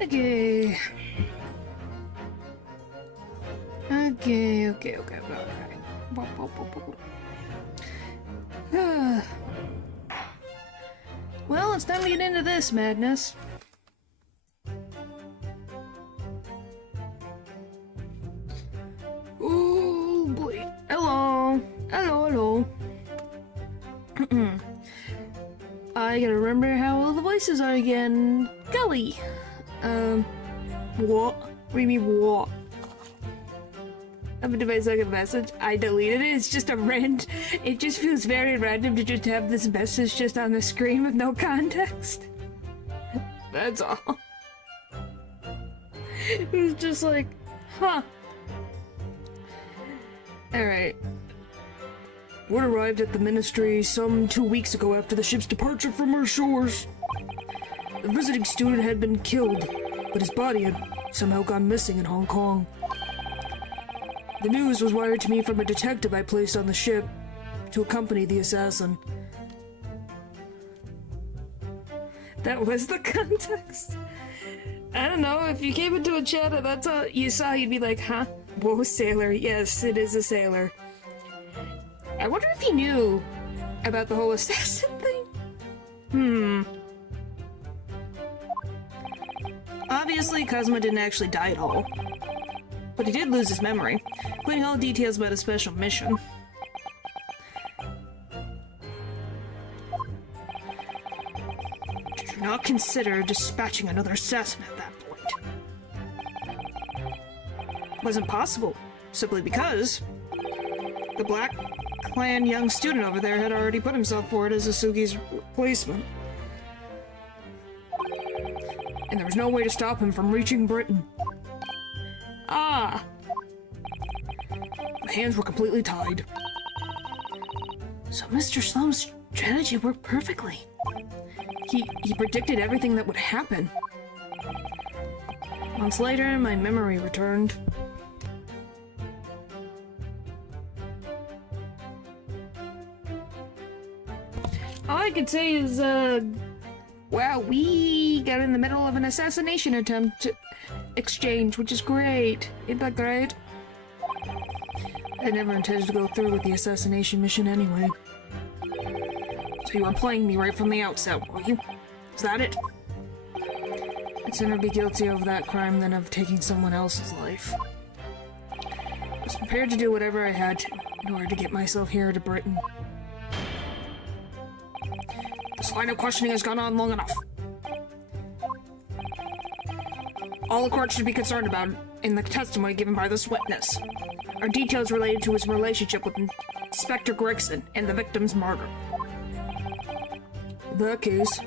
Okay. Okay. Well, it's time to get into this madness. Oh boy. Hello. I gotta remember how all the voices are again. Golly. What? What do you mean, what? I'm into my second message. I deleted it. It's just a it just feels very random to just have this message just on the screen with no context. That's all. It was just like, huh. Alright. Word arrived at the ministry some 2 weeks ago after the ship's departure from our shores. The visiting student had been killed, but his body had somehow gone missing in Hong Kong. The news was wired to me from a detective I placed on the ship to accompany the assassin. That was the context? I don't know, if you came into a chat and that's all you saw, you'd be like, huh? Whoa, sailor. Yes, it is a sailor. I wonder if he knew about the whole assassin thing? Obviously, Cosmo didn't actually die at all. But he did lose his memory, including all details about his special mission. Do not consider dispatching another assassin at that point. It wasn't possible, simply because the Black Clan young student over there had already put himself forward as Asugi's replacement. And there was no way to stop him from reaching Britain. Ah! My hands were completely tied. So Mr. Sloan's strategy worked perfectly. He predicted everything that would happen. Months later, my memory returned. All I could say is, wow, we got in the middle of an assassination attempt exchange, which is great. Isn't that great? I never intended to go through with the assassination mission anyway. So you were playing me right from the outset, were you? Is that it? I'd sooner be guilty of that crime than of taking someone else's life. I was prepared to do whatever I had to in order to get myself here to Britain. This line of questioning has gone on long enough. All the court should be concerned about in the testimony given by this witness are details related to his relationship with Inspector Gregson and the victim's murder. In that case,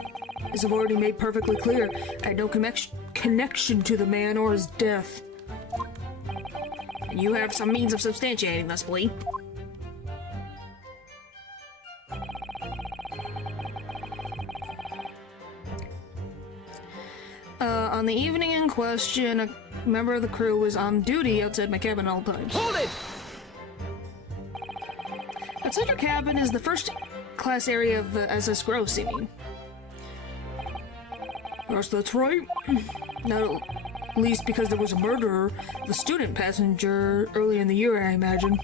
as I've already made perfectly clear, I had no connection to the man or his death. And you have some means of substantiating this plea. On the evening in question, a member of the crew was on duty outside my cabin at all times. Hold it! Outside your cabin is the first class area of the SS Gross, you mean? Yes, that's right. Not at least because there was a murderer, the student passenger, earlier in the year, I imagine.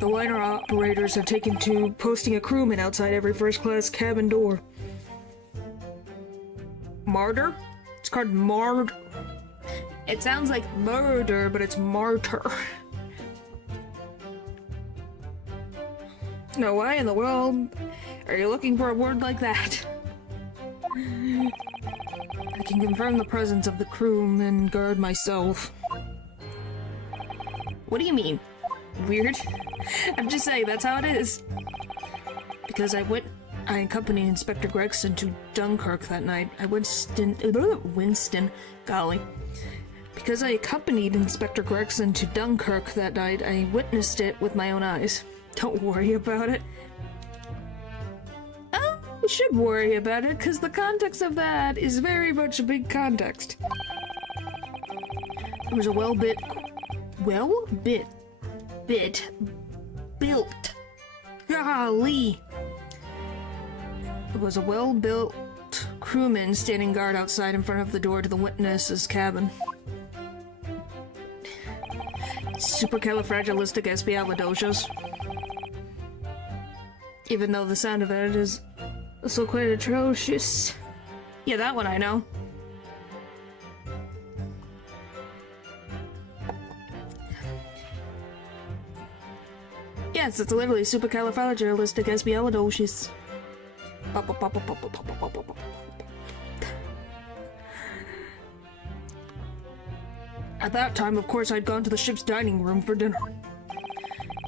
The liner operators have taken to posting a crewman outside every first-class cabin door. Martyr? It's called martyr. It sounds like murder, but it's martyr. Now, why in the world are you looking for a word like that? I can confirm the presence of the crewman guard myself. What do you mean? Weird? I'm just saying, that's how it is. Because I accompanied Inspector Gregson to Dunkirk that night. Golly. Because I accompanied Inspector Gregson to Dunkirk that night, I witnessed it with my own eyes. Don't worry about it. Oh, you should worry about it, because the context of that is very much a big context. It was a built. Golly. It was a well-built adult crewman standing guard outside in front of the door to the witness's cabin. Supercalifragilisticexpialidocious. Even though the sound of it is also quite atrocious. Yeah, that one I know. Yes, it's literally supercalifragilisticexpialidocious. At that time, of course, I'd gone to the ship's dining room for dinner.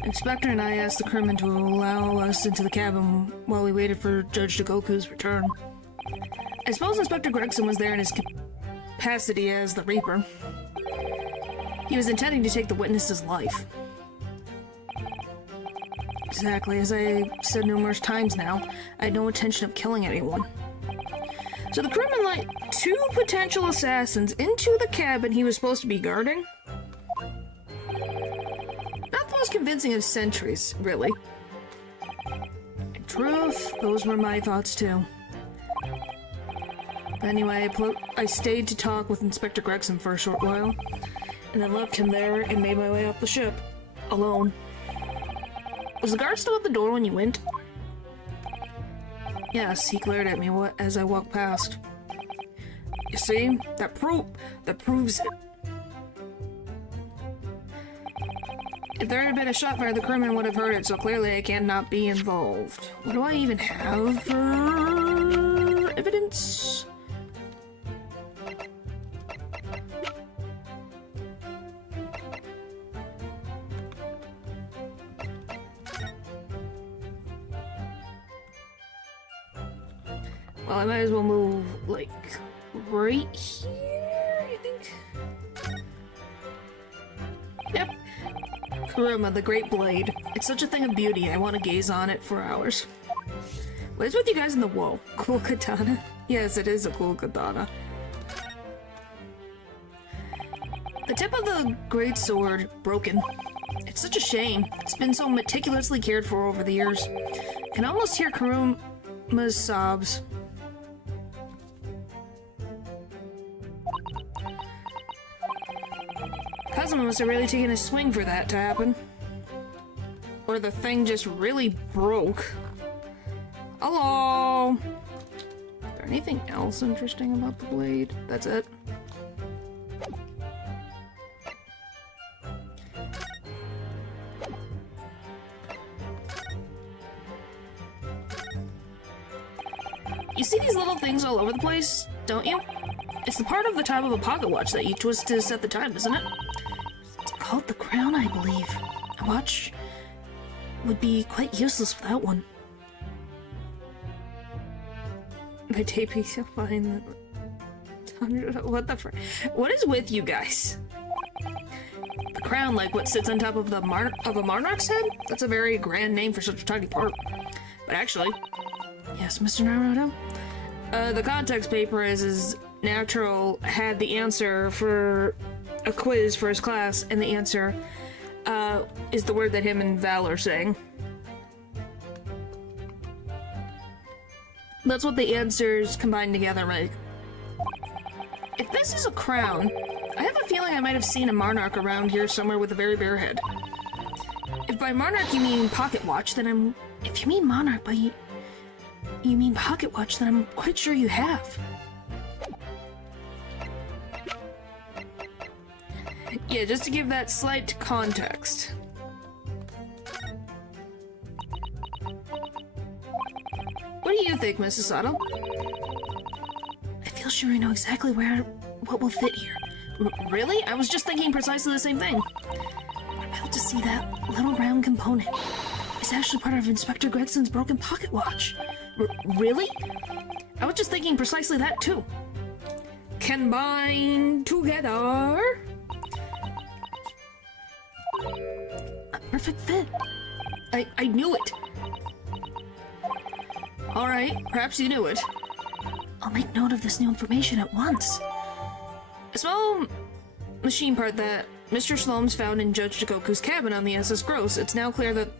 Inspector and I asked the crewman to allow us into the cabin while we waited for Judge Dagoku's return. I suppose Inspector Gregson was there in his capacity as the Reaper. He was intending to take the witness's life. Exactly, as I said numerous times now, I had no intention of killing anyone. So the crewman let 2 potential assassins into the cabin he was supposed to be guarding? Not the most convincing of centuries, really. In truth, those were my thoughts too. But anyway, I stayed to talk with Inspector Gregson for a short while, and then left him there and made my way off the ship, alone. Was the guard still at the door when you went? Yes, he glared at me as I walked past. You see? That proves it. If there had been a shot fired, the crewman would have heard it, so clearly I cannot be involved. What do I even have for evidence? Well, I might as well move, like, right here, I think? Yep. Kuruma, the Great Blade. It's such a thing of beauty, I want to gaze on it for hours. What is with you guys in the whoa? Cool katana? Yes, it is a cool katana. The tip of the great sword, broken. It's such a shame. It's been so meticulously cared for over the years. I can almost hear Kuruma's sobs. Kazuma must have really taken a swing for that to happen. Or the thing just really broke. Hello! Is there anything else interesting about the blade? That's it. You see these little things all over the place, don't you? It's the part of the top of a pocket watch that you twist to set the time, isn't it? It's called the crown, I believe. A watch would be quite useless without one. My tape's so fine. What the frick? What is with you guys? The crown, like what sits on top of the of a monarch's head? That's a very grand name for such a tiny part. But actually... Yes, Mr. Naruto? The context paper is Natural had the answer for a quiz for his class, and the answer is the word that him and Val are saying. That's what the answers combined together make. If this is a crown, I have a feeling I might have seen a monarch around here somewhere with a very bare head. If by monarch you mean pocket watch, then I'm... If you mean monarch by... You mean pocket watch, then I'm quite sure you have. Yeah, just to give that slight context. What do you think, Mrs. Sato? I feel sure I know exactly what will fit here. Really? I was just thinking precisely the same thing. I'm about to see that little round component. It's actually part of Inspector Gregson's broken pocket watch. Really? I was just thinking precisely that too. Combine together. A perfect fit. I knew it. Alright, perhaps you knew it. I'll make note of this new information at once. A small machine part that Mr. Sloane's found in Judge Dagoku's cabin on the SS Gross. It's now clear that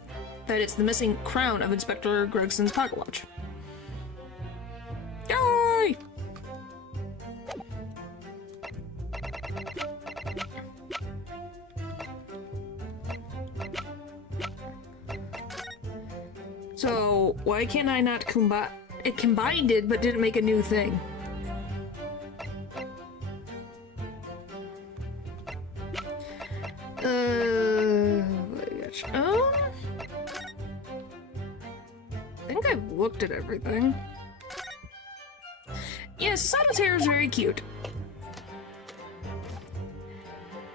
it's the missing crown of Inspector Gregson's pocket watch. So, why can I not combine? It combined it, but didn't make a new thing. I think I've looked at everything. Yes, Solitaire is very cute.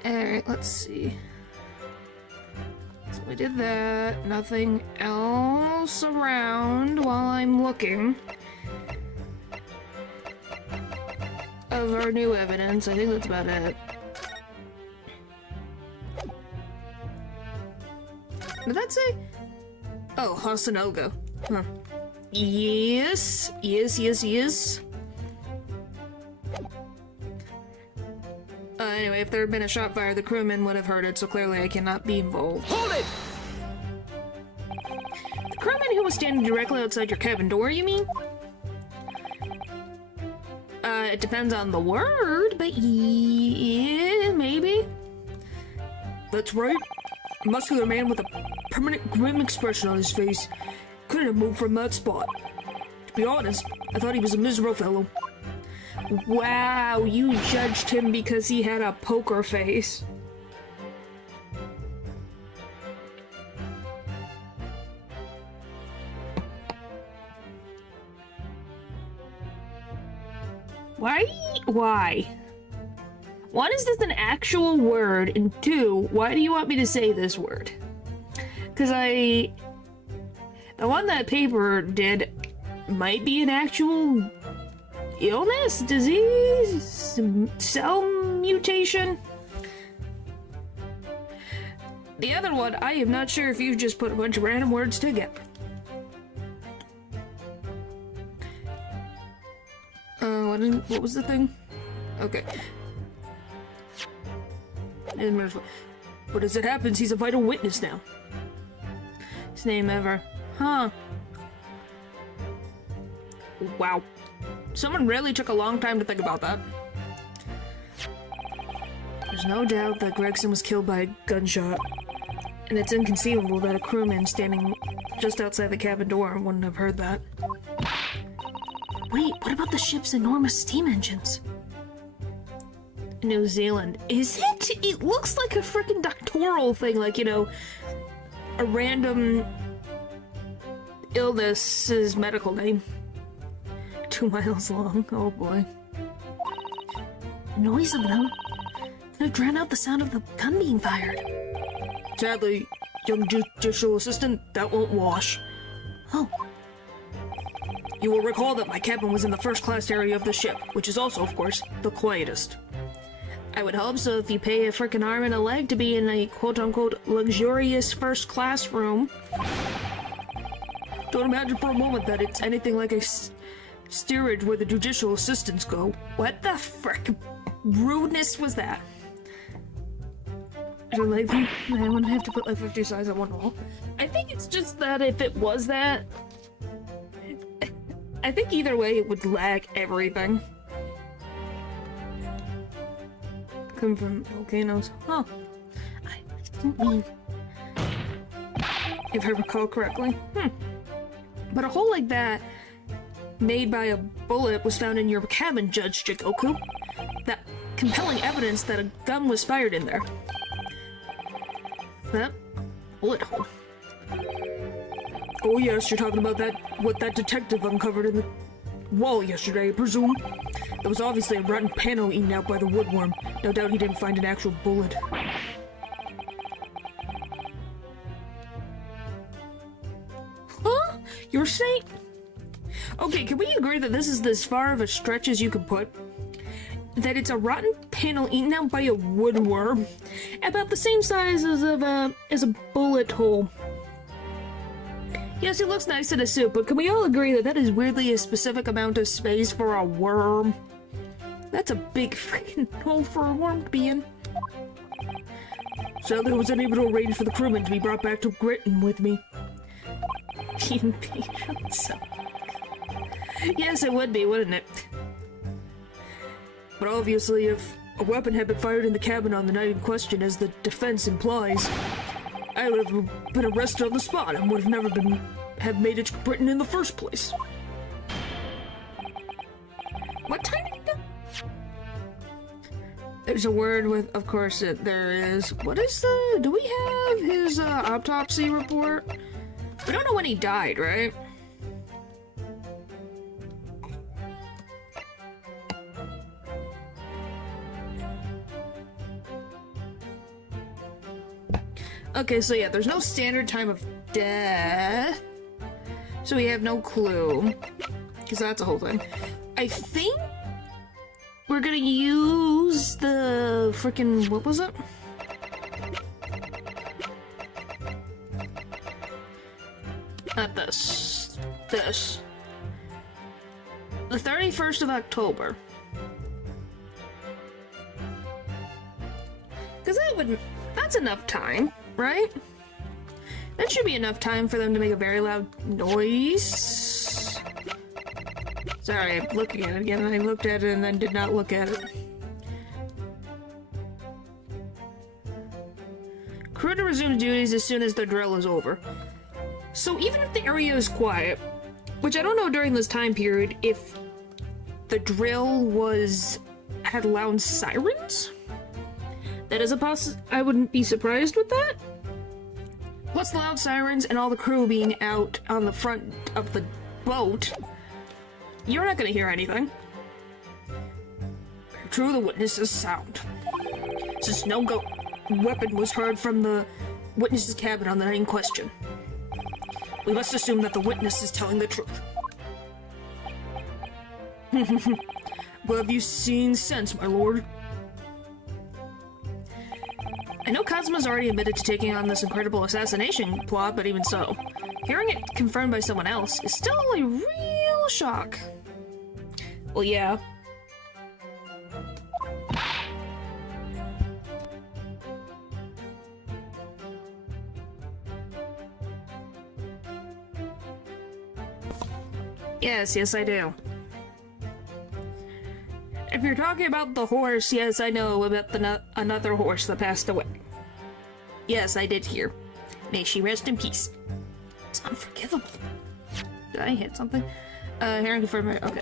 Alright, let's see. So we did that. Nothing else around while I'm looking of our new evidence. I think that's about it. Did that say? Oh, Hasanoga. Huh. Yes. Anyway, if there had been a shot fired, the crewman would have heard it, so clearly I cannot be involved. Hold it! The crewman who was standing directly outside your cabin door, you mean? It depends on the word, but yeah, maybe. That's right. A muscular man with a permanent grim expression on his face. Couldn't have moved from that spot. To be honest, I thought he was a miserable fellow. Wow, you judged him because he had a poker face. Why? One, is this an actual word? And two, why do you want me to say this word? Because the one that paper did might be an actual illness, disease, cell mutation. The other one, I am not sure if you just put a bunch of random words together. What was the thing? Okay. But as it happens, he's a vital witness now. His name ever. Huh. Wow. Someone really took a long time to think about that. There's no doubt that Gregson was killed by a gunshot. And it's inconceivable that a crewman standing just outside the cabin door wouldn't have heard that. Wait, what about the ship's enormous steam engines? New Zealand. Is it? It looks like a freaking doctoral thing, like, you know, a random illness's medical name. 2 miles long. Oh boy. The noise of them could have drowned out the sound of the gun being fired. Sadly, young judicial assistant, that won't wash. Oh. You will recall that my cabin was in the first class area of the ship, which is also, of course, the quietest. I would hope so if you pay a frickin' arm and a leg to be in a quote-unquote luxurious first class room. Don't imagine for a moment that it's anything like a steerage where the judicial assistants go. What the frick rudeness was that? Like, I wouldn't have to put like 50 signs on one wall. I think it's just that if it was that, I think either way it would lag everything. Come from volcanoes. Huh. I didn't mean, if I recall correctly. But a hole like that, made by a bullet, was found in your cabin, Judge Jigoku. That compelling evidence that a gun was fired in there. That bullet hole. Oh yes, you're talking about what that detective uncovered in the wall yesterday, I presume. That was obviously a rotten panel eaten out by the woodworm. No doubt he didn't find an actual bullet. Huh? You're saying... Okay, can we agree that this is as far of a stretch as you could put? That it's a rotten panel eaten out by a woodworm, about the same size as a bullet hole. Yes, it looks nice in a suit, but can we all agree that that is weirdly a specific amount of space for a worm? That's a big freaking hole for a worm to be in. Sadly, I was unable to arrange for the crewman to be brought back to Britain with me. Being patient, so... Yes, it would be, wouldn't it? But obviously, if a weapon had been fired in the cabin on the night in question, as the defense implies, I would have been arrested on the spot and would have never been have made it to Britain in the first place. What time did it? There's a word with, of course, there is. What is do we have his autopsy report? We don't know when he died, right? Okay, so yeah, there's no standard time of death. So we have no clue. Because that's a whole thing. I think we're gonna use the freaking, what was it? Not this. This. The 31st of October. Because that's enough time, right? That should be enough time for them to make a very loud noise. Sorry, I'm looking at it again, and I looked at it and then did not look at it. Crew to resume duties as soon as the drill is over. So even if the area is quiet, which I don't know during this time period if the drill had loud sirens? That is I wouldn't be surprised with that. Plus the loud sirens and all the crew being out on the front of the boat, you're not gonna hear anything. True, the witness is sound. Since no weapon was heard from the witness's cabin on the night in question, we must assume that the witness is telling the truth. What have you seen since, my lord? I know Kazuma's already admitted to taking on this incredible assassination plot, but even so, hearing it confirmed by someone else is still a real shock. Well, yeah. Yes, I do. If you're talking about the horse, yes, I know about another horse that passed away. Yes, I did hear. May she rest in peace. It's unforgivable. Did I hit something? Hearing confirmed. Okay.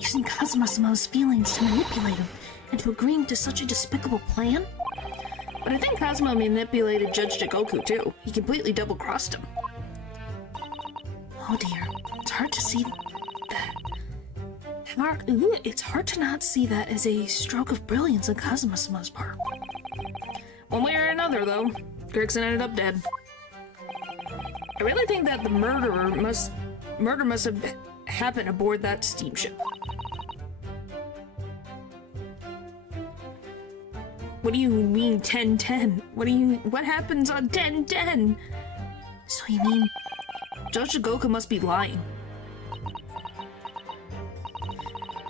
Using Kazuma-sama's feelings to manipulate him into agreeing to such a despicable plan? But I think Kazuma manipulated Judge Jigoku too. He completely double-crossed him. Oh dear. It's hard to see that. It's hard to not see that as a stroke of brilliance on Kazuma-sama's part. One way or another, though, Gregson ended up dead. I really think that the murder must have happened aboard that steamship. What do you mean 10-10? What happens on 10-10? So you mean Judge Jigoku must be lying?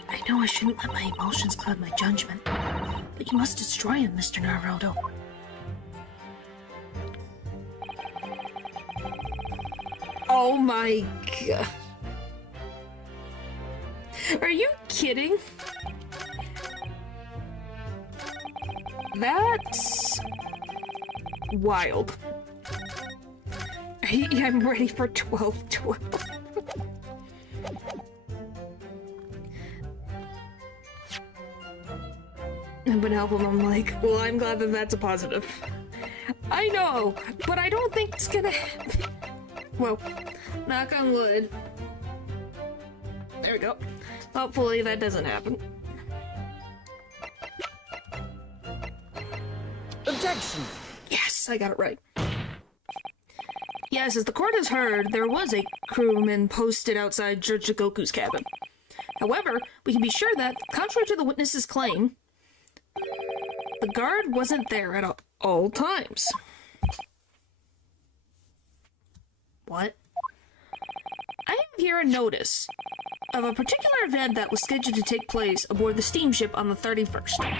I know I shouldn't let my emotions cloud my judgment, but you must destroy him, Mr. Naruto. Oh my god. Are you kidding? That's wild. I'm ready for 12-12. I've been helping him, like, well, I'm glad that that's a positive. I know, but I don't think it's gonna happen. Well, knock on wood. There we go. Hopefully that doesn't happen. Objection! Yes, I got it right. Yes, as the court has heard, there was a crewman posted outside Judge Jigoku's cabin. However, we can be sure that, contrary to the witness's claim, the guard wasn't there at all times. What? I have here a notice of a particular event that was scheduled to take place aboard the steamship on the 31st.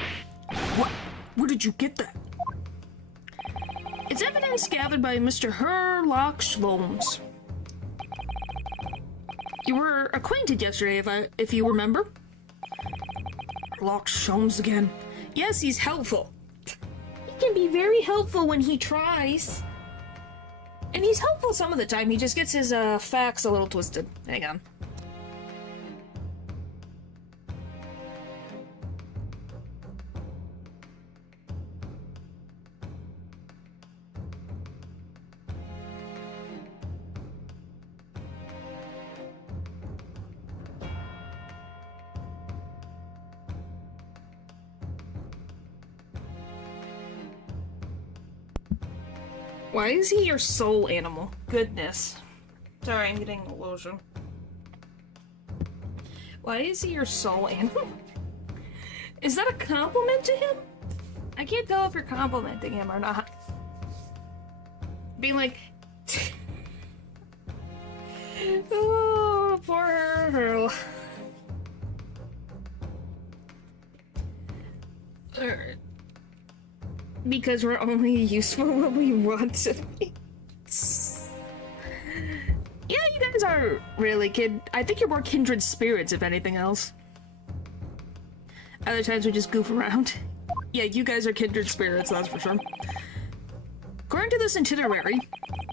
What? Where did you get that? It's evidence gathered by Mr. Herlock Sholmes. You were acquainted yesterday, if you remember. Herlock Sholmes again. Yes, he's helpful. He can be very helpful when he tries. And he's helpful some of the time, he just gets his facts a little twisted. Hang on. Why is he your soul animal? Goodness. Sorry, I'm getting a lotion. Why is he your soul animal? Is that a compliment to him? I can't tell if you're complimenting him or not. Being like... oh, poor her. Alright. Because we're only useful when we want to be. Yeah, you guys are really I think you're more kindred spirits, if anything else. Other times we just goof around. Yeah, you guys are kindred spirits, that's for sure. According to this itinerary,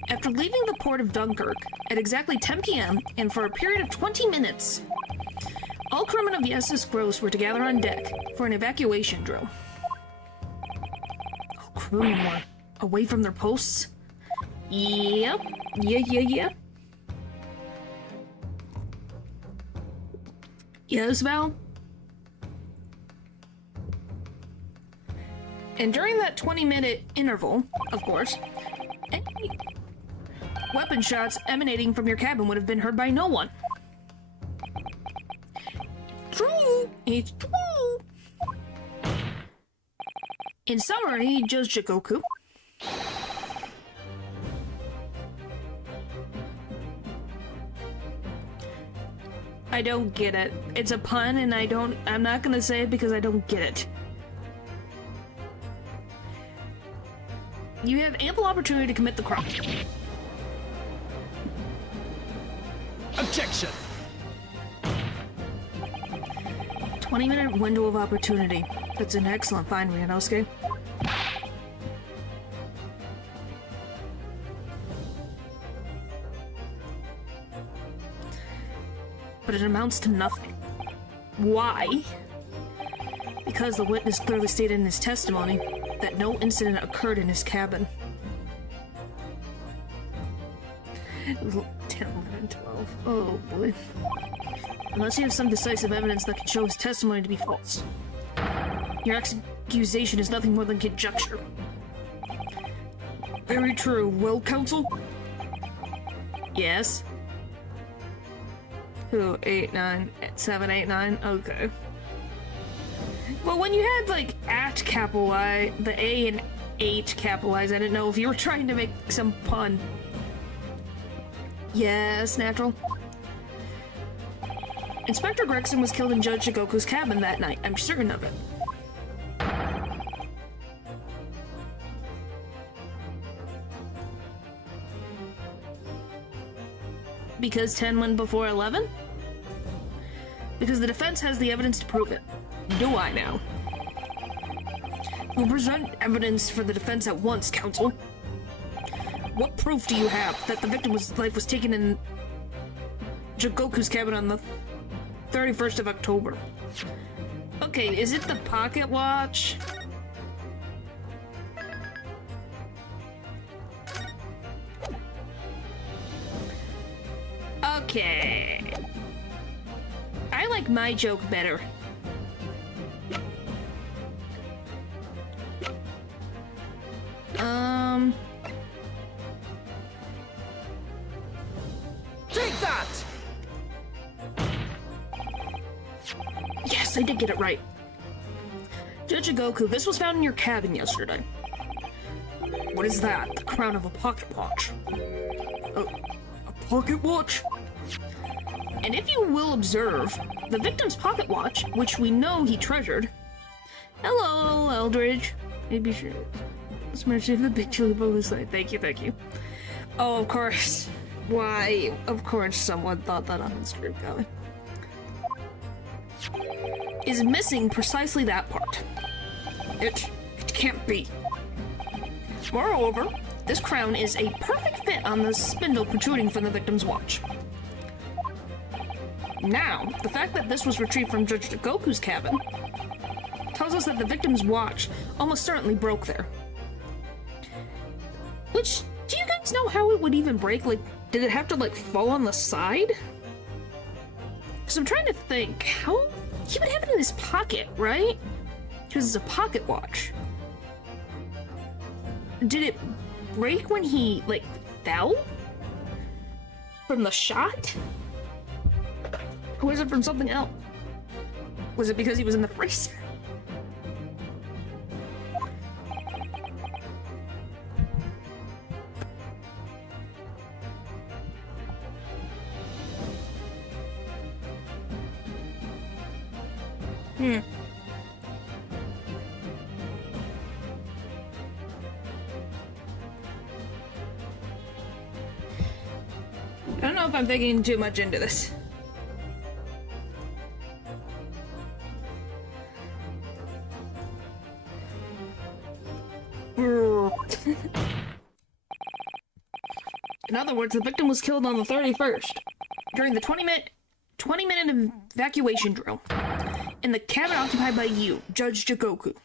after leaving the port of Dunkirk at exactly 10 p.m. and for a period of 20 minutes, all crewmen of the SS Gross were to gather on deck for an evacuation drill. Crewmen were away from their posts? Yep. Yeah. Yes, Val? And during that 20-minute interval, of course, any weapon shots emanating from your cabin would have been heard by no one. True! It's true! In summary, Judge Jigoku. I don't get it. It's a pun and I'm not gonna say it because I don't get it. You have ample opportunity to commit the crime. Objection! 20-minute window of opportunity. That's an excellent find, Ryanosuke. But it amounts to nothing. Why? Because the witness clearly stated in his testimony that no incident occurred in his cabin. 10, 11, 12. Oh boy. Unless you have some decisive evidence that can show his testimony to be false. Your accusation is nothing more than conjecture. Very true. Well, counsel? Yes? Who? 8, 9, 7, 8, 9? Okay. Well, when you had, like, at capitalized, the A and H capitalized, I didn't know if you were trying to make some pun. Yes, natural. Inspector Gregson was killed in Judge Jigoku's cabin that night. I'm certain of it. Because 10 went before 11? Because the defense has the evidence to prove it. Do I now? We'll present evidence for the defense at once, counsel. What proof do you have that the victim's life was taken in Jigoku's cabin on the 31st of October? Okay, is it the pocket watch? Okay. I like my joke better. Take that! Yes, I did get it right. Judge Jigoku, this was found in your cabin yesterday. What is that? The crown of a pocket watch. A pocket watch? And if you will observe, the victim's pocket watch, which we know he treasured. Hello, Eldridge. Maybe sure. Smash the big chalupa was like, thank you. Oh, of course. Why? Of course someone thought that on the stream, guy. Is missing precisely that part. It can't be. Moreover, This crown is a perfect fit on the spindle protruding from the victim's watch. Now, the fact that this was retrieved from Judge Goku's cabin tells us that the victim's watch almost certainly broke there. Which, do you guys know how it would even break? Like, did it have to, like, fall on the side? Because I'm trying to think, how... He would have it in his pocket, right? Because it's a pocket watch. Did it break when he, like, fell? From the shot? Or was it from something else? Was it because he was in the freezer? I don't know if I'm thinking too much into this. In other words, the victim was killed on the 31st during the 20-minute evacuation drill in the cabin occupied by you, Judge Jigoku.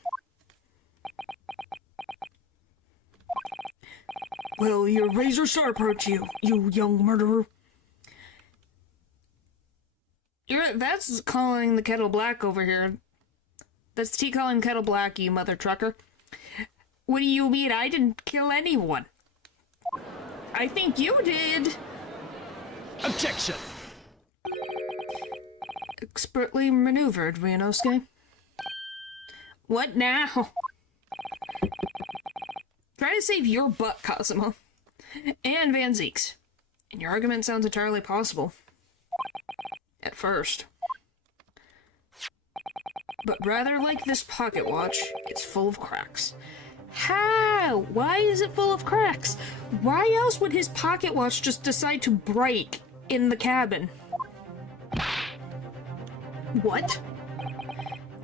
Well, you're razor sharp, aren't you, you young murderer? That's calling the kettle black over here. That's tea calling kettle black, you mother trucker. What do you mean I didn't kill anyone? I think you did. Objection! Expertly maneuvered, Ryunosuke. What now? Try to save your butt, Cosmo. And Van Zeek's. And your argument sounds entirely possible. At first. But rather like this pocket watch, it's full of cracks. How? Why is it full of cracks? Why else would his pocket watch just decide to break in the cabin? What?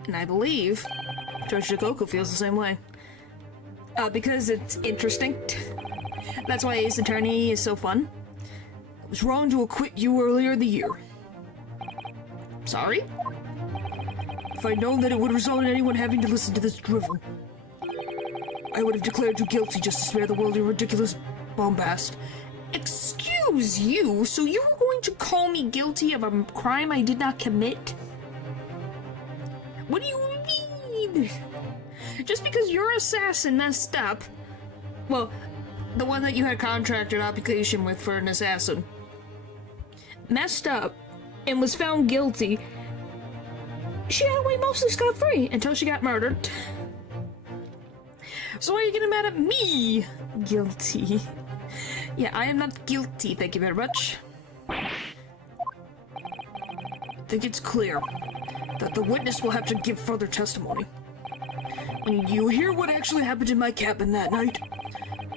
And I believe Judge Jigoku feels the same way. Because it's interesting. That's why Ace Attorney is so fun. It was wrong to acquit you earlier in the year. Sorry? If I'd known that it would result in anyone having to listen to this drivel, I would have declared you guilty just to spare the world your ridiculous bombast. Excuse you? So you were going to call me guilty of a crime I did not commit? What do you mean? Just because your assassin messed up... Well, the one that you had contracted application with for an assassin messed up and was found guilty, she got away mostly scot-free until she got murdered. So why are you getting mad at me? Guilty. Yeah, I am not guilty, thank you very much. I think it's clear that the witness will have to give further testimony. When you hear what actually happened in my cabin that night,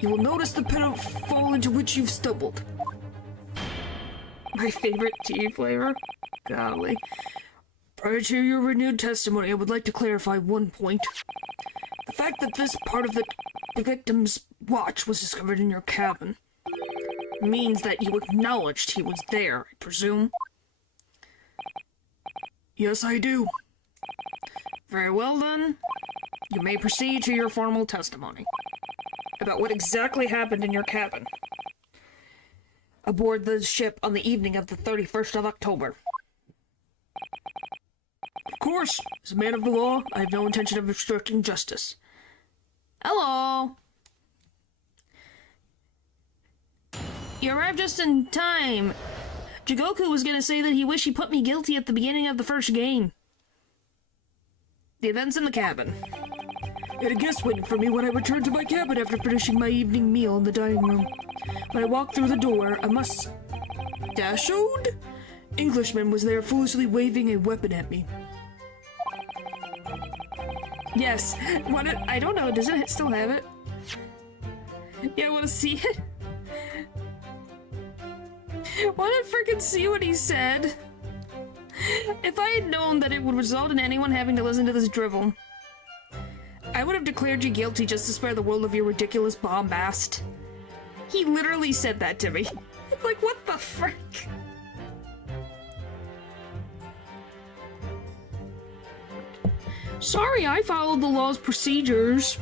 you will notice the pitfall into which you've stumbled. My favorite tea flavor? Golly. Prior to your renewed testimony, I would like to clarify one point. The fact that this part of the victim's watch was discovered in your cabin means that you acknowledged he was there, I presume? Yes, I do. Very well, then. You may proceed to your formal testimony about what exactly happened in your cabin aboard the ship on the evening of the 31st of October. Of course, as a man of the law, I have no intention of obstructing justice. Hello! You arrived just in time. Jigoku was gonna say that he wished he put me guilty at the beginning of the first game. The events in the cabin. I had a guest waiting for me when I returned to my cabin after finishing my evening meal in the dining room. When I walked through the door, a mustachioed Englishman was there foolishly waving a weapon at me. Yes, I don't know, does it still have it? Yeah, I wanna see it? Wanna freaking see what he said? If I had known that it would result in anyone having to listen to this drivel, I would have declared you guilty just to spare the world of your ridiculous bombast. He literally said that to me. It's like, what the frick? Sorry, I followed the law's procedures.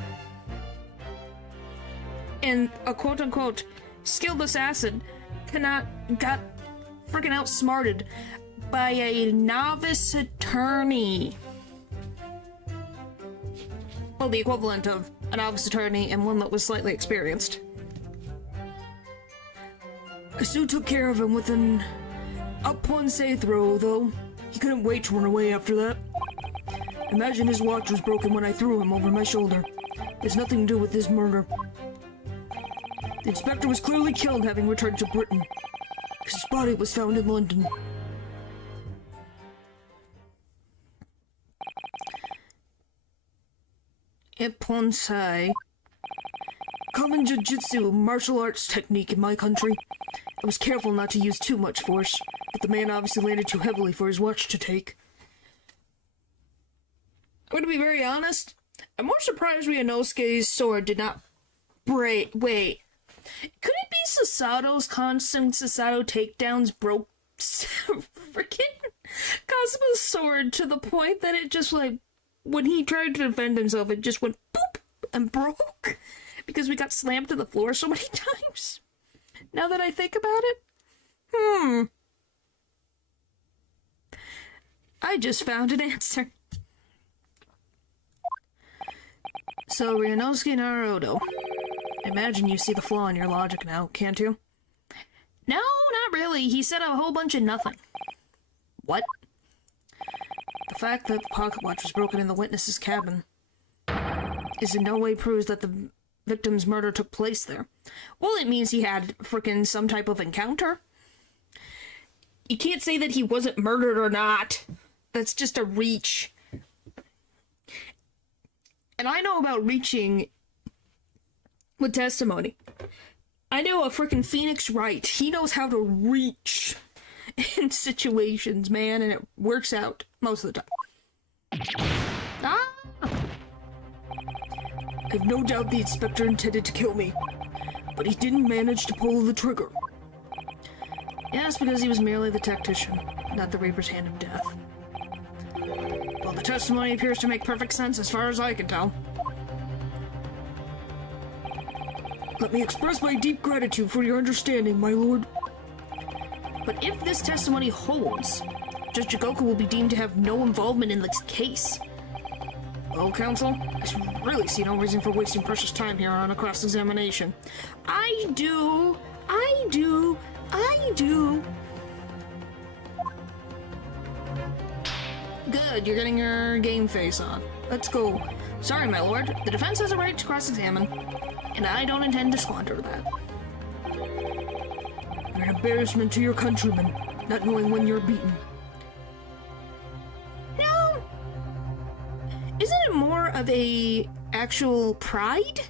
And a quote-unquote skilled assassin got freaking outsmarted by a novice attorney. Well, the equivalent of a novice attorney and one that was slightly experienced. I soon took care of him with an up one say throw, though. He couldn't wait to run away after that. Imagine his watch was broken when I threw him over my shoulder. It's nothing to do with his murder. The inspector was clearly killed having returned to Britain. His body was found in London. Iponsai. Common jiu-jitsu martial arts technique in my country. I was careful not to use too much force, but the man obviously landed too heavily for his watch to take. I'm gonna be very honest. I'm more surprised Ryunosuke's sword did not break. Wait. Could it be Sasato's constant Sasato takedowns broke freaking Kazuma's sword to the point that it just, like, when he tried to defend himself, it just went boop and broke? Because we got slammed to the floor so many times. Now that I think about it, I just found an answer. So, Ryunosuke Naruto. Imagine you see the flaw in your logic now, can't you? No, not really. He said a whole bunch of nothing. What? The fact that the pocket watch was broken in the witness's cabin is in no way proves that the victim's murder took place there. Well, it means he had frickin' some type of encounter. You can't say that he wasn't murdered or not. That's just a reach. And I know about reaching with testimony. I know a frickin' Phoenix Wright. He knows how to reach in situations, man, and it works out most of the time. Ah! I've no doubt the inspector intended to kill me, but he didn't manage to pull the trigger. Yes, because he was merely the tactician, not the Reaper's hand of death. Well, the testimony appears to make perfect sense as far as I can tell. Let me express my deep gratitude for your understanding, my lord. But if this testimony holds, Judge Jigoku will be deemed to have no involvement in this case. Well, counsel, I really see no reason for wasting precious time here on a cross-examination. I do. Good, you're getting your game face on. Let's go. Sorry, my lord. The defense has a right to cross-examine, and I don't intend to squander that. You're an embarrassment to your countrymen, not knowing when you're beaten. No! Isn't it more of a actual pride?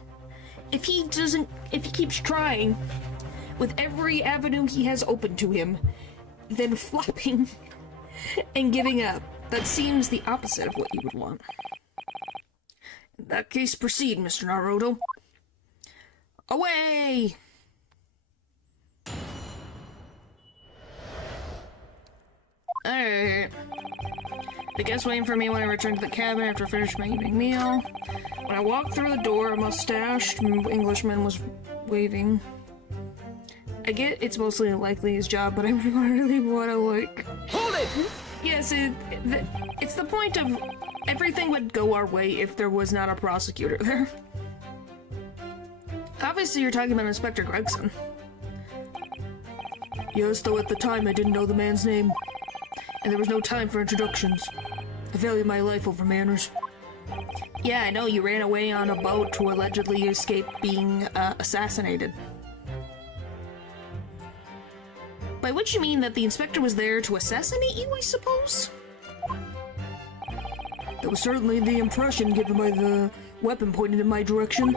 If he keeps trying with every avenue he has open to him, then flopping and giving up. That seems the opposite of what you would want. In that case, proceed, Mr. Naruto. Away! Alright. The guest waiting for me when I returned to the cabin after I finished my evening meal. When I walked through the door, a mustached Englishman was waving. I get it's mostly likely his job, but I really want to, like... Hold it! Yes, it's the point of everything would go our way if there was not a prosecutor there. Obviously, you're talking about Inspector Gregson. Yes, though at the time I didn't know the man's name, and there was no time for introductions. I value my life over manners. Yeah, I know, you ran away on a boat to allegedly escape being assassinated. By which you mean that the inspector was there to assassinate you, I suppose? That was certainly the impression given by the weapon pointed in my direction.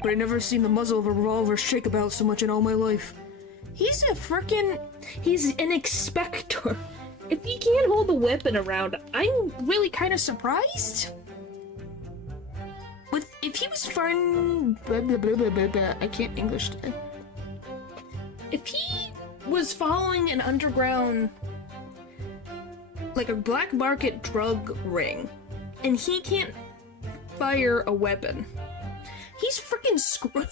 But I've never seen the muzzle of a revolver shake about so much in all my life. He's an inspector. If he can't hold the weapon around, I'm really kind of surprised. if he was firing... Blah, blah, blah, blah, blah, blah. I can't English today. If he was following an underground... like a black market drug ring, and he can't fire a weapon, he's freaking screwed.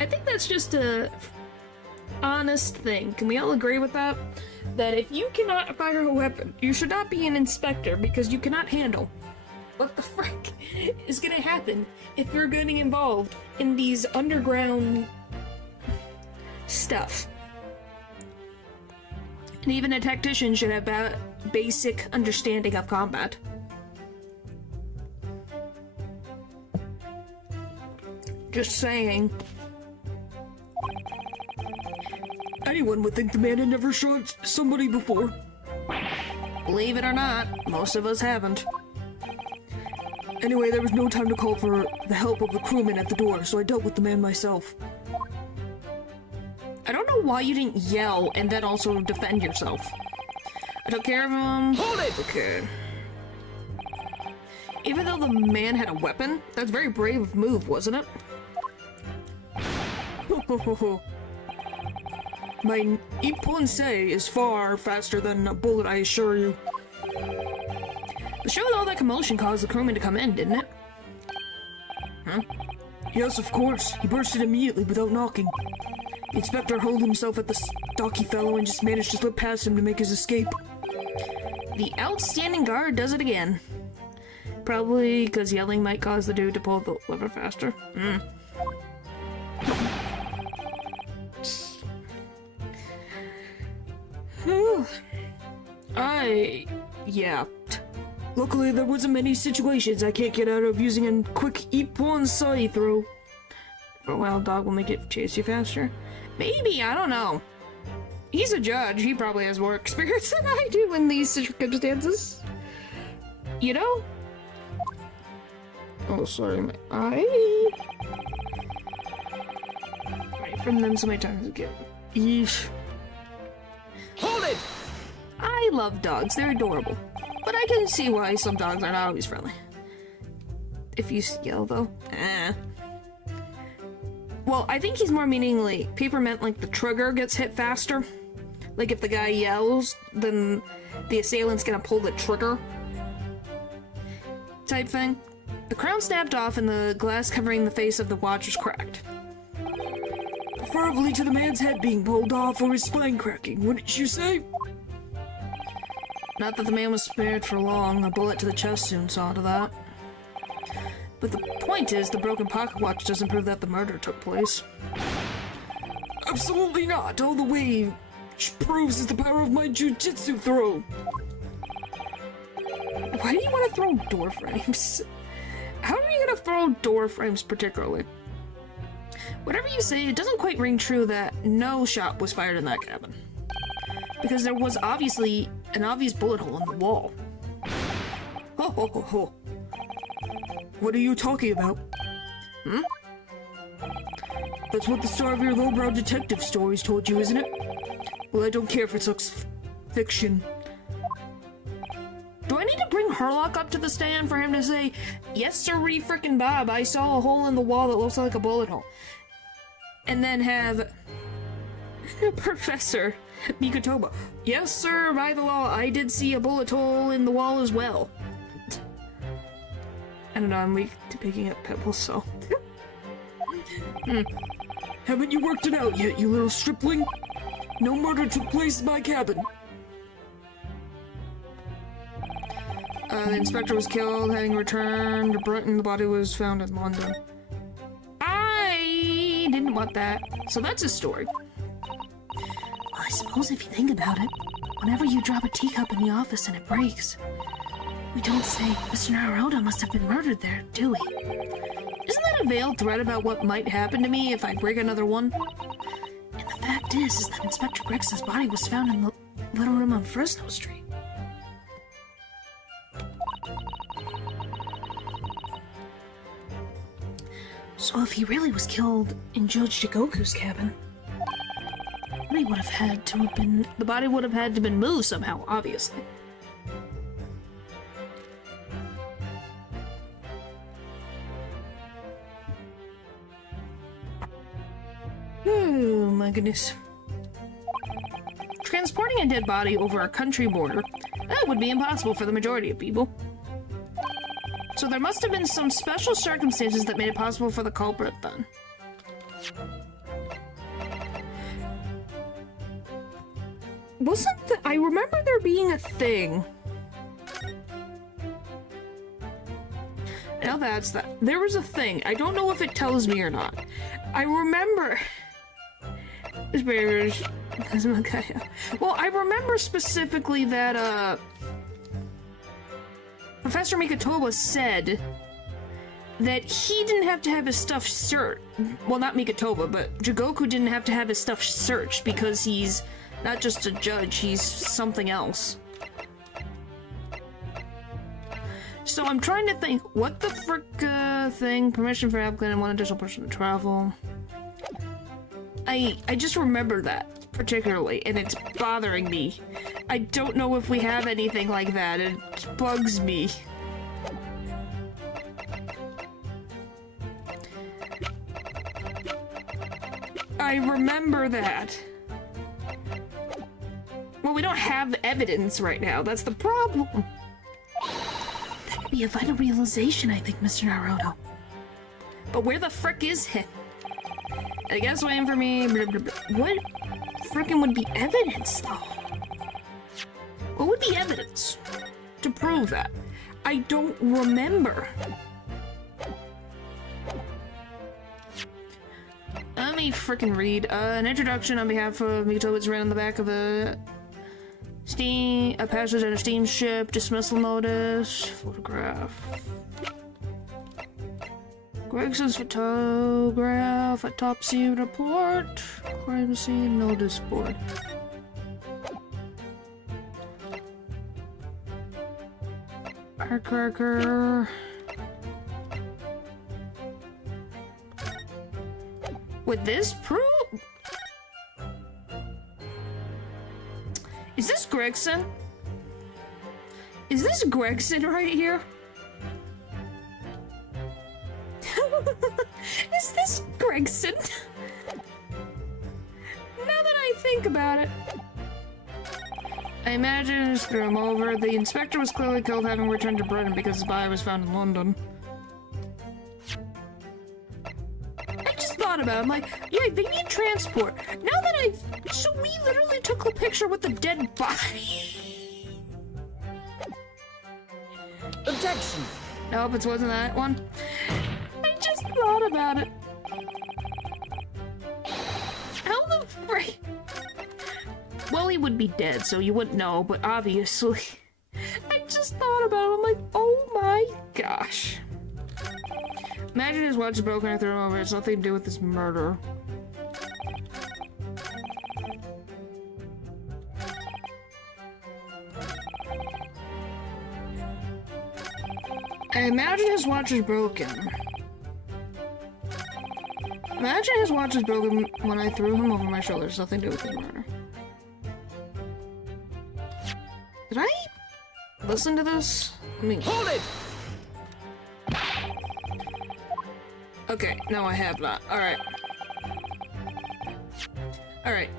I think that's just a honest thing. Can we all agree with that? That if you cannot fire a weapon, you should not be an inspector because you cannot handle what the frick is gonna happen if you're getting involved in these underground stuff. And even a tactician should have a basic understanding of combat. Just saying. Anyone would think the man had never shot somebody before. Believe it or not, most of us haven't. Anyway, there was no time to call for the help of the crewman at the door, so I dealt with the man myself. I don't know why you didn't yell and then also defend yourself. I took care of him. Hold it! Okay. Even though the man had a weapon, that's a very brave move, wasn't it? My Iponse is far faster than a bullet, I assure you. The show with all that commotion caused the crewman to come in, didn't it? Huh? Yes, of course. He bursted immediately without knocking. The inspector hurled himself at the stocky fellow and just managed to slip past him to make his escape. The outstanding guard does it again. Probably because yelling might cause the dude to pull the lever faster. Yeah. Luckily, there wasn't many situations I can't get out of using a quick Iponse throw. A wild dog will make it chase you faster. Maybe, I don't know. He's a judge. He probably has more experience than I do in these circumstances. You know? Oh, sorry, my eye. Right, from them so many times again. Yeesh. Hold it! I love dogs. They're adorable. But I can see why some dogs are not always friendly. If you yell, though. Well, I think he's more meaning, like, paper meant like the trigger gets hit faster. Like, if the guy yells, then the assailant's gonna pull the trigger. Type thing. The crown snapped off and the glass covering the face of the watch was cracked. Preferably to the man's head being pulled off or his spine cracking, wouldn't you say? Not that the man was spared for long. A bullet to the chest soon saw to that. But the point is, the broken pocket watch doesn't prove that the murder took place. Absolutely not. All the way proves is the power of my jujitsu throw. Why do you want to throw door frames? How are you gonna throw door frames particularly? Whatever you say, it doesn't quite ring true that no shot was fired in that cabin. Because there was obviously an obvious bullet hole in the wall. Ho ho ho ho. What are you talking about? That's what the star of your lowbrow detective stories told you, isn't it? Well, I don't care if it's fiction. Do I need to bring Herlock up to the stand for him to say, "Yes, sirree frickin' Bob, I saw a hole in the wall that looks like a bullet hole"? And then have Professor Mikotoba, "Yes, sir, by the law, I did see a bullet hole in the wall as well." I don't know, I'm weak to picking up pebbles, so... Haven't you worked it out yet, you little stripling? No murder took place in my cabin. The inspector was killed, having returned to Britain. The body was found in London. I didn't want that. So that's his story. Well, I suppose if you think about it, whenever you drop a teacup in the office and it breaks, we don't say, Mr. Naruto must have been murdered there, do we? Isn't that a veiled threat about what might happen to me if I break another one? And the fact is that Inspector Grix's body was found in the little room on Fresno Street. So if he really was killed in Judge Jigoku's cabin, the body would have had to have been... The body would have had to been moved somehow, obviously. Oh my goodness. Transporting a dead body over a country border, that would be impossible for the majority of people. So there must have been some special circumstances that made it possible for the culprit then. I remember there being a thing. Now that's that. There was a thing. I don't know if it tells me or not. I remember. Well, I remember specifically that, Professor Mikatoba said that he didn't have to have his stuff searched. Well, not Mikatoba, but Jigoku didn't have to have his stuff searched because he's not just a judge, he's something else. So I'm trying to think, what the frick thing? Permission for applicant and one additional person to travel. I just remember that particularly, and it's bothering me. I don't know if we have anything like that. It bugs me. I remember that. Well, we don't have evidence right now. That's the problem. That could be a vital realization, I think, Mr. Naruto. But where the frick is he? I guess waiting for me. Blah, blah, blah. What frickin' would be evidence, though? What would be evidence to prove that? I don't remember. Let me frickin' read. An introduction on behalf of Mikatoba is written on the back of a passage on a steamship, dismissal notice, photograph. Gregson's photograph, autopsy report, crime scene notice board. Firecracker. Would this prove? Is this Gregson? Is this Gregson right here? Is this Gregson? Now that I think about it. I imagine I just threw him over. The inspector was clearly killed having returned to Britain because his body was found in London. I just thought about it. I'm like, yeah, they need transport. Now that so we literally took a picture with the dead body. Objection! Nope, it wasn't that one. I just thought about it. How the frick? Well, he would be dead, so you wouldn't know, but obviously. I just thought about it. I'm like, oh my gosh. Imagine his watch is broken and I threw him over. It's nothing to do with this murder. I imagine his watch is broken. Imagine his watch is broken when I threw him over my shoulder. It's nothing to do with his murder. Did I listen to this? I mean, Hold it! okay, no, I have not. Alright. Alright.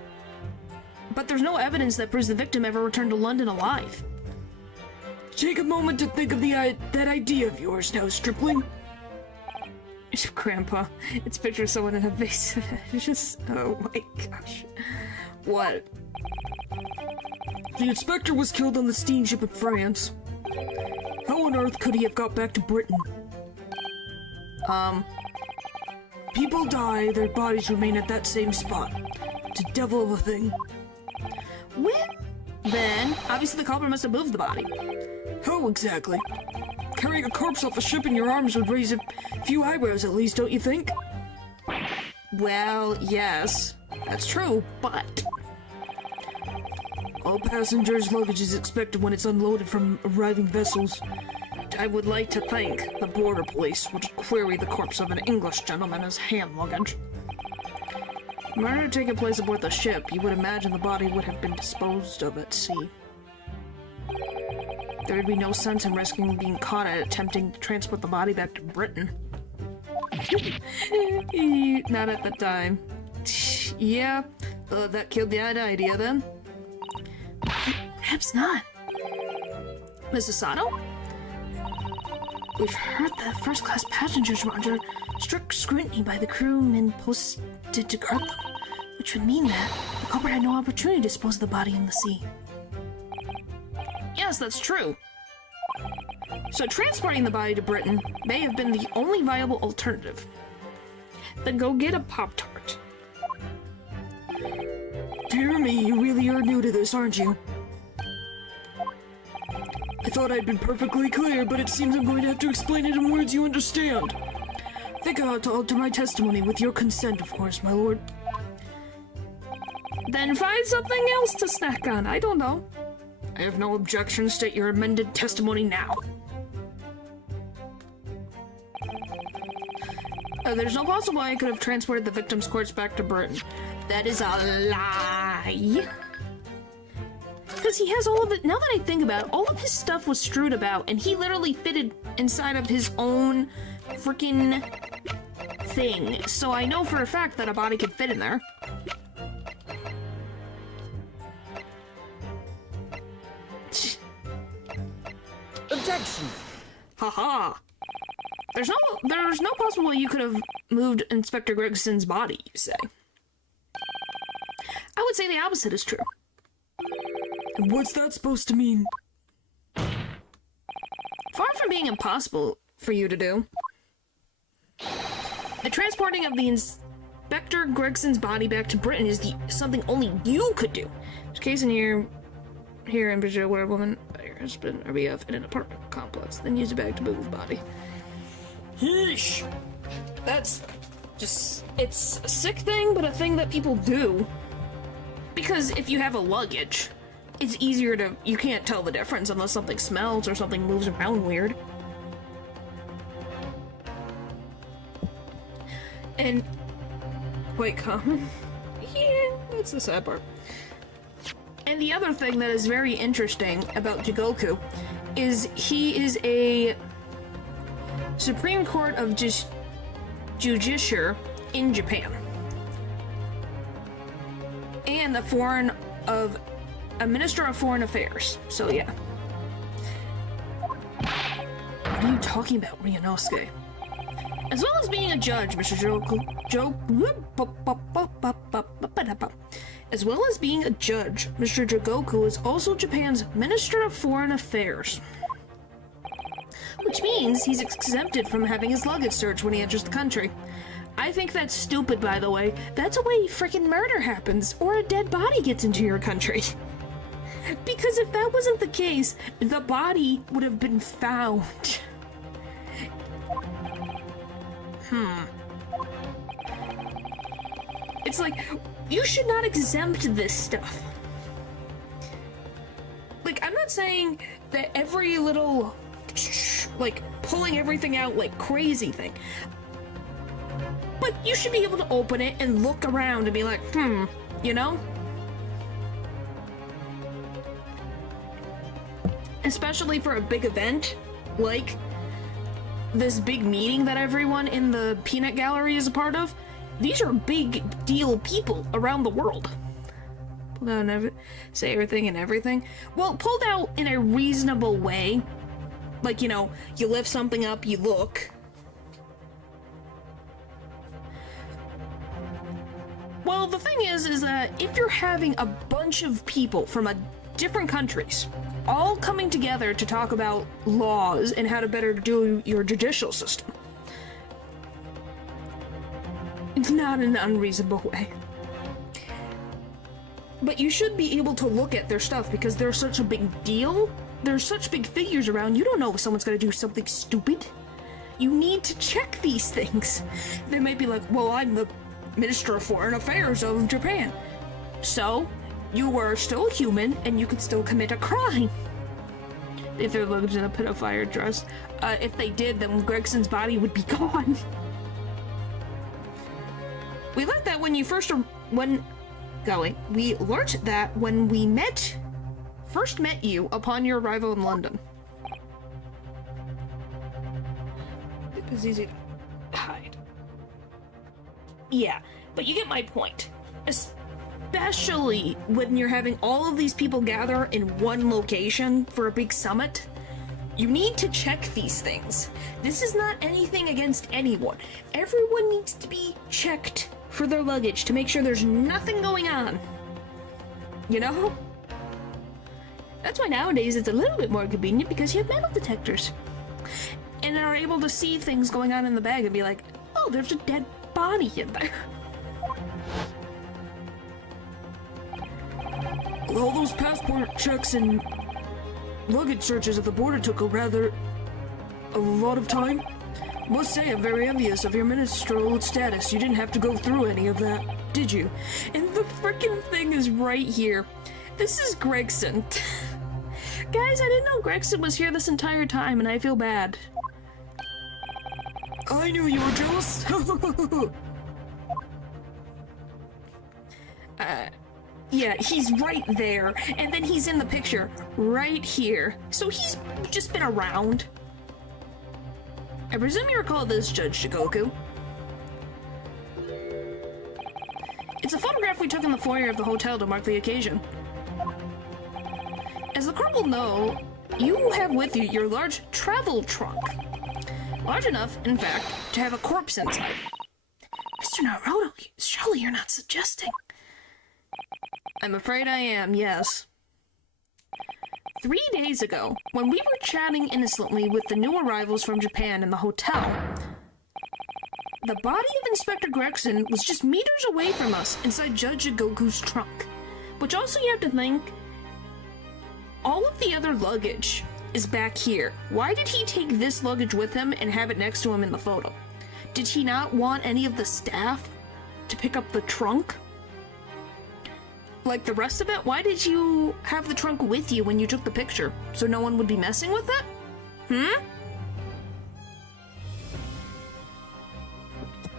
But there's no evidence that proves the victim ever returned to London alive. Take a moment to think of that idea of yours now, stripling. Grandpa, it's a picture of someone in a vase. It's just, oh my gosh. What? The inspector was killed on the steamship in France. How on earth could he have got back to Britain? People die, their bodies remain at that same spot. It's a devil of a thing. When? Then, obviously the culprit must have moved the body. How exactly? Carrying a corpse off a ship in your arms would raise a few eyebrows at least, don't you think? Well, yes, that's true, but... All passengers' luggage is expected when it's unloaded from arriving vessels. I would like to think the border police would query the corpse of an English gentleman as hand luggage. Murder taking place aboard the ship, you would imagine the body would have been disposed of at sea. There would be no sense in risking being caught at attempting to transport the body back to Britain. Not at the time. Yeah, that killed the idea then. Perhaps not. Mrs. Sato? We've heard that first-class passengers were under strict scrutiny by the crewmen posted to guard them, which would mean that the culprit had no opportunity to dispose of the body in the sea. Yes, that's true. So transporting the body to Britain may have been the only viable alternative. Then go get a Pop-Tart. Dear me, you really are new to this, aren't you? I thought I'd been perfectly clear, but it seems I'm going to have to explain it in words you understand. I think I ought to alter my testimony with your consent, of course, my lord. Then find something else to snack on, I don't know. I have no objection. State your amended testimony now. There's no possible way I could have transported the victim's corpse back to Britain. That is a lie. Because he has all of it. Now that I think about it, all of his stuff was strewed about, and he literally fitted inside of his own freaking thing. So I know for a fact that a body could fit in there. Objection! Haha. There's no possible way you could have moved Inspector Gregson's body, you say. I would say the opposite is true. What's that supposed to mean? Far from being impossible for you to do, the transporting of the Inspector Gregson's body back to Britain is something only you could do. There's a case in here in Brazil where a woman by her husband or BF in an apartment complex, then used a bag to move his body. Yeesh. That's just, it's a sick thing, but a thing that people do. Because if you have a luggage, it's easier to, you can't tell the difference unless something smells or something moves around weird. And quite common. Yeah, that's the sad part. And the other thing that is very interesting about Jigoku is he is a Supreme Court of Judiciary in Japan. And a Minister of Foreign Affairs. So yeah. What are you talking about, Ryunosuke? As well as being a judge, Mr. As well as being a judge, Mr. Jigoku is also Japan's Minister of Foreign Affairs. Which means he's exempted from having his luggage searched when he enters the country. I think that's stupid, by the way. That's a way freaking murder happens, or a dead body gets into your country. Because if that wasn't the case, the body would have been found. It's like, you should not exempt this stuff. Like, I'm not saying that every little, like, pulling everything out like crazy thing. But you should be able to open it and look around and be like, you know? Especially for a big event, like this big meeting that everyone in the Peanut Gallery is a part of. These are big deal people around the world. Pulled out and say everything and everything. Well, pulled out in a reasonable way. Like, you know, you lift something up, you look. Well, the thing is that if you're having a bunch of people from different countries all coming together to talk about laws and how to better do your judicial system, it's not an unreasonable way. But you should be able to look at their stuff because they're such a big deal. There's such big figures around. You don't know if someone's gonna do something stupid. You need to check these things. They might be like, well, I'm the Minister of Foreign Affairs of Japan. So, you are still human, and you could still commit a crime. If they're lived in a pedophile dress. If they did, then Gregson's body would be gone. We learned that when you we learned that when we first met you upon your arrival in London. It was easy to hide. Yeah, but you get my point. especially when you're having all of these people gather in one location for a big summit. You need to check these things. This is not anything against anyone. Everyone needs to be checked for their luggage to make sure there's nothing going on. You know? That's why nowadays it's a little bit more convenient because you have metal detectors. And are able to see things going on in the bag and be like, oh, there's a dead body in there. All those passport checks and luggage searches at the border took a lot of time. Must say I'm very envious of your ministerial status. You didn't have to go through any of that, did you? And the frickin' thing is right here. This is Gregson. Guys, I didn't know Gregson was here this entire time, and I feel bad. I knew you were jealous. Yeah, he's right there, and then he's in the picture right here. So he's just been around. I presume you recall this, Judge Shigoku. It's a photograph we took in the foyer of the hotel to mark the occasion. As the court will know, you have with you your large travel trunk. Large enough, in fact, to have a corpse inside. Mr. Naruto, surely you're not suggesting... I'm afraid I am, yes. 3 days ago, when we were chatting innocently with the new arrivals from Japan in the hotel, the body of Inspector Gregson was just meters away from us inside Judge Jigoku's trunk. Which also you have to think, all of the other luggage is back here. Why did he take this luggage with him and have it next to him in the photo? Did he not want any of the staff to pick up the trunk? Like the rest of it? Why did you have the trunk with you when you took the picture? So no one would be messing with it?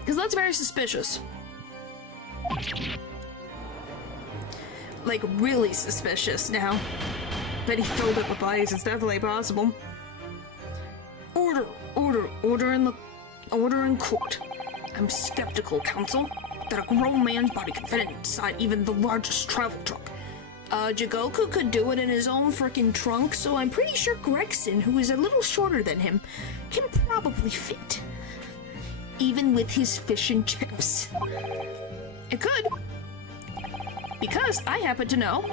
Because that's very suspicious. Like, really suspicious now. Bet he filled it with ice. It's definitely possible. Order in court. I'm skeptical, counsel, that a grown man's body could fit inside even the largest travel trunk. Jigoku could do it in his own frickin' trunk, so I'm pretty sure Gregson, who is a little shorter than him, can probably fit. Even with his fish and chips. It could. Because I happen to know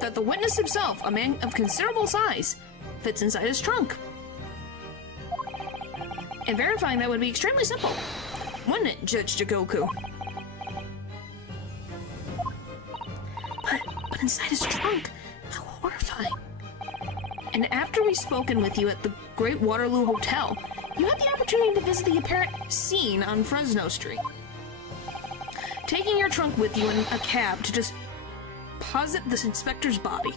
that the witness himself, a man of considerable size, fits inside his trunk. And verifying that would be extremely simple, wouldn't it, Judge Jigoku? But inside his trunk? How horrifying. And after we've spoken with you at the Great Waterloo Hotel, you had the opportunity to visit the apparent scene on Fresno Street. Taking your trunk with you in a cab to just posit this inspector's body.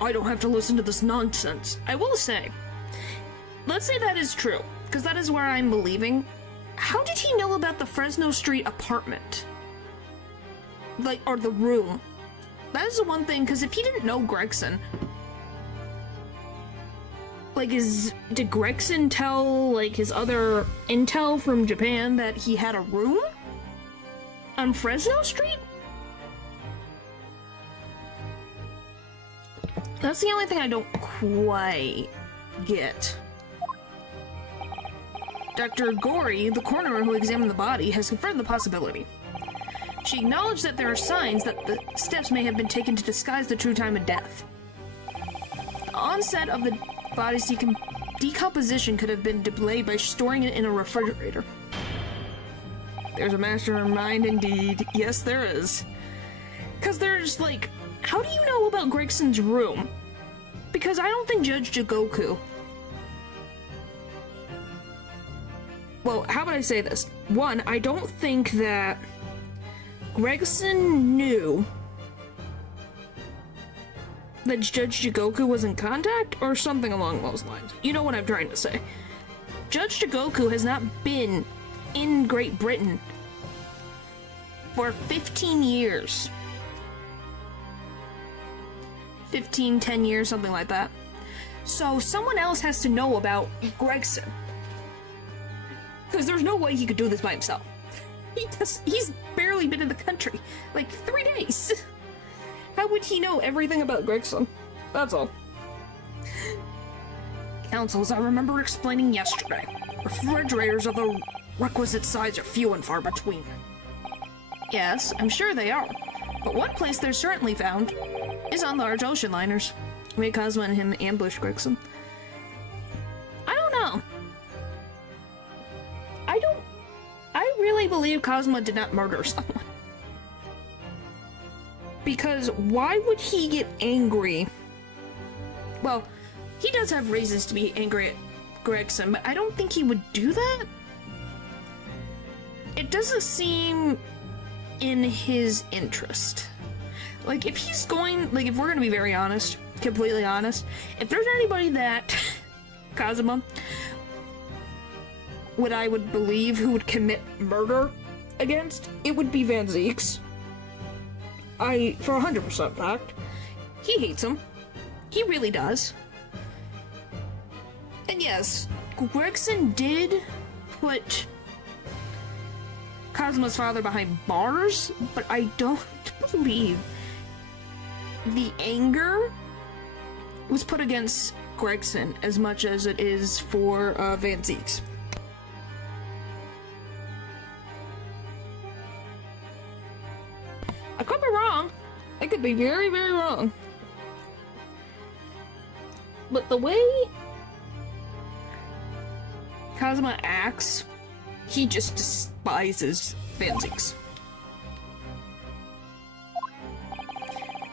I don't have to listen to this nonsense. I will say, let's say that is true, because that is where I'm believing. How did he know about the Fresno Street apartment? Like, or the room? That is the one thing, because if he didn't know Gregson, like, did Gregson tell, like, his other intel from Japan that he had a room on Fresno Street? That's the only thing I don't quite get. Dr. Gori, the coroner who examined the body, has confirmed the possibility. She acknowledged that there are signs that the steps may have been taken to disguise the true time of death. The onset of the body's decomposition could have been delayed by storing it in a refrigerator. There's a mastermind indeed. Yes, there is. Because there's, like, how do you know about Gregson's room? Because I don't think Judge Jigoku... Well, how would I say this? One, I don't think that Gregson knew that Judge Jigoku was in contact, or something along those lines. You know what I'm trying to say. Judge Jigoku has not been in Great Britain for 15 years. 10 years, something like that. So someone else has to know about Gregson. Because there's no way he could do this by himself. He's barely been in the country. Like, 3 days. How would he know everything about Gregson? That's all. Councils, I remember explaining yesterday. Refrigerators of the requisite size are few and far between. Yes, I'm sure they are. But one place they're certainly found is on large ocean liners. May Cosmo and him ambush Gregson. I don't know. I really believe Cosmo did not murder someone. Because why would he get angry? Well, he does have reasons to be angry at Gregson, but I don't think he would do that. It doesn't seem in his interest. Like, if he's going, like, if we're gonna be very honest, completely honest, if there's anybody that Kazuma I would believe who would commit murder against, it would be Van Zeeks. For 100% fact. He hates him. He really does. And yes, Gregson did put Kazuma's father behind bars, but I don't believe the anger was put against Gregson as much as it is for Van Zeeks. I could be wrong. I could be very, very wrong. But the way Kazuma acts, he just despises Van Zeeks.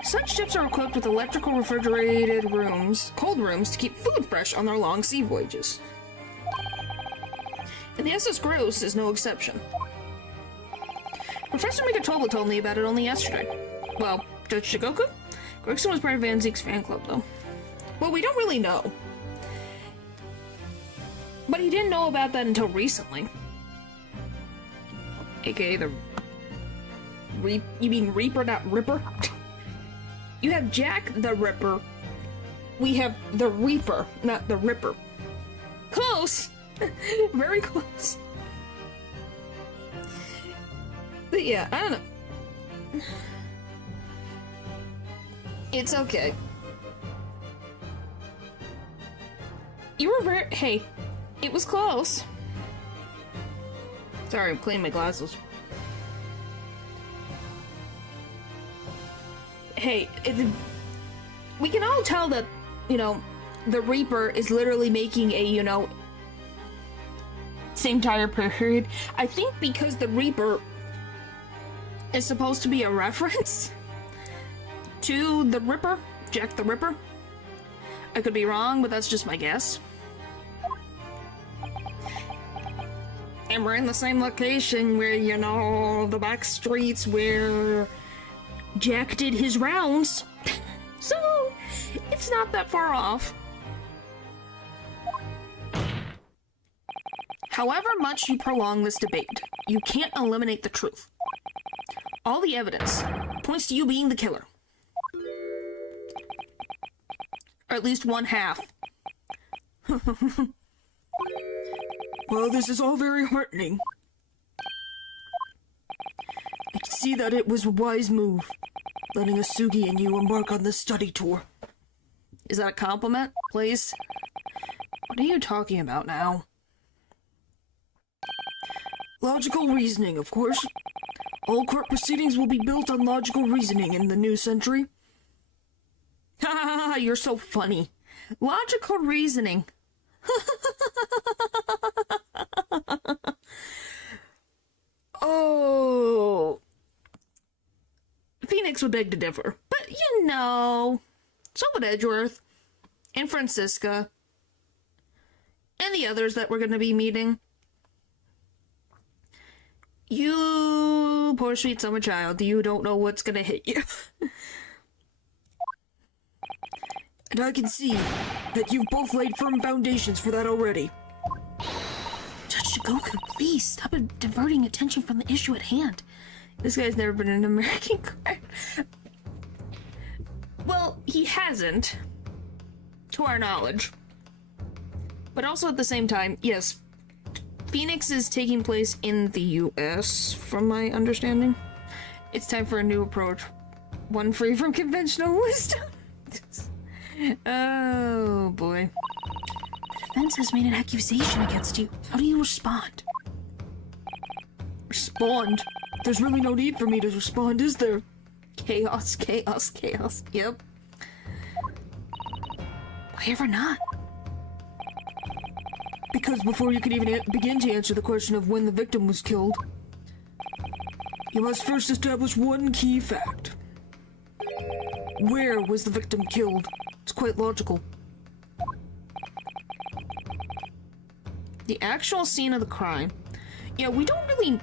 Such ships are equipped with electrical refrigerated rooms, cold rooms, to keep food fresh on their long sea voyages. And the SS Gross is no exception. Professor Mikatola told me about it only yesterday. Well, Judge Shigoku? Gregson was part of Van Zeek's fan club, though. Well, we don't really know. But he didn't know about that until recently. AKA the... You mean Reaper, not Ripper? You have Jack the Ripper. We have the Reaper, not the Ripper. Close! Very close. But yeah, I don't know. It's okay. You were very... Hey, it was close. Sorry, I'm cleaning my glasses. Hey, we can all tell that, you know, the Reaper is literally making a, you know, same time period. I think because the Reaper is supposed to be a reference to the Ripper, Jack the Ripper. I could be wrong, but that's just my guess. And we're in the same location where, you know, the back streets where Jack did his rounds. So, it's not that far off. However much you prolong this debate, you can't eliminate the truth. All the evidence points to you being the killer. Or at least one half. Well, this is all very heartening. I can see that it was a wise move, letting Asugi and you embark on this study tour. Is that a compliment, please? What are you talking about now? Logical reasoning, of course. All court proceedings will be built on logical reasoning in the new century. Ha ha ha, you're so funny. Logical reasoning. Oh. Phoenix would beg to differ. But, you know, so would Edgeworth. And Francisca. And the others that we're going to be meeting. You poor sweet summer child, you don't know what's gonna hit you. And I can see that you've both laid firm foundations for that already. Judge Shigoku, please stop diverting attention from the issue at hand. This guy's never been in an American court. Well, he hasn't, to our knowledge. But also at the same time, yes, Phoenix is taking place in the US, from my understanding. It's time for a new approach. One free from conventional wisdom. Oh, boy. The defense has made an accusation against you. How do you respond? Respond? There's really no need for me to respond, is there? Chaos, chaos, chaos. Yep. Why ever not? Because before you can even begin to answer the question of when the victim was killed, you must first establish one key fact. Where was the victim killed? It's quite logical. The actual scene of the crime. Yeah, we don't really...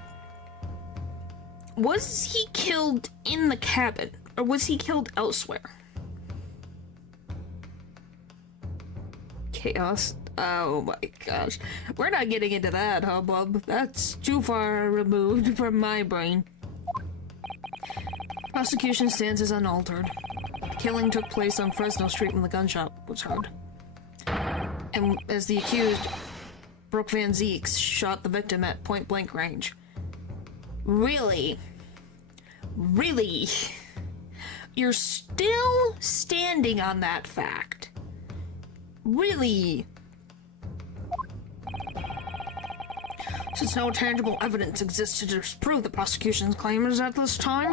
Was he killed in the cabin? Or was he killed elsewhere? Chaos. Oh my gosh. We're not getting into that, hubbub. That's too far removed from my brain. Prosecution stance is unaltered. The killing took place on Fresno Street when the gunshot was heard. And as the accused, Brooke Van Zeeks, shot the victim at point-blank range. Really? Really? You're still standing on that fact? Really? Since no tangible evidence exists to disprove the prosecution's claims at this time,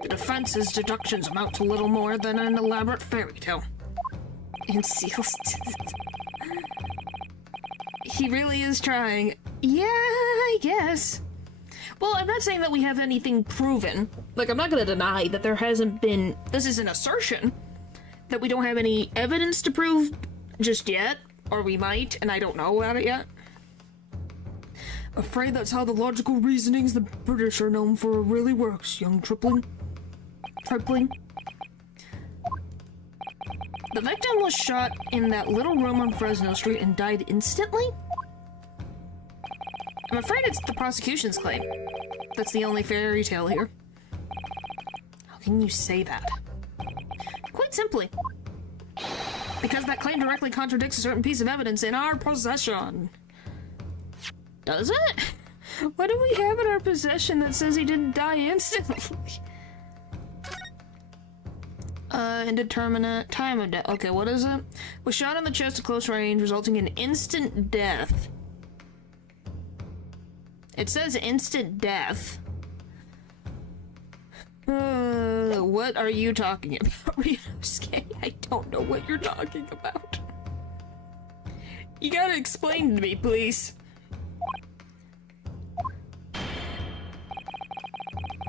the defense's deductions amount to little more than an elaborate fairy tale. And seals. He really is trying. Yeah, I guess. Well, I'm not saying that we have anything proven. Like, I'm not gonna deny that there hasn't been... This is an assertion that we don't have any evidence to prove just yet. Or we might, and I don't know about it yet. Afraid that's how the logical reasonings the British are known for really works, young tripling. The victim was shot in that little room on Fresno Street and died instantly? I'm afraid it's the prosecution's claim. That's the only fairy tale here. How can you say that? Quite simply. Because that claim directly contradicts a certain piece of evidence in our possession. Does it? What do we have in our possession that says he didn't die instantly? Indeterminate time of death. Okay, what is it? Was shot in the chest at close range, resulting in instant death. It says instant death. What are you talking about, Rinosuke? I don't know what you're talking about. You gotta explain to me, please.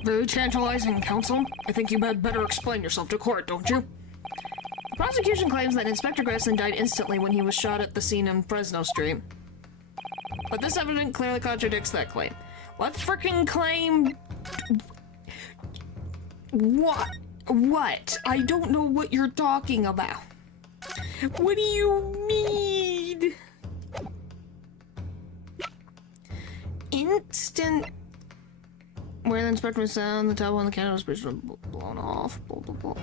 Very tantalizing, counsel. I think you had better explain yourself to court, don't you? The prosecution claims that Inspector Gregson died instantly when he was shot at the scene on Fresno Street. But this evidence clearly contradicts that claim. What frickin' claim? What? What? I don't know what you're talking about. What do you mean? Instant... Where the inspector was found, the top on the candle was blown off. Blah, blah, blah.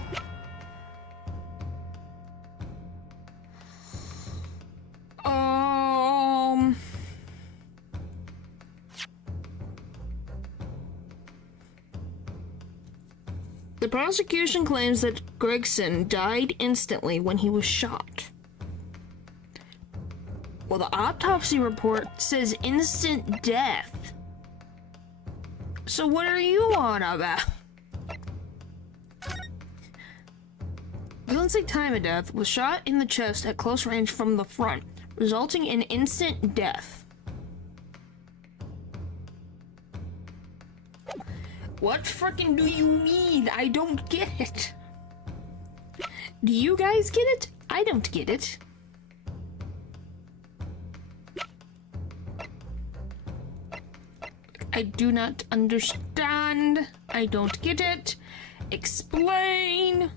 The prosecution claims that Gregson died instantly when he was shot. Well, the autopsy report says instant death. So what are you on about? It doesn't say time of death. Was shot in the chest at close range from the front, resulting in instant death. What frickin' do you mean? I don't get it. Do you guys get it? I don't get it. I do not understand. I don't get it. Explain.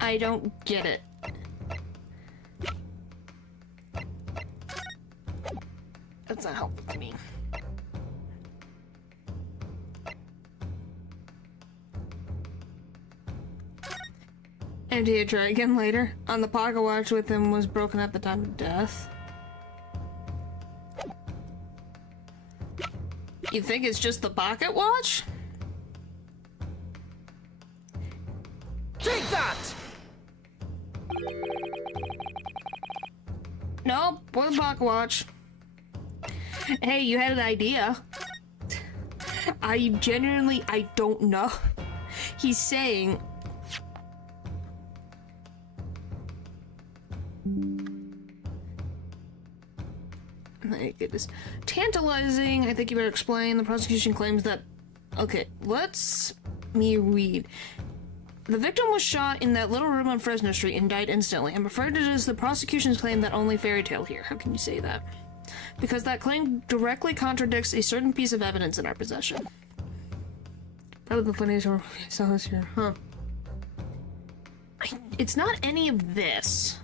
I don't get it. That's not helpful to me. Empty a try again later. On the pocket watch with him was broken at the time of death. You think it's just the pocket watch? Take that! Nope, with the pocket watch. Hey, you had an idea. I don't know. He's saying... My goodness. Tantalizing. I think you better explain. The prosecution claims that... Okay, let's me read. The victim was shot in that little room on Fresno Street and died instantly. I'm afraid it is the prosecution's claim that only fairy tale here. How can you say that? Because that claim directly contradicts a certain piece of evidence in our possession. Probably the funniest horror I saw this year. Huh. It's not any of this.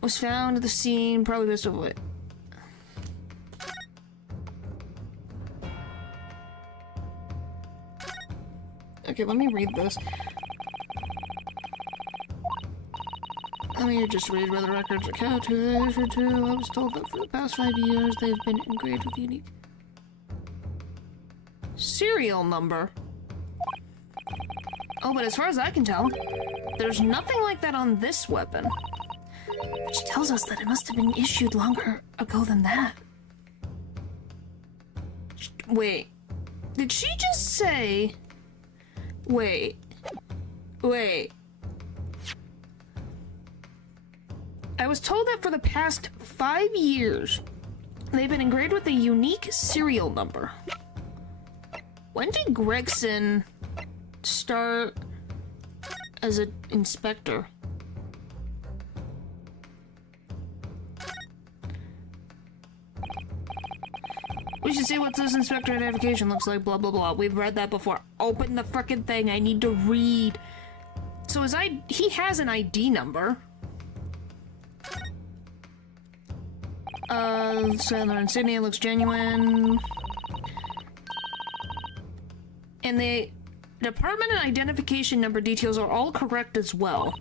Was found at the scene, probably best of it. Okay, let me read this. Let me just read where the records are kept. I was told that for the past 5 years they've been engraved with unique serial number. Oh, but as far as I can tell, there's nothing like that on this weapon. Which tells us that it must have been issued longer ago than that. Wait. Did she just say... Wait. I was told that for the past 5 years, they've been engraved with a unique serial number. When did Gregson start as an inspector? We should see what this inspector identification looks like, blah, blah, blah. We've read that before. Open the frickin' thing. I need to read. So he has an ID number. Sandler insignia looks genuine. And the department and identification number details are all correct as well.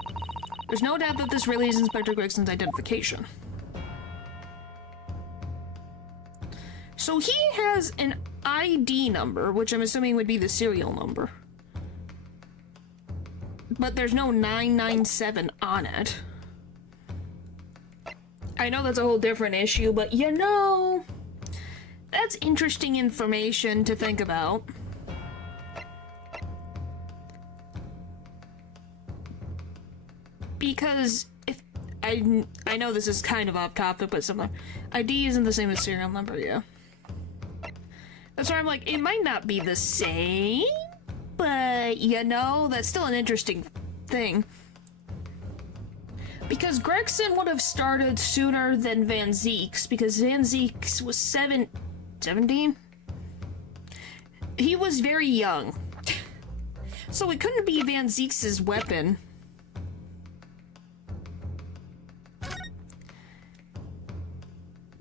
There's no doubt that this really is Inspector Gregson's identification. So he has an ID number, which I'm assuming would be the serial number. But there's no 997 on it. I know that's a whole different issue, but you know, that's interesting information to think about. Because if I know this is kind of off topic, but similar. ID isn't the same as serial number, yeah. That's why I'm like, it might not be the same, but you know, that's still an interesting thing. Because Gregson would have started sooner than Van Zeeks, because Van Zeeks was 17? He was very young. So it couldn't be Van Zeeks' weapon.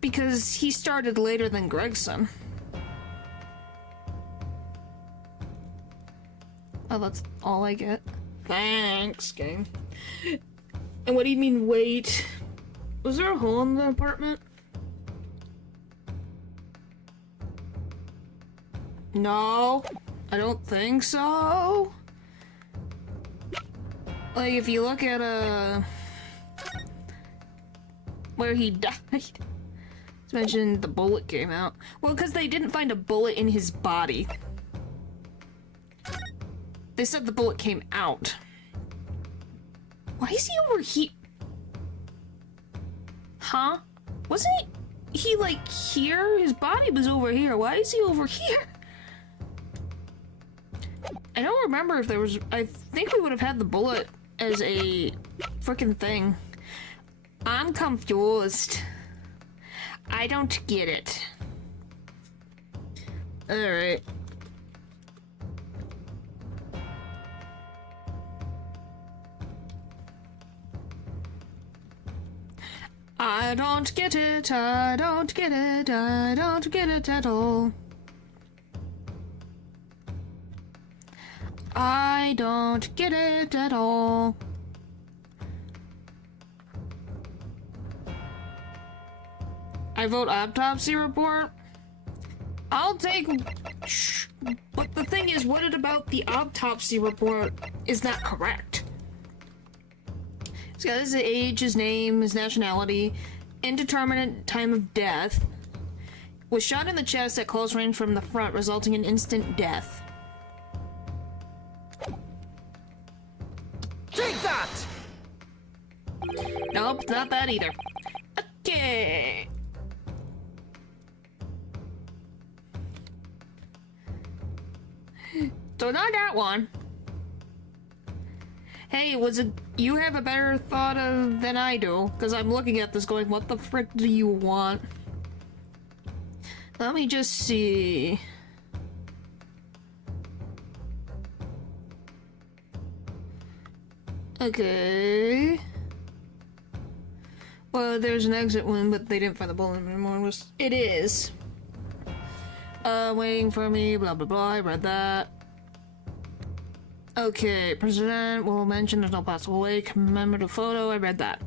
Because he started later than Gregson. Oh, that's all I get. Thanks, gang. And what do you mean, wait? Was there a hole in the apartment? No, I don't think so. Like, if you look at, where he died, it's mentioned the bullet came out. Well, because they didn't find a bullet in his body. They said the bullet came out. Why is he over here? Huh? Wasn't he like here? His body was over here. Why is he over here? I don't remember if there was... I think we would have had the bullet as a freaking thing. I'm confused. I don't get it. Alright. I don't get it, I don't get it, I don't get it at all. I don't get it at all. I vote autopsy report. I'll take... But the thing is, what about the autopsy report is not correct? It's got his age, his name, his nationality, indeterminate time of death. Was shot in the chest at close range from the front, resulting in instant death. Take that! Nope, not that either. Okay. So not that one. Hey, you have a better thought of than I do, because I'm looking at this going, what the frick do you want? Let me just see. Okay. Well, there's an exit one, but they didn't find the bullet anymore. It is. Waiting for me, blah blah blah, I read that. Okay, President will mention there's no possible way, commemorative photo, I read that.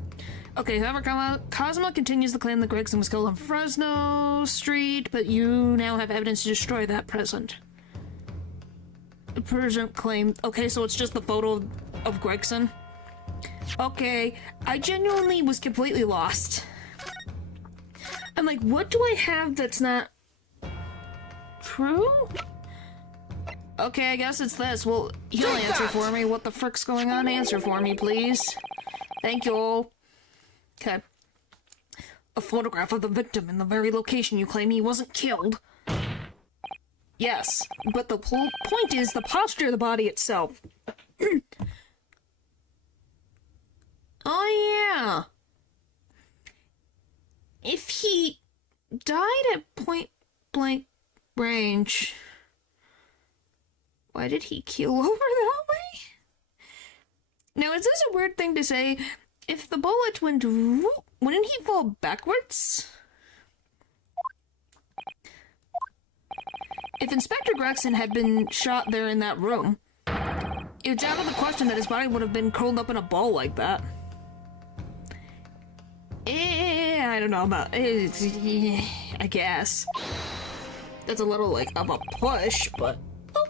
Okay, however, Cosmo continues to claim that Gregson was killed on Fresno Street, but you now have evidence to destroy that present. The President claimed... Okay, so it's just the photo of Gregson? Okay, I genuinely was completely lost. I'm like, what do I have that's not... true? Okay, I guess it's this. Well, he'll answer for me. What the frick's going on? Answer for me, please. Thank you. Okay. A photograph of the victim in the very location you claim he wasn't killed. Yes, but the point is the posture of the body itself. Oh, yeah. If he died at point-blank range... Why did he keel over that way? Now, is this a weird thing to say? If the bullet went... wouldn't he fall backwards? If Inspector Gregson had been shot there in that room, it's out of the question that his body would have been curled up in a ball like that. I don't know about... I guess. That's a little, like, of a push, but...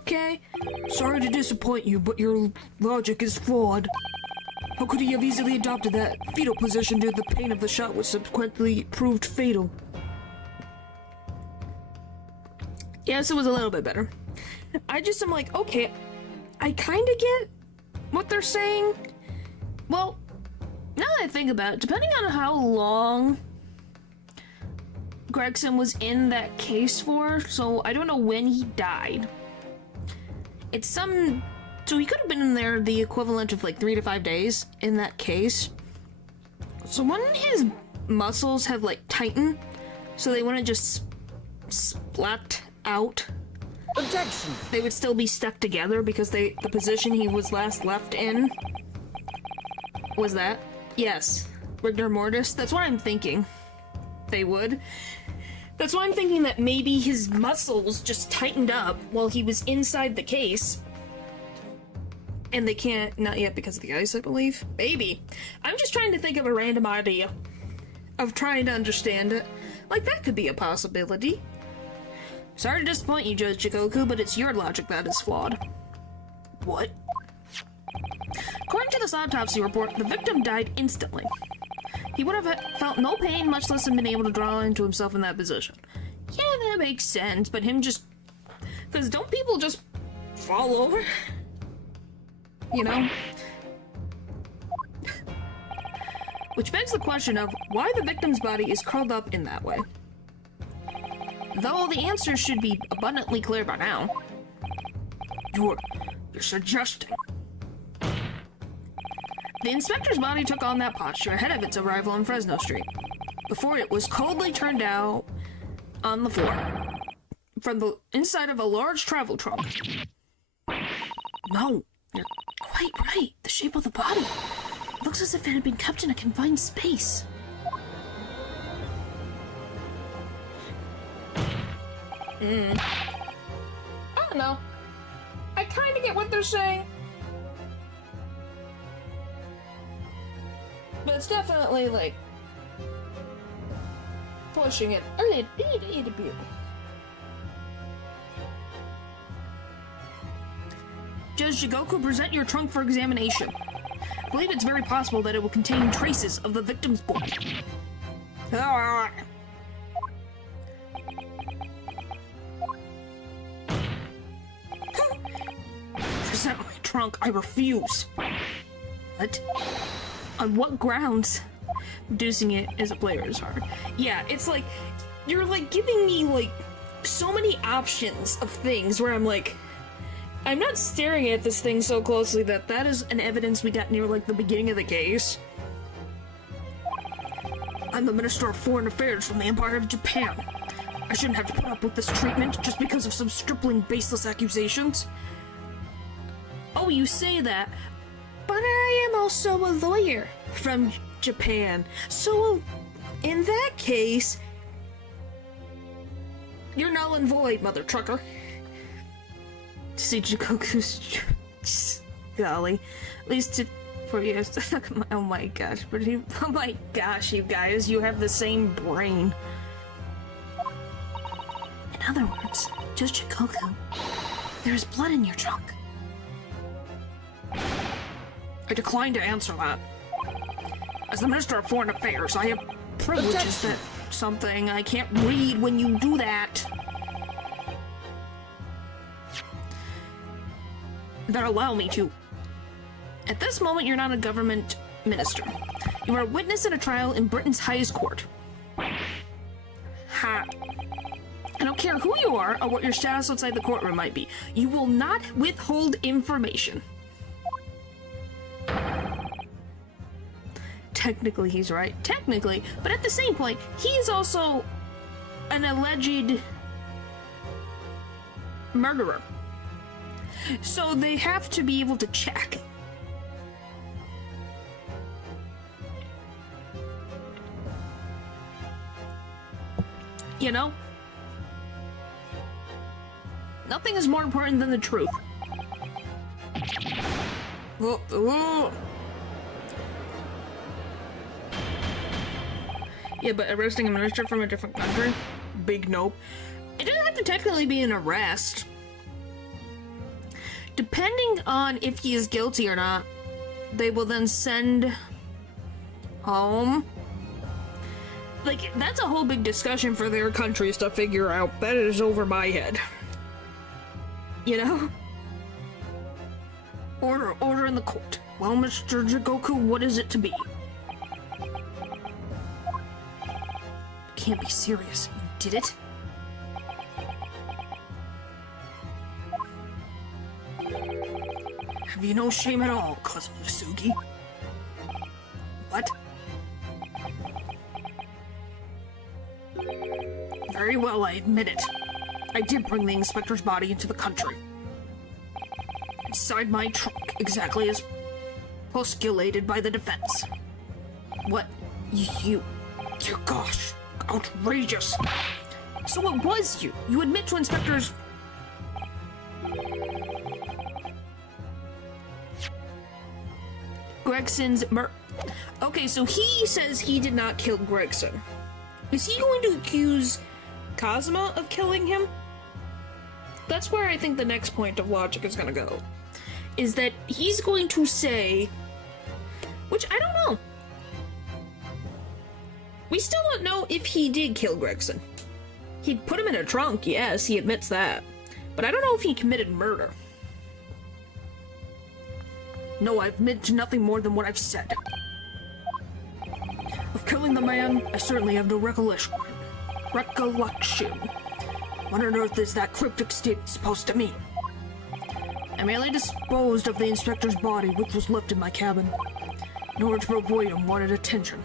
Okay. Sorry to disappoint you, but your logic is flawed. How could he have easily adopted that fetal position due to the pain of the shot which subsequently proved fatal? Yes, it was a little bit better. I just am like, okay, I kind of get what they're saying. Well, now that I think about it, depending on how long Gregson was in that case for, so I don't know when he died. It's so he could have been in there the equivalent of like 3 to 5 days in that case. So wouldn't his muscles have like tightened so they wouldn't just splat out? Objection! They would still be stuck together because the position he was last left in was that? Yes. Rigor mortis? That's what I'm thinking. They would. That's why I'm thinking that maybe his muscles just tightened up while he was inside the case. And they can't, not yet because of the ice, I believe. Maybe. I'm just trying to think of a random idea of trying to understand it. Like, that could be a possibility. Sorry to disappoint you, Judge Chikoku, but it's your logic that is flawed. What? According to this autopsy report, the victim died instantly. He would have felt no pain, much less have been able to draw into himself in that position. Yeah, that makes sense, but him just... Because don't people just fall over? You know? Which begs the question of why the victim's body is curled up in that way. Though the answer should be abundantly clear by now. You're suggesting. The inspector's body took on that posture ahead of its arrival on Fresno Street, before it was coldly turned out on the floor from the inside of a large travel trunk. No, you're quite right. The shape of the body looks as if it had been kept in a confined space. I don't know. I kind of get what they're saying. But it's definitely, like, pushing it a little bit. Judge Jigoku, present your trunk for examination. I believe it's very possible that it will contain traces of the victim's blood. Present my trunk. I refuse. What? On what grounds? Reducing it as a player is hard. Yeah, it's like, you're like giving me like so many options of things where I'm like, I'm not staring at this thing so closely that is an evidence we got near like the beginning of the case. I'm the Minister of Foreign Affairs from the Empire of Japan. I shouldn't have to put up with this treatment just because of some stripling baseless accusations. Oh, you say that, but I am also a lawyer from Japan. So, in that case, you're null and void, mother trucker. See Jigoku's golly. At least for years. Oh my gosh, but oh my gosh, you guys, you have the same brain. In other words, Judge Jigoku, there is blood in your trunk. I decline to answer that. As the Minister of Foreign Affairs, I have privileges that Something I can't read when you do that. That allow me to. At this moment, you're not a government minister. You are a witness in a trial in Britain's highest court. Ha. I don't care who you are or what your status outside the courtroom might be. You will not withhold information. Technically, he's right. Technically. But at the same point, he is also an alleged murderer. So they have to be able to check. You know? Nothing is more important than the truth. Yeah, but arresting a minister from a different country? Big nope. It doesn't have to technically be an arrest. Depending on if he is guilty or not, they will then send home. Like, that's a whole big discussion for their countries to figure out. That is over my head. You know? Order in the court. Well, Mr. Jigoku, what is it to be? can't be serious. You did it? Have you no shame at all, cousin Yasugi? What? Very well, I admit it. I did bring the inspector's body into the country. Inside my trunk, exactly as postulated by the defense. What? You... Dear gosh, outrageous. So it was you. You admit to inspectors... Gregson's Okay, so he says he did not kill Gregson. Is he going to accuse Kazuma of killing him? That's where I think the next point of logic is gonna go. Is that he's going to say... Which, I don't know. We still don't know if he did kill Gregson. He put him in a trunk, yes, he admits that. But I don't know if he committed murder. No, I've admitted to nothing more than what I've said. Of killing the man, I certainly have no recollection. What on earth is that cryptic statement supposed to mean? I merely disposed of the inspector's body, which was left in my cabin, in order to avoid unwanted attention.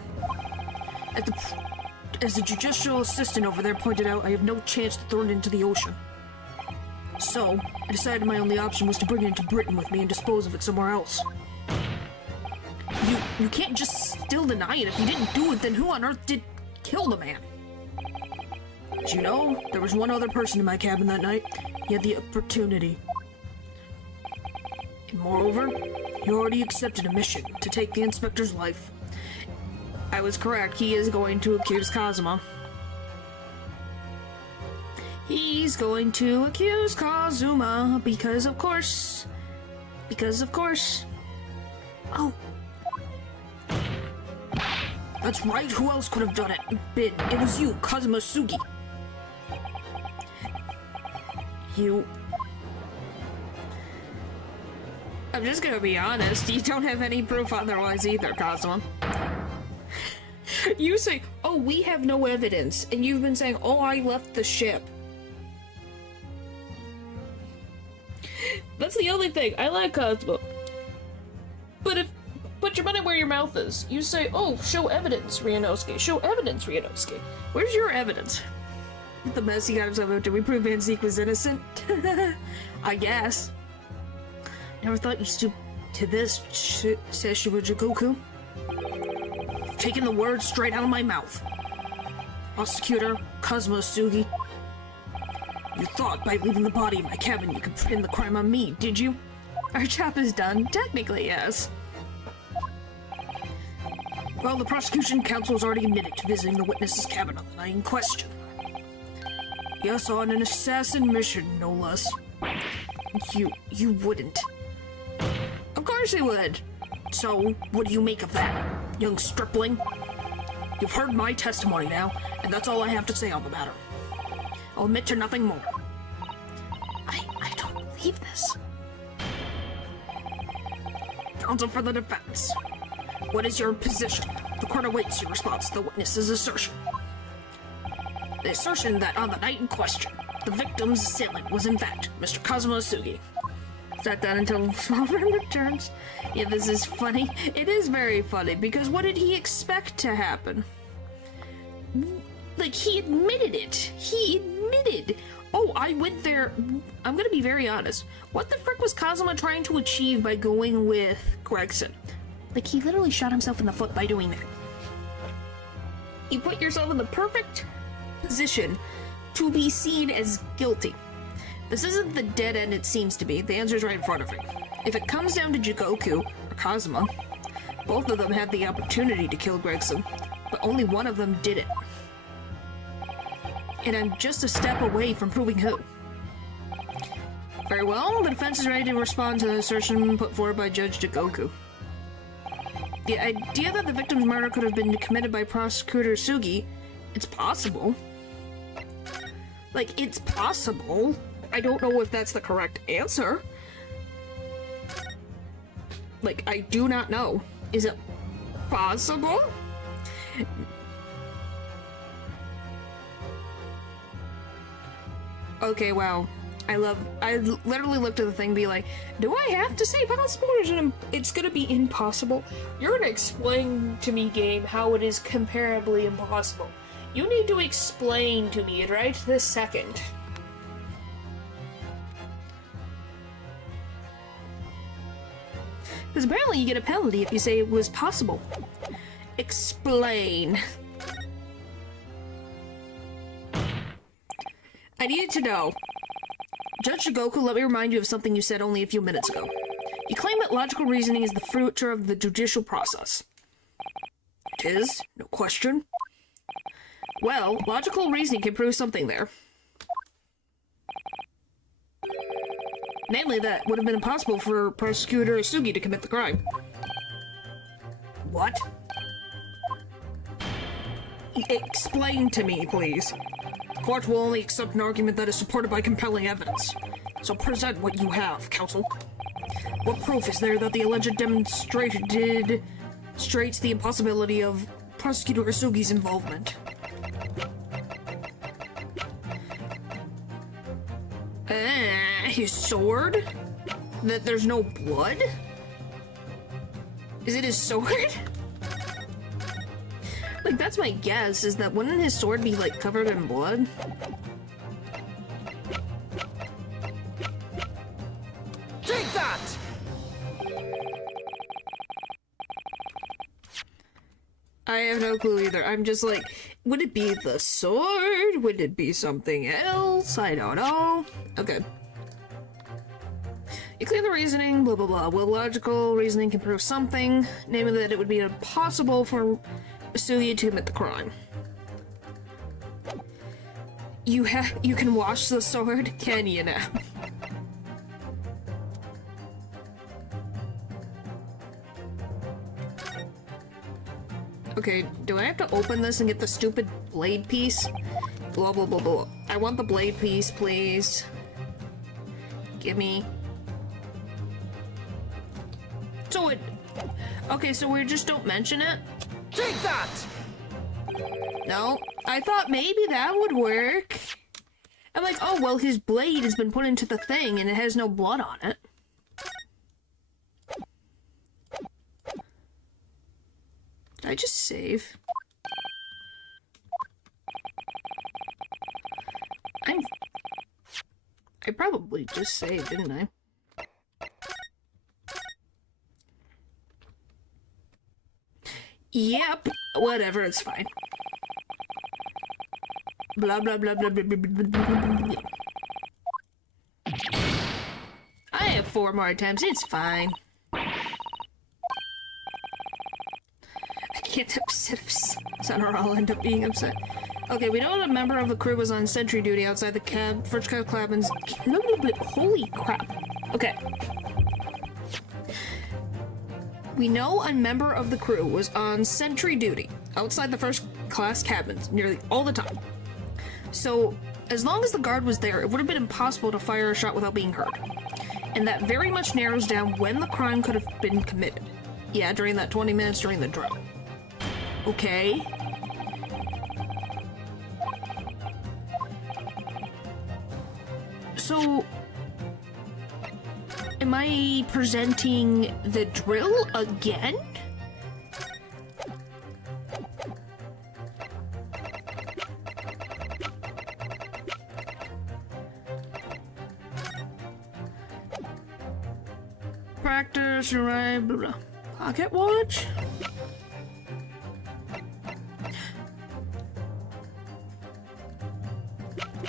As the judicial assistant over there pointed out, I have no chance to throw it into the ocean. So, I decided my only option was to bring it into Britain with me and dispose of it somewhere else. You can't just still deny it. If you didn't do it, then who on earth did kill the man? As you know, there was one other person in my cabin that night. He had the opportunity. And moreover, you already accepted a mission to take the inspector's life. I was correct. He is going to accuse Kazuma. He's going to accuse Kazuma because of course. Because of course. Oh, That's right, who else could have done it? It was you, Kazuma Sugi. You... I'm just gonna be honest, you don't have any proof otherwise either, Kazuma. You say, oh, we have no evidence, and you've been saying, oh, I left the ship. That's the only thing. I like Kazuma. But if... Put your money where your mouth is. You say, oh, show evidence, Ryunosuke. Show evidence, Ryunosuke. Where's your evidence? The mess he got himself into. We proved Van Zeke was innocent. I guess. Never thought you'd stoop to this, Seshiwa Jigoku. You've taken the words straight out of my mouth. Prosecutor Kazuma Sugi. You thought by leaving the body in my cabin you could pin the crime on me, did you? Our job is done. Technically, yes. Well, the prosecution counsel has already admitted to visiting the witness's cabin on the night in question. Yes, on an assassin mission, no less. You wouldn't. Of course he would. So, what do you make of that, young stripling? You've heard my testimony now, and that's all I have to say on the matter. I'll admit to nothing more. I don't believe this. Counsel for the defense. What is your position? The court awaits your response to the witness's assertion. The assertion that on the night in question, the victim's assailant was in fact Mr. Kazuma Sugi. Is that done until Smallman returns? Yeah, this is funny. It is very funny, because what did he expect to happen? Like, he admitted it. He admitted. Oh, I went there. I'm gonna be very honest. What the frick was Kazuma trying to achieve by going with Gregson? Like, he literally shot himself in the foot by doing that. You put yourself in the perfect position to be seen as guilty. This isn't the dead end it seems to be. The answer's right in front of you. If it comes down to Jigoku or Kazuma, both of them had the opportunity to kill Gregson, but only one of them did it. And I'm just a step away from proving who. Very well, the defense is ready to respond to the assertion put forward by Judge Jigoku. The idea that the victim's murder could have been committed by Prosecutor Sugi, it's possible. Like, it's possible. I don't know if that's the correct answer. Like, I do not know. Is it possible? Okay, wow. I literally looked at the thing and be like, do I have to say possible or is it's gonna be impossible? You're gonna explain to me, game, how it is comparably impossible. You need to explain to me right this second. Because apparently you get a penalty if you say it was possible. Explain. I needed to know. Judge Jigoku, let me remind you of something you said only a few minutes ago. You claim that logical reasoning is the future of the judicial process. It is, no question. Well, logical reasoning can prove something there. Namely, that would have been impossible for Prosecutor Sugi to commit the crime. What? Explain to me, please. The court will only accept an argument that is supported by compelling evidence. So present what you have, counsel. What proof is there that the alleged demonstration demonstrates the impossibility of Prosecutor Sugi's involvement? His sword? That there's no blood? Is it his sword? Like, that's my guess, is that wouldn't his sword be, like, covered in blood? Take that! I have no clue either. I'm just like, would it be the sword? Would it be something else? I don't know. Okay. You clear the reasoning, blah blah blah. Well, logical reasoning can prove something, namely that it would be impossible for Asugi to commit the crime. You can wash the sword, can you now? Okay, do I have to open this and get the stupid blade piece? Blah blah blah blah. I want the blade piece, please. Give me. So it. Okay, so we just don't mention it? Take that! No, I thought maybe that would work. I'm like, oh, well, his blade has been put into the thing and it has no blood on it. Did I just save? I probably just saved, didn't I? Yep, whatever, it's fine. Blah blah blah blah blah blah blah blah blah. I have 4 more attempts, it's fine. I can't upset son or I'll end up being upset. Okay, we know that a member of the crew was on sentry duty outside the first cabin's. Holy crap. Okay. We know a member of the crew was on sentry duty outside the first class cabins nearly all the time. So, as long as the guard was there, it would have been impossible to fire a shot without being heard. And that very much narrows down when the crime could have been committed. Yeah, during that 20 minutes during the drill. Okay. So, am I presenting the drill again? Practice, right, blah, blah. Pocket watch?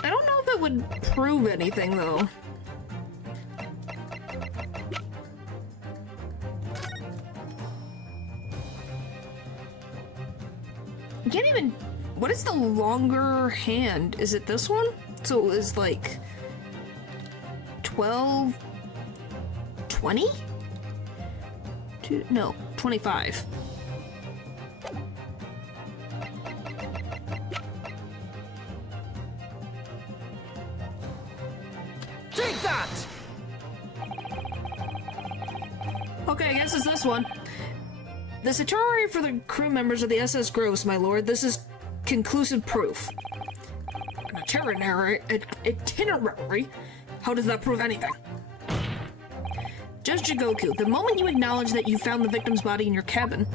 I don't know if it would prove anything, though. I can't even... What is the longer hand? Is it this one? So it was like... 12... 20? No, 25. Take that! Okay, I guess it's this one. This itinerary for the crew members of the SS Gross, my lord. This is conclusive proof. An itinerary? Itinerary? How does that prove anything? Judge Jigoku, the moment you acknowledge that you found the victim's body in your cabin,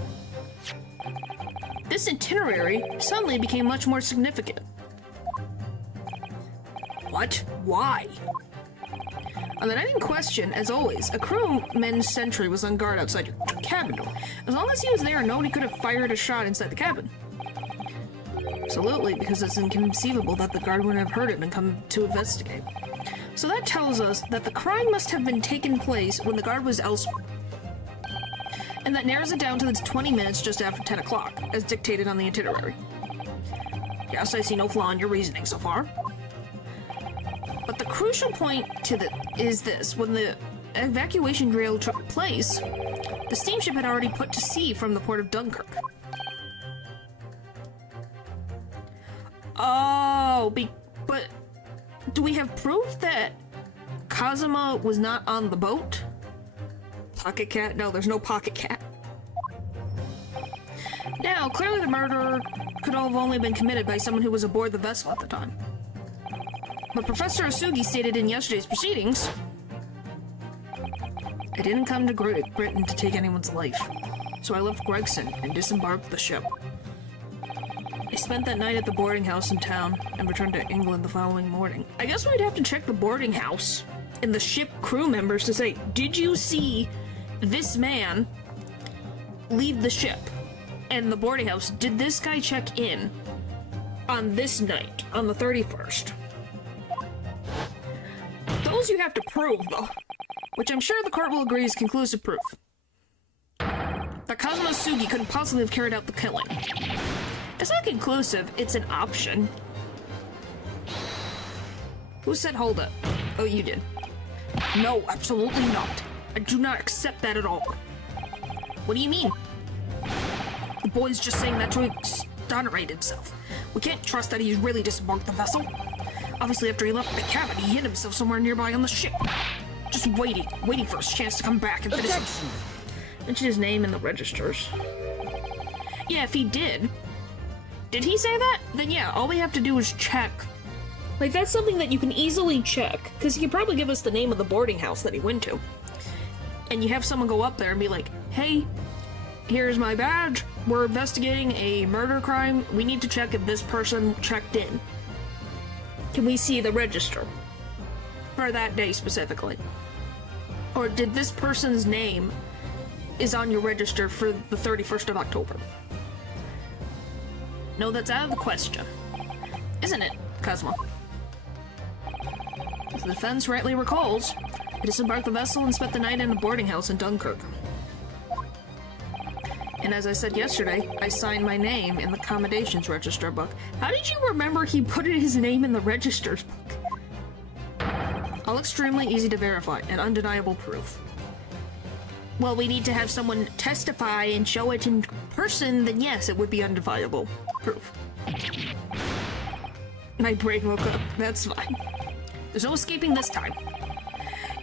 this itinerary suddenly became much more significant. What? Why? On the night in question, as always, a crewman's sentry was on guard outside your cabin door. As long as he was there, nobody could have fired a shot inside the cabin. Absolutely, because it's inconceivable that the guard wouldn't have heard it and come to investigate. So that tells us that the crime must have been taken place when the guard was elsewhere. And that narrows it down to the 20 minutes just after 10 o'clock, as dictated on the itinerary. Yes, I see no flaw in your reasoning so far. But the crucial point is this. When the evacuation drill took place, the steamship had already put to sea from the port of Dunkirk. Oh, but do we have proof that Kazuma was not on the boat? Pocket cat? No, there's no pocket cat. Now, clearly the murder could have only been committed by someone who was aboard the vessel at the time. But Professor Asugi stated in yesterday's proceedings, I didn't come to Britain to take anyone's life, so I left Gregson and disembarked the ship. I spent that night at the boarding house in town and returned to England the following morning. I guess we'd have to check the boarding house and the ship crew members to say, did you see this man leave the ship? And the boarding house, did this guy check in on this night, on the 31st? Those you have to prove, though. which I'm sure the court will agree is conclusive proof that Kazuma Sugi couldn't possibly have carried out the killing. It's not conclusive, it's an option. Who said hold up? Oh, you did. No, absolutely not. I do not accept that at all. What do you mean? The boy's just saying that to exonerate himself. We can't trust that he's really disembarked the vessel. Obviously, after he left the cabin, he hid himself somewhere nearby on the ship. Just waiting for his chance to come back and finish him. Mention his name in the registers. Yeah, if he did he say that? Then yeah, all we have to do is check. Like, that's something that you can easily check, because he could probably give us the name of the boarding house that he went to. And you have someone go up there and be like, hey, here's my badge. We're investigating a murder crime. We need to check if this person checked in. Can we see the register? For that day specifically. Or did this person's name is on your register for the 31st of October? No, that's out of the question. Isn't it, Kazuma? If the defense rightly recalls, I disembarked the vessel and spent the night in a boarding house in Dunkirk. And as I said yesterday, I signed my name in the accommodations register book. How did you remember he put his name in the registers book? All extremely easy to verify and undeniable proof. Well, we need to have someone testify and show it in person, then yes, it would be undeniable proof. My brain woke up. That's fine. There's no escaping this time.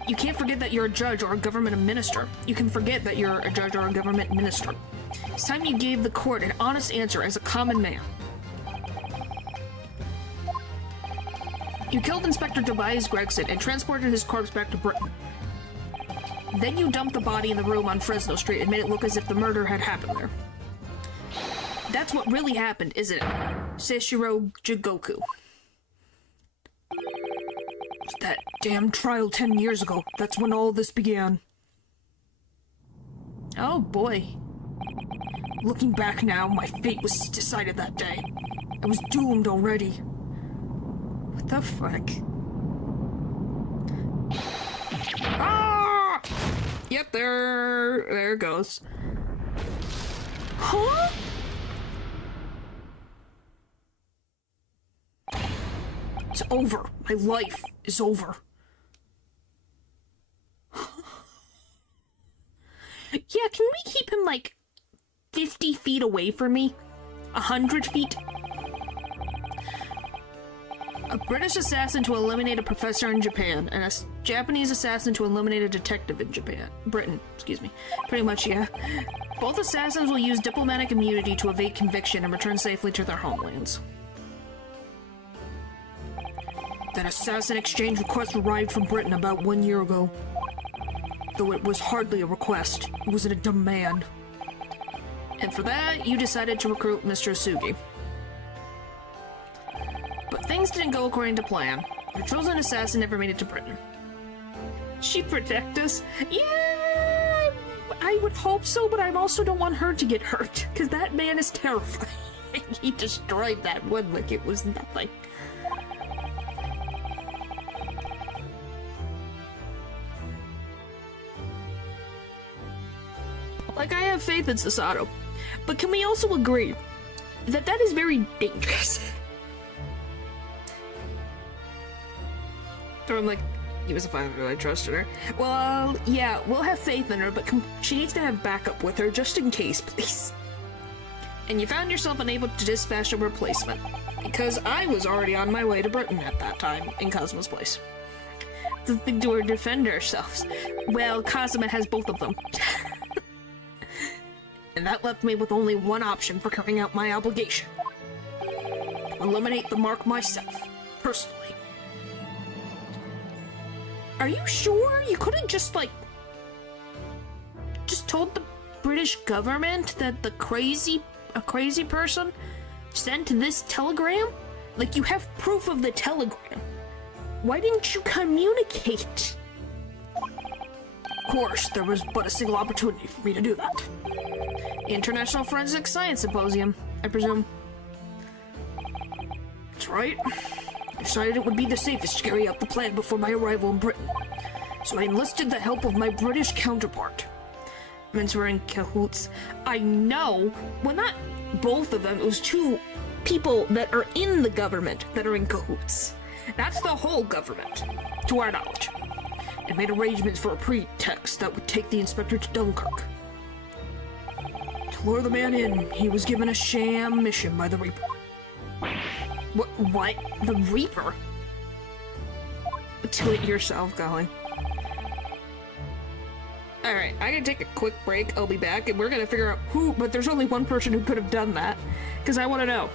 You can't forget that you're a judge or a government minister. You can forget that you're a judge or a government minister. It's time you gave the court an honest answer as a common man. You killed Inspector Tobias Gregson and transported his corpse back to Britain. Then you dumped the body in the room on Fresno Street and made it look as if the murder had happened there. That's what really happened, isn't it? Seishiro Jigoku. That damn trial 10 years ago. That's when all this began. Oh boy. Looking back now, my fate was decided that day. I was doomed already. What the fuck? Ah! Yep, there it goes. Huh? It's over. My life is over. Yeah, can we keep him, like, 50 feet away from me? 100 feet? A British assassin to eliminate a professor in Japan, and a Japanese assassin to eliminate a detective in Britain, excuse me. Pretty much, yeah. Both assassins will use diplomatic immunity to evade conviction and return safely to their homelands. That assassin exchange request arrived from Britain about 1 year ago. Though it was hardly a request, it was a demand. And for that, you decided to recruit Mr. Sugi. But things didn't go according to plan. Your chosen assassin never made it to Britain. She'd protect us? Yeah, I would hope so, but I also don't want her to get hurt, because that man is terrifying. He destroyed that wood like it was nothing. Like, I have faith in Sasato, but can we also agree that that is very dangerous? Or I'm like, he was a fighter, I trusted her. Well, yeah, we'll have faith in her, but she needs to have backup with her, just in case, please. And you found yourself unable to dispatch a replacement, because I was already on my way to Britain at that time, in Kazuma's place. The thing to defend ourselves. Well, Kazuma has both of them. And that left me with only one option for carrying out my obligation. Eliminate the mark myself, personally. Are you sure? You couldn't just, like, just told the British government that a crazy person sent this telegram? Like, you have proof of the telegram. Why didn't you communicate? Of course, there was but a single opportunity for me to do that. International Forensic Science Symposium, I presume. That's right. I decided it would be the safest to carry out the plan before my arrival in Britain. So I enlisted the help of my British counterpart. Meant we're in cahoots. I know. Well, not both of them. It was two people that are in the government that are in cahoots. That's the whole government, to our knowledge. And made arrangements for a pretext that would take the inspector to Dunkirk. To lure the man in, he was given a sham mission by the Reaper. What? The Reaper? Do it yourself, Golly. Alright, I gotta take a quick break. I'll be back, and we're gonna figure out who, but there's only one person who could have done that. Because I want to know.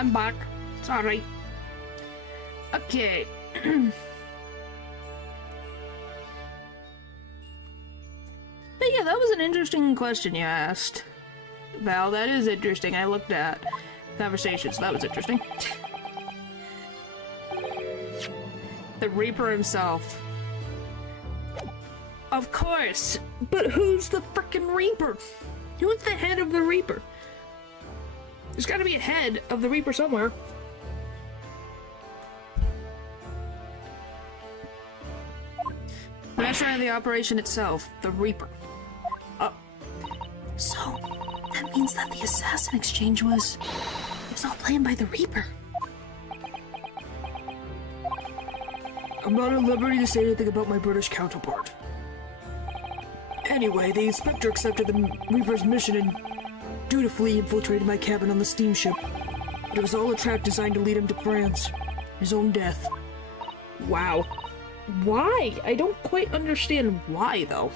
I'm back. It's alright. Okay. But yeah, that was an interesting question you asked. Val, that is interesting. I looked at conversations. That was interesting. The Reaper himself. Of course! But who's the frickin' Reaper? Who's the head of the Reaper? There's gotta be a head of the Reaper somewhere. Mastermind of the operation itself, the Reaper. So, that means that the assassin exchange was all planned by the Reaper. I'm not at liberty to say anything about my British counterpart. Anyway, the inspector accepted the Reaper's mission and dutifully infiltrated my cabin on the steamship. But it was all a trap designed to lead him to France. His own death. Wow. Why? I don't quite understand why, though.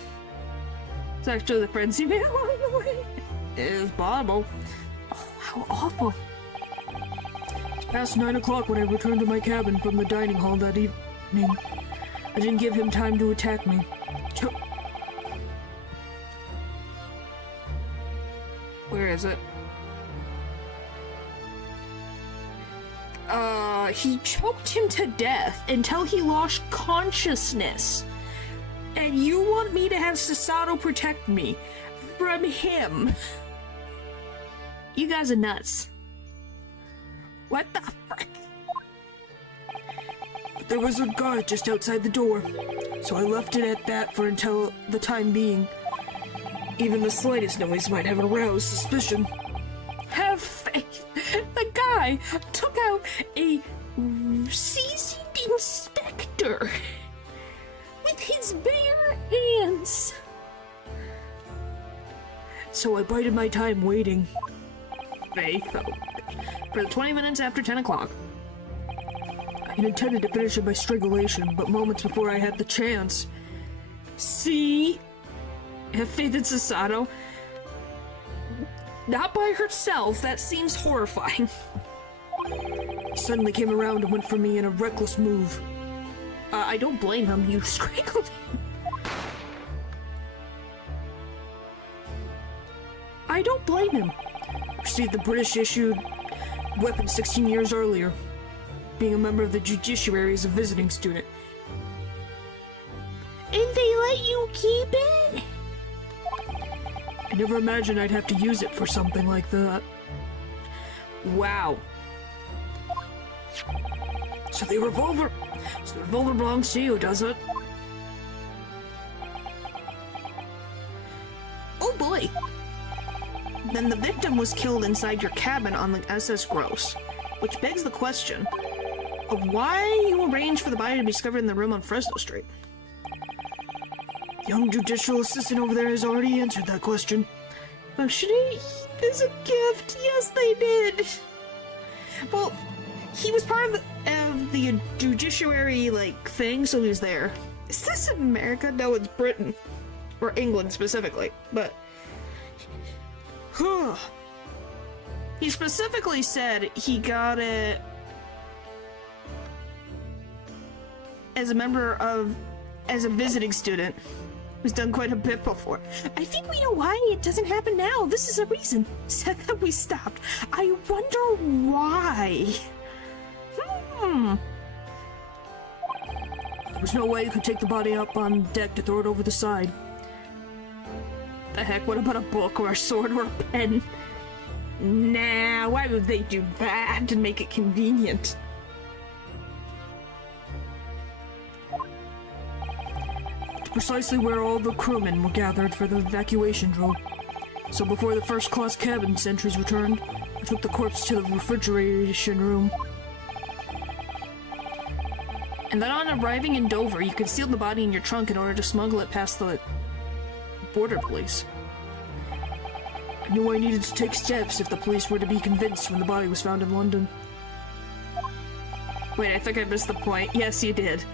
It's actually the friends you made along the way. It is possible. Oh, how awful. It's past 9 o'clock when I returned to my cabin from the dining hall that evening. I didn't give him time to attack me. Where is it? He choked him to death until he lost consciousness. And you want me to have Sasato protect me from him? You guys are nuts. What the frick? But there was a guard just outside the door, so I left it at that for until the time being. Even the slightest noise might have aroused suspicion. Have faith. The guy took out a seasoned inspector with his bare hands. So I bided my time waiting. Faith. For the 20 minutes after 10 o'clock. I had intended to finish it by strangulation, but moments before I had the chance. See? Have faith in Sasato. Not by herself, that seems horrifying. He suddenly came around and went for me in a reckless move. I don't blame him, you strangled him. I don't blame him. Received the British issued weapon 16 years earlier. Being a member of the judiciary as a visiting student. And they let you keep it? I never imagined I'd have to use it for something like that. Wow. So the revolver belongs to you, does it? Oh boy. Then the victim was killed inside your cabin on the SS Gross, which begs the question of why you arranged for the body to be discovered in the room on Fresno Street. Young judicial assistant over there has already answered that question. Oh, should he? As a gift. Yes, they did. Well, he was part of the judiciary, like, thing, so he was there. Is this America? No, it's Britain. Or England, specifically. But... he specifically said he got it as a member of... as a visiting student. Who's done quite a bit before. I think we know why it doesn't happen now. This is a reason. Said that we stopped. I wonder why. There was no way you could take the body up on deck to throw it over the side. The heck, what about a book or a sword or a pen? Nah, why would they do that to make it convenient? Precisely where all the crewmen were gathered for the evacuation drill. So before the first-class cabin sentries returned, I took the corpse to the refrigeration room. And then on arriving in Dover, you concealed the body in your trunk in order to smuggle it past the border police. I knew I needed to take steps if the police were to be convinced when the body was found in London. Wait, I think I missed the point. Yes, you did.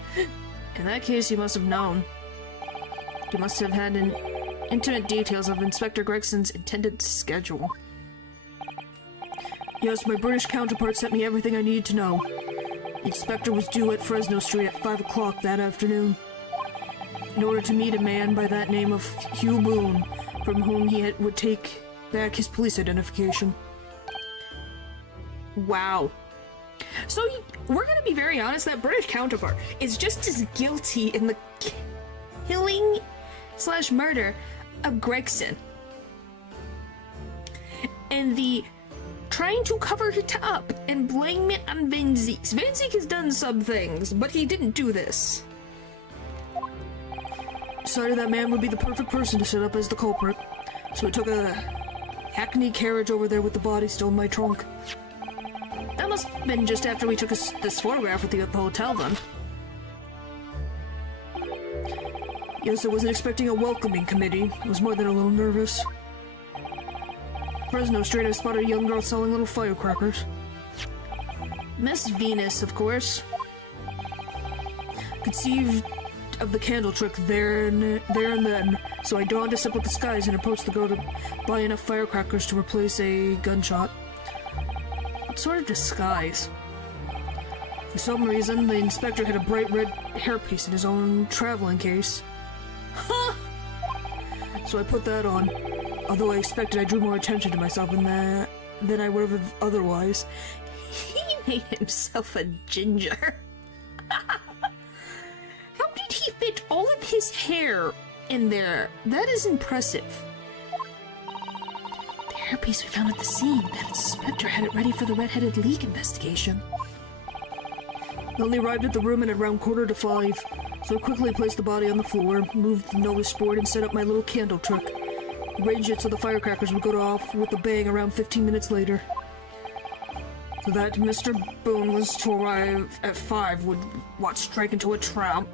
In that case, you must have known. You must have had intimate details of Inspector Gregson's intended schedule. Yes, my British counterpart sent me everything I needed to know. The inspector was due at Fresno Street at 5 o'clock that afternoon in order to meet a man by that name of Hugh Boone, from whom he would take back his police identification. Wow. So we're gonna be very honest, that British counterpart is just as guilty in the killing / murder of Gregson. And the trying to cover it up and blame it on Van Zeke. Van Zeke has done some things, but he didn't do this. Decided that man would be the perfect person to set up as the culprit, so we took a hackney carriage over there with the body still in my trunk. That must have been just after we took this photograph at the hotel, then. Yes, I wasn't expecting a welcoming committee. I was more than a little nervous. Fresno Street, I spotted a young girl selling little firecrackers. Miss Venus, of course. Conceived of the candle trick there and then, so I donned a simple disguise and approached the girl to buy enough firecrackers to replace a gunshot. What sort of disguise? For some reason, the inspector had a bright red hairpiece in his own traveling case. Huh! So I put that on, although I expected I drew more attention to myself than I would have otherwise. He made himself a ginger. How did he fit all of his hair in there? That is impressive. The hairpiece we found at the scene, that inspector had it ready for the Red-Headed League investigation. I only arrived at the room at around 4:45, so I quickly placed the body on the floor, moved the notice board, and set up my little candle trick. Arranged it so the firecrackers would go off with a bang around 15 minutes later. So that Mr. Boone was to arrive at 5 would walk straight into a trap.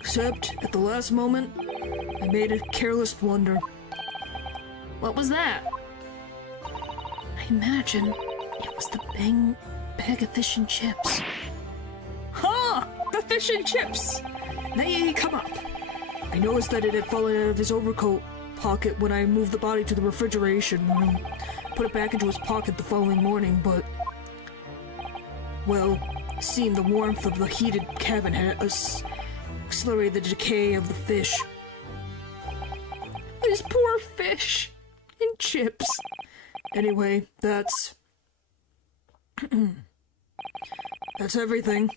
Except, at the last moment, I made a careless blunder. What was that? I imagine it was the bag of fish and chips. Huh! The fish and chips! They come up. I noticed that it had fallen out of his overcoat pocket when I moved the body to the refrigeration room. Put it back into his pocket the following morning, but... well, seeing the warmth of the heated cabin had accelerated the decay of the fish. These poor fish and chips. Anyway, that's... that's everything.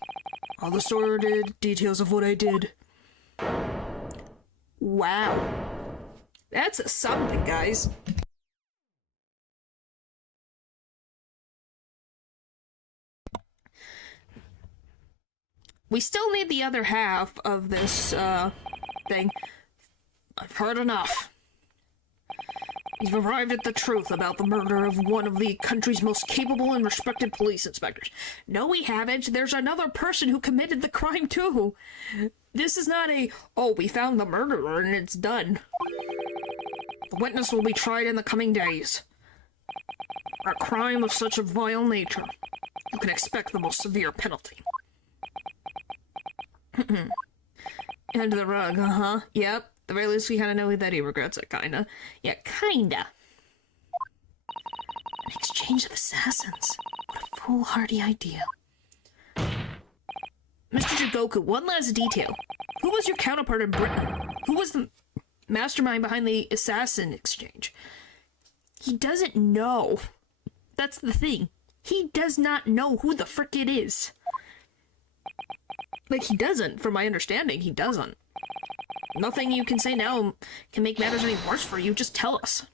All the sordid details of what I did. Wow. That's something, guys. We still need the other half of this, thing. I've heard enough. You've arrived at the truth about the murder of one of the country's most capable and respected police inspectors. No, we haven't. There's another person who committed the crime, too. This is not a, oh, we found the murderer and it's done. The witness will be tried in the coming days. For a crime of such a vile nature, you can expect the most severe penalty. Under the rug, uh-huh. Yep. The very least we kinda know that he regrets it, kinda. Yeah, kinda. An exchange of assassins. What a foolhardy idea. Mr. Jigoku, one last detail. Who was your counterpart in Britain? Who was the mastermind behind the assassin exchange? He doesn't know. That's the thing. He does not know who the frick it is. Like, he doesn't. From my understanding, he doesn't. Nothing you can say now can make matters any worse for you. Just tell us.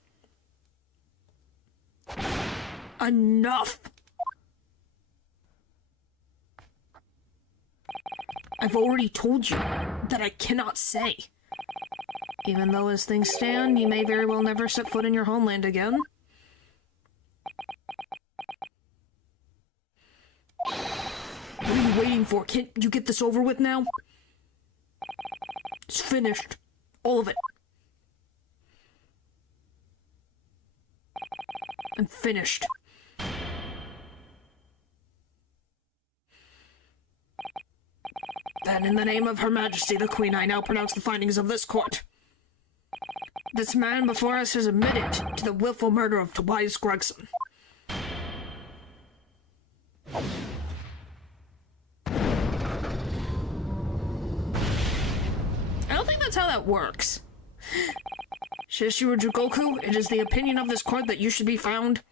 Enough! I've already told you that I cannot say. Even though as things stand, you may very well never set foot in your homeland again. What are you waiting for? Can't you get this over with now? It's finished. All of it. I'm finished. Then, in the name of Her Majesty the Queen, I now pronounce the findings of this court. This man before us has admitted to the willful murder of Tobias Gregson. I don't think that's how that works. Shishiro Jugoku, it is the opinion of this court that you should be found.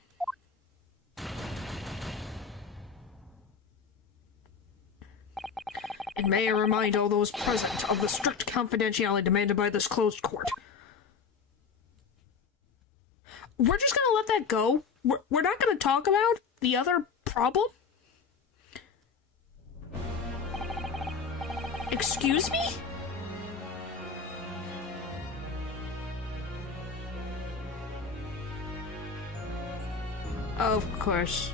And may I remind all those present of the strict confidentiality demanded by this closed court. We're just gonna let that go? We're not gonna talk about the other problem? Excuse me? Of course.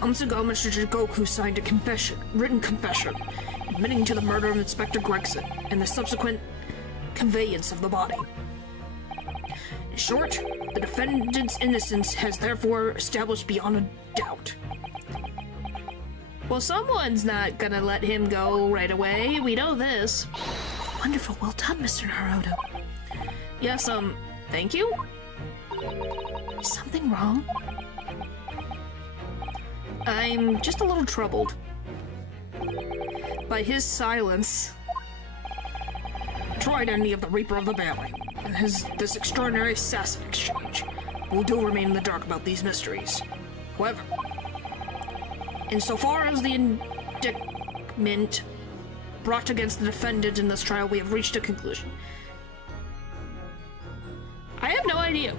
Months ago, Mr. Jigoku signed a written confession, admitting to the murder of Inspector Gregson and the subsequent conveyance of the body. In short, the defendant's innocence has therefore established beyond a doubt. Well, someone's not gonna let him go right away. We know this. Wonderful, well done, Mr. Naruto. Yes, thank you? Is something wrong? I'm just a little troubled by his silence. The true identity of the Reaper of the Valley and this extraordinary assassin exchange will do remain in the dark about these mysteries. However, insofar as the indictment brought against the defendant in this trial, we have reached a conclusion. I have no idea.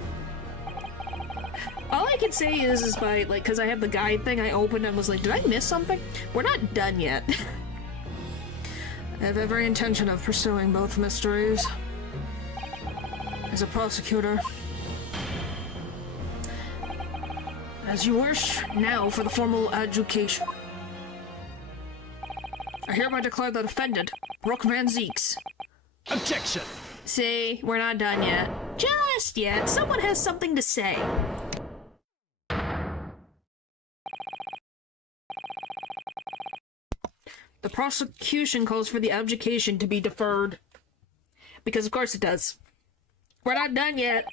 All I can say is by, like, because I have the guide thing, I opened and was like, did I miss something? We're not done yet. I have every intention of pursuing both mysteries. As a prosecutor. As you wish, now for the formal adjudication. I hereby declare the defendant, Brooke Van Zeeks. Objection! See, we're not done yet. Just yet. Someone has something to say. The prosecution calls for the adjudication to be deferred. Because of course it does. We're not done yet.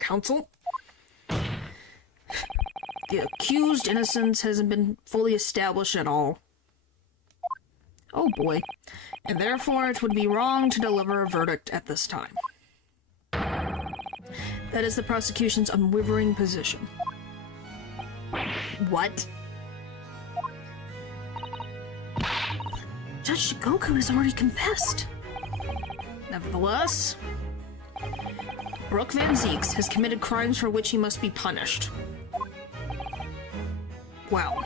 Counsel? The accused innocence hasn't been fully established at all. Oh boy. And therefore it would be wrong to deliver a verdict at this time. That is the prosecution's unwavering position. What? Judge Shigoku has already confessed. Nevertheless, Brooke Van Zeeks has committed crimes for which he must be punished. Well,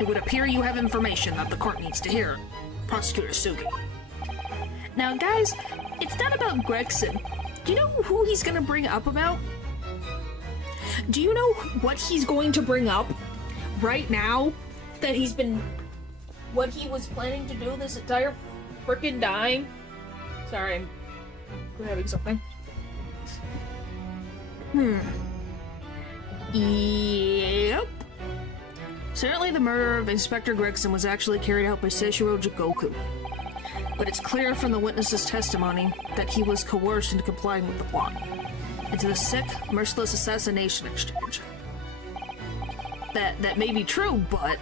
it would appear you have information that the court needs to hear, Prosecutor Sugi. Now, guys, it's not about Gregson. Do you know who he's gonna bring up about? Do you know what he's going to bring up right now? That he's been... what he was planning to do this entire frickin' time? Sorry, I'm grabbing something. Yep. Certainly the murder of Inspector Gregson was actually carried out by Seishiro Jigoku. But it's clear from the witness's testimony that he was coerced into complying with the plot, into the sick, merciless assassination exchange. That may be true, but...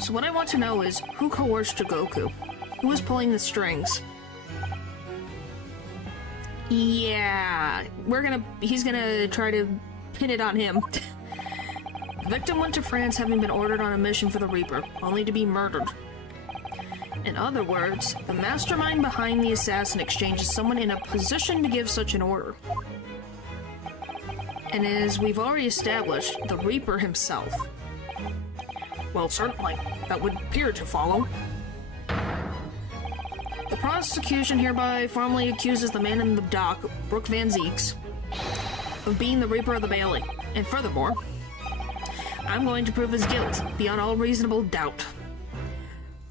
So what I want to know is, who coerced Jigoku? Who was pulling the strings? Yeah, he's gonna try to pin it on him. The victim went to France having been ordered on a mission for the Reaper, only to be murdered. In other words, the mastermind behind the assassin exchange is someone in a position to give such an order. And as we've already established, the Reaper himself. Well, certainly, that would appear to follow. The prosecution hereby formally accuses the man in the dock, Brooke Van Zeeks, of being the Reaper of the Bailey. And furthermore, I'm going to prove his guilt beyond all reasonable doubt.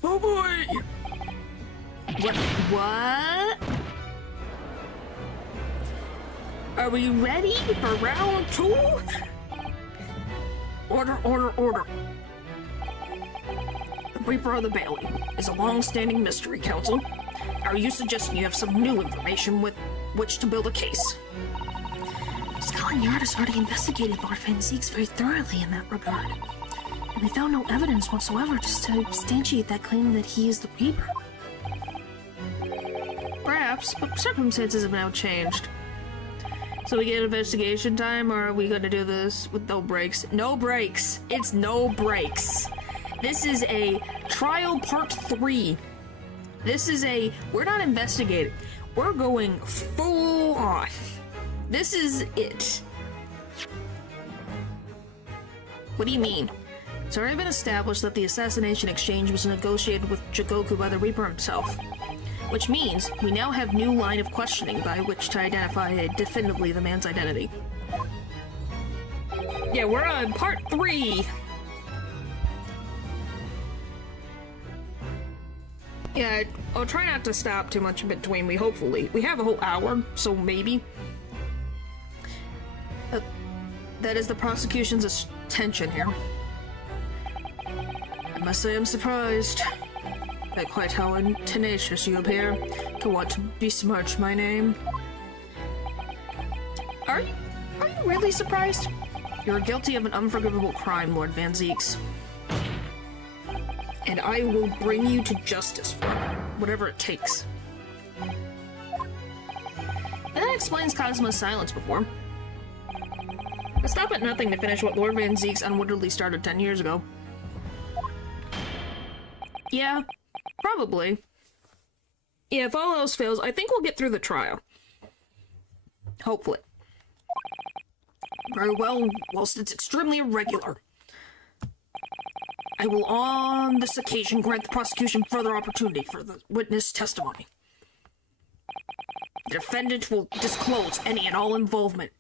Oh boy! What? Are we ready for round 2? Order, order, order. The Reaper of the Bailey is a long-standing mystery, Counsel. Are you suggesting you have some new information with which to build a case? Scotland Yard has already investigated Lord Van Zieks very thoroughly in that regard, and they found no evidence whatsoever to substantiate that claim that he is the Reaper. Perhaps, but circumstances have now changed. So we get investigation time, or are we gonna do this with no breaks? No breaks! It's no breaks! This is a trial part 3. This is we're not investigating. We're going full on. This is it. What do you mean? It's already been established that the assassination exchange was negotiated with Jigoku by the Reaper himself. Which means we now have new line of questioning by which to identify definitively the man's identity. Yeah, we're on part 3! Yeah, I'll try not to stop too much in between. We have a whole hour, so maybe. That is the prosecution's attention here. I must say I'm surprised by quite how tenacious you appear to want to besmirch my name. Are you really surprised? You're guilty of an unforgivable crime, Lord Van Zieks. And I will bring you to justice for it, whatever it takes. That explains Cosmo's silence before. But stop at nothing to finish what Lord Van Zieks unwittingly started 10 years ago. Yeah, probably. Yeah, if all else fails, I think we'll get through the trial. Hopefully. Very well, whilst it's extremely irregular. I will on this occasion grant the prosecution further opportunity for the witness testimony. The defendant will disclose any and all involvement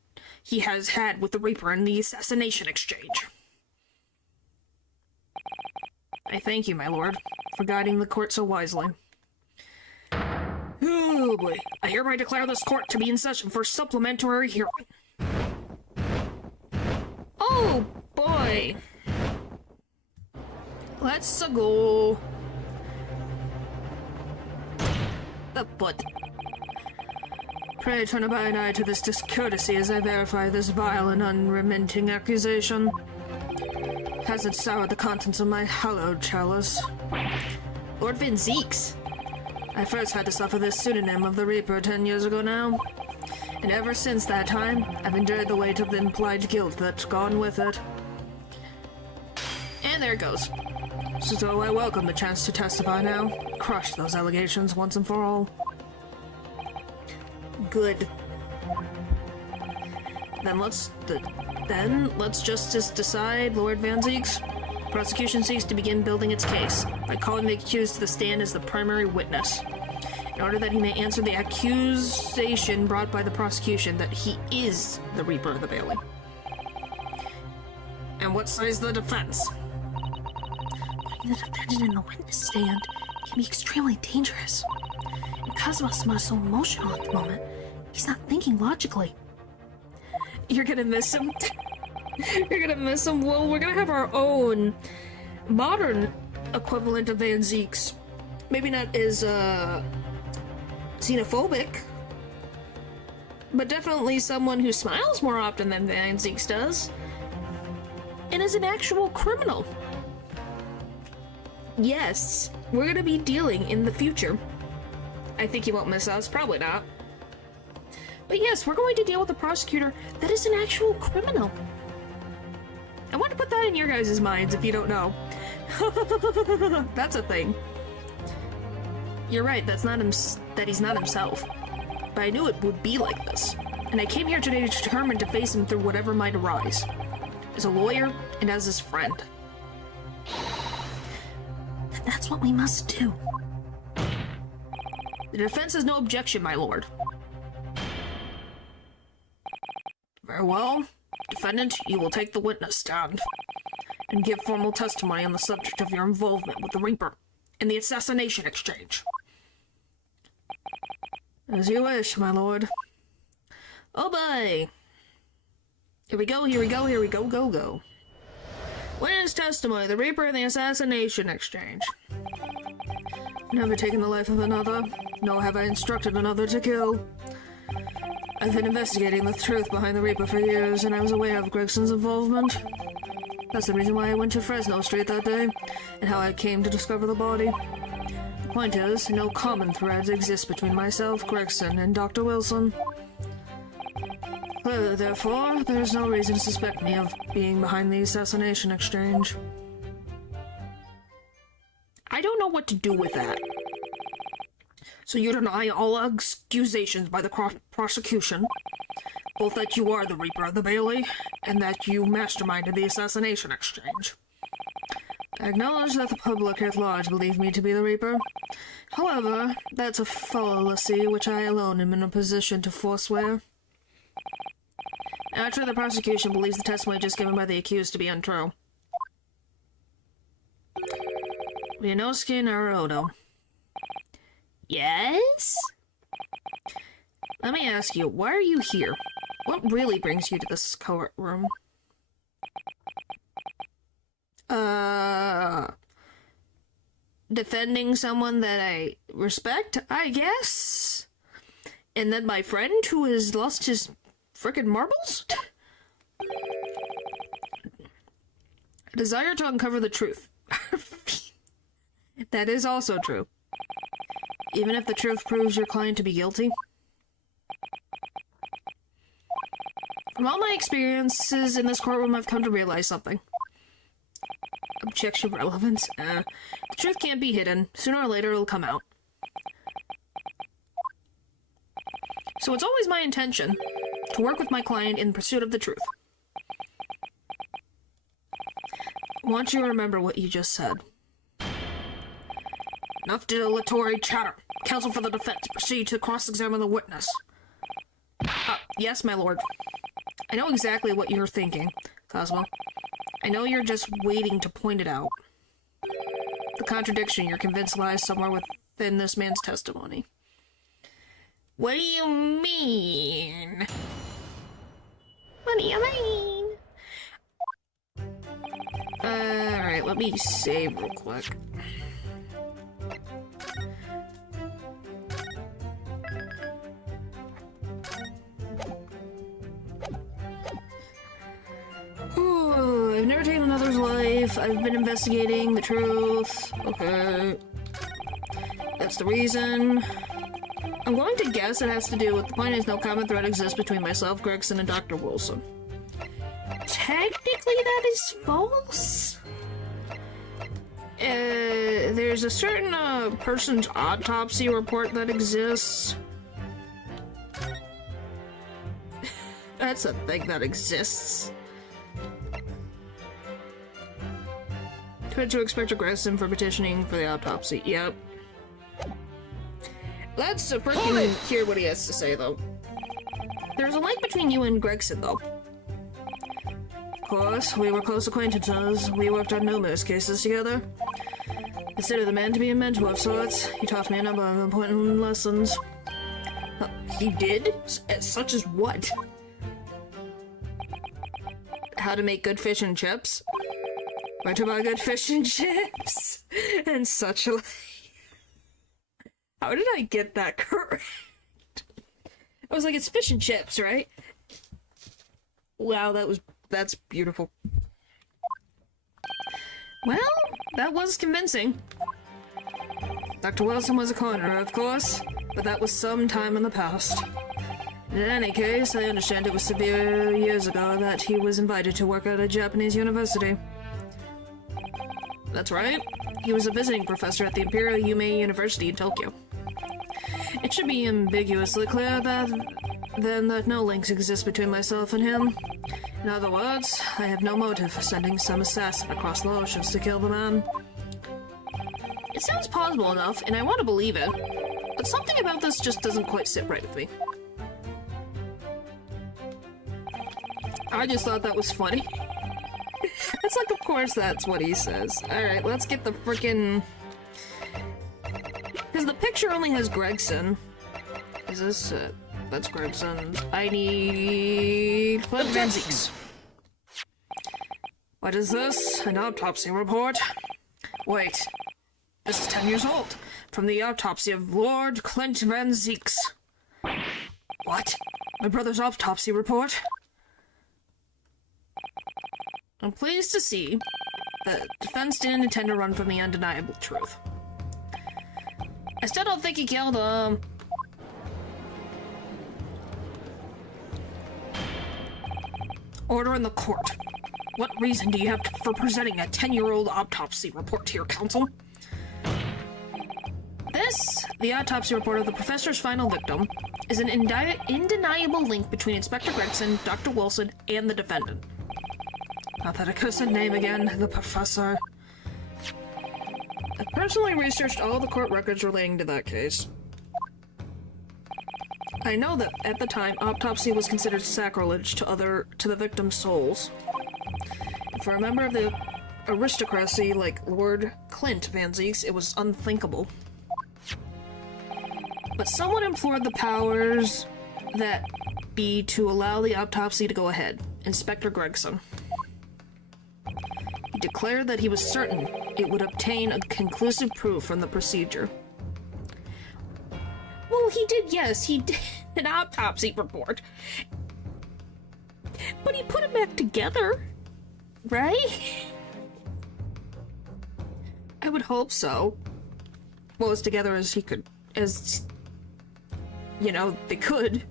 he has had with the Reaper in the assassination exchange. I thank you, my lord, for guiding the court so wisely. Oh boy. I hereby declare this court to be in session for supplementary hearing. Oh boy! Let's go. But pray turn a blind eye to this discourtesy as I verify this vile and unremitting accusation. Has it soured the contents of my hallowed chalice? Lord Van Zieks. I first had to suffer this pseudonym of the Reaper 10 years ago now, and ever since that time, I've endured the weight of the implied guilt that's gone with it. And there it goes. So I welcome the chance to testify now. Crush those allegations once and for all. Good. Then let's justice decide, Lord Van Zieks. Prosecution seeks to begin building its case by calling the accused to the stand as the primary witness, in order that he may answer the accusation brought by the prosecution that he is the Reaper of the Bailey. And what says the defense? Putting the defendant in a witness stand can be extremely dangerous. And Cosmos is so emotional at the moment, he's not thinking logically. You're gonna miss him. You're gonna miss him. Well, we're gonna have our own modern equivalent of Van Zieks. Maybe not as xenophobic, but definitely someone who smiles more often than Van Zieks does, and is an actual criminal. Yes, we're gonna be dealing in the future. I think he won't miss us. Probably not. But yes, we're going to deal with a prosecutor that is an actual criminal. I want to put that in your guys' minds if you don't know. That's a thing. You're right, that he's not himself. But I knew it would be like this. And I came here today determined to face him through whatever might arise. As a lawyer and as his friend. And that's what we must do. The defense has no objection, my lord. Very well. Defendant, you will take the witness stand and give formal testimony on the subject of your involvement with the Reaper in the assassination exchange. As you wish, my lord. Oh boy! Here we go, go. Witness testimony, the Reaper and the assassination exchange. Never taken the life of another. nor have I instructed another to kill. I've been investigating the truth behind the Reaper for years, and I was aware of Gregson's involvement. That's the reason why I went to Fresno Street that day, and how I came to discover the body. The point is, no common threads exist between myself, Gregson, and Dr. Wilson. Therefore, there's no reason to suspect me of being behind the assassination exchange. I don't know what to do with that. So you deny all accusations by the prosecution, both that you are the Reaper of the Bailey, and that you masterminded the assassination exchange. I acknowledge that the public at large believe me to be the Reaper. However, that's a fallacy which I alone am in a position to forswear. Actually, the prosecution believes the testimony just given by the accused to be untrue. Leonowski Naruto. Yes? Let me ask you, why are you here? What really brings you to this courtroom? Defending someone that I respect, I guess? And then my friend who has lost his frickin' marbles? A desire to uncover the truth. That is also true. Even if the truth proves your client to be guilty. From all my experiences in this courtroom, I've come to realize something. Objection relevance? The truth can't be hidden. Sooner or later, it'll come out. So it's always my intention to work with my client in pursuit of the truth. I want you to remember what you just said. Enough dilatory chatter. Counsel for the defense, proceed to cross-examine the witness. Yes, my lord. I know exactly what you're thinking, Cosmo. I know you're just waiting to point it out. The contradiction you're convinced lies somewhere within this man's testimony. What do you mean? What do you mean? Alright, let me save real quick. I've never taken another's life. I've been investigating the truth. Okay. That's the reason. I'm going to guess it has to do with the point is no common thread exists between myself, Gregson, and Dr. Wilson. Technically, that is false. There's a certain person's autopsy report that exists. That's a thing that exists. Tried to expect Gregson for petitioning for the autopsy. Yep. Let's freaking hear what he has to say, though. There's a link between you and Gregson, though. Of course, we were close acquaintances. We worked on numerous cases together. Consider the man to be a mentor of sorts. He taught me a number of important lessons. He did? Such as what? How to make good fish and chips. Where to buy good fish and chips. And such a... How did I get that correct? I was like, it's fish and chips, right? Wow, that's beautiful. Well, that was convincing. Dr. Wilson was a coroner, of course, but that was some time in the past. In any case, I understand it was severe years ago that he was invited to work at a Japanese university. That's right. He was a visiting professor at the Imperial Yume University in Tokyo. It should be ambiguously clear that no links exist between myself and him. In other words, I have no motive for sending some assassin across the oceans to kill the man. It sounds plausible enough, and I want to believe it, but something about this just doesn't quite sit right with me. I just thought that was funny. It's like, of course that's what he says. Alright, let's get the frickin'... Because the picture only has Gregson. Is this it? That's Gregson. I need... Clint Van Zeeks. What is this? An autopsy report? Wait. This is 10 years old, from the autopsy of Lord Clint Van Zeeks. What? My brother's autopsy report? I'm pleased to see the defense didn't intend to run from the undeniable truth. I still don't think he killed him. Order in the court. What reason do you have for presenting a 10-year-old autopsy report to your counsel? This, the autopsy report of the professor's final victim, is an undeniable link between Inspector Gregson, Dr. Wilson, and the defendant. Not that accursed name again, the professor. I personally researched all the court records relating to that case. I know that at the time, autopsy was considered sacrilege to the victim's souls. And for a member of the aristocracy like Lord Clint Van Zeeks, it was unthinkable. But someone implored the powers that be to allow the autopsy to go ahead. Inspector Gregson. He declared that he was certain it would obtain a conclusive proof from the procedure. Well, he did, yes, he did an autopsy report. But he put it back together, right? I would hope so. Well, as together as he could, as, you know, they could.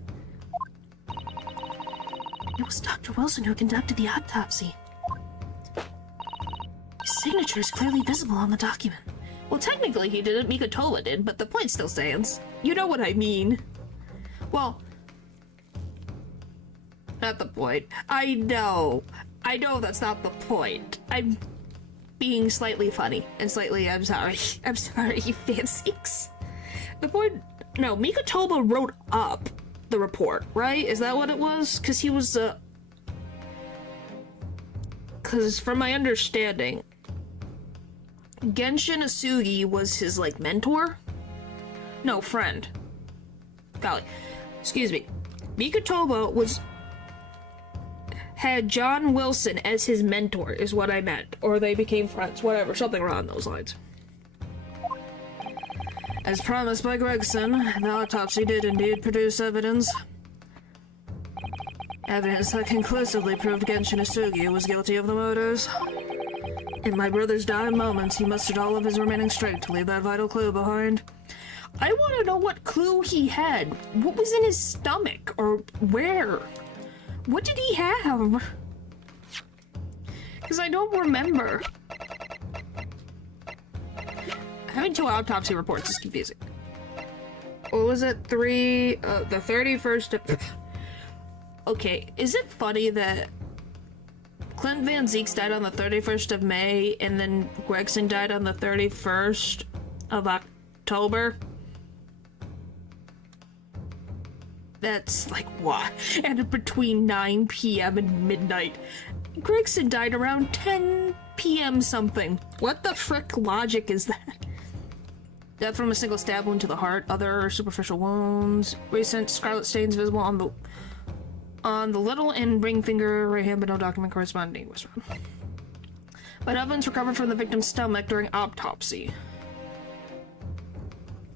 It was Dr. Wilson who conducted the autopsy. His signature is clearly visible on the document. Well, technically he didn't, Mikatola did, but the point still stands. You know what I mean. Well, not the point. I know that's not the point. I'm being slightly funny, and slightly, I'm sorry, you fancies. The point, no, Mikatola wrote up the report, right? Is that what it was? Because he was, because from my understanding, Genshin Asugi was his, like, mentor? No, friend. Golly. Excuse me. Mikatoba had John Wilson as his mentor, is what I meant. Or they became friends, whatever, something around those lines. As promised by Gregson, the autopsy did indeed produce evidence. Evidence that conclusively proved Genshin Asugi was guilty of the murders. In my brother's dying moments, he mustered all of his remaining strength to leave that vital clue behind. I want to know what clue he had. What was in his stomach? Or where? What did he have? Because I don't remember. Having two autopsy reports is confusing. What was it? The 31st of... Okay, is it funny that Clint Van Zeeks died on the 31st of May, and then Gregson died on the 31st of October? That's like what? And between 9 p.m. and midnight. Gregson died around 10 p.m. something. What the frick logic is that? Death from a single stab wound to the heart, other superficial wounds, recent scarlet stains visible on the little and ring finger right hand, but no document corresponding was found. But evidence recovered from the victim's stomach during autopsy.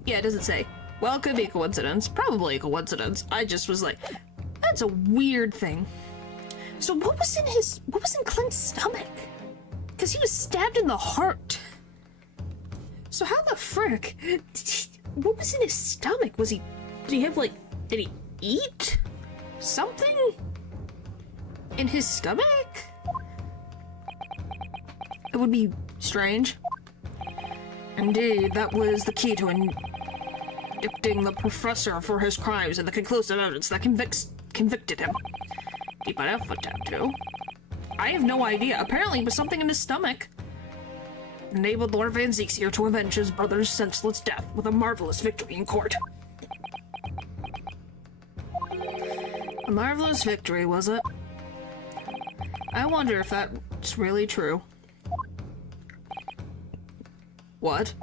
Yeah, it doesn't say. Well, it could be a coincidence. Probably a coincidence. I just was like, that's a weird thing. So what was in Clint's stomach? Because he was stabbed in the heart. So how the frick? What was in his stomach? Did he eat something in his stomach? It would be strange. Indeed, that was the key to indicting the professor for his crimes and the conclusive evidence that convicted him. Deep enough for tattoo. I have no idea. Apparently it was something in his stomach. Enabled Lord Van Zeeks here to avenge his brother's senseless death with a marvelous victory in court. A marvelous victory, was it? I wonder if that's really true. What?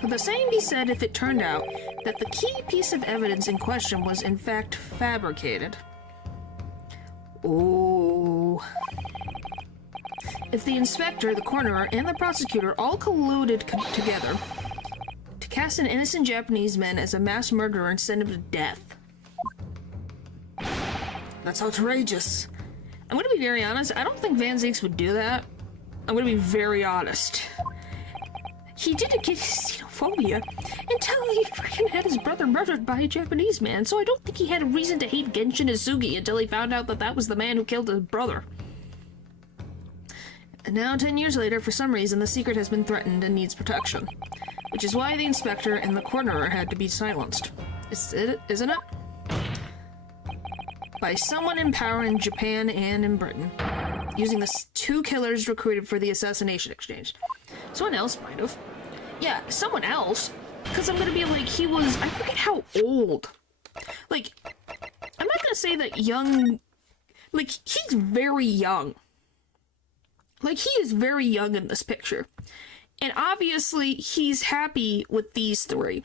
Could the same be said if it turned out that the key piece of evidence in question was in fact fabricated? Oh. if the inspector, the coroner, and the prosecutor all colluded together to cast an innocent Japanese man as a mass murderer and send him to death. That's outrageous. I'm gonna be very honest, I don't think Van Zieks would do that. I'm gonna be very honest. He didn't get xenophobia until he freaking had his brother murdered by a Japanese man, so I don't think he had a reason to hate Genshin Izugi until he found out that that was the man who killed his brother. And now, 10 years later, for some reason, the secret has been threatened and needs protection. Which is why the inspector and the coroner had to be silenced. Isn't it? By someone in power in Japan and in Britain, using the two killers recruited for the assassination exchange. Someone else might have. Yeah, someone else. Because I'm gonna be like, he was, I forget how old. Like, I'm not gonna say that young, like, he's very young. Like, he is very young in this picture. And obviously, he's happy with these three.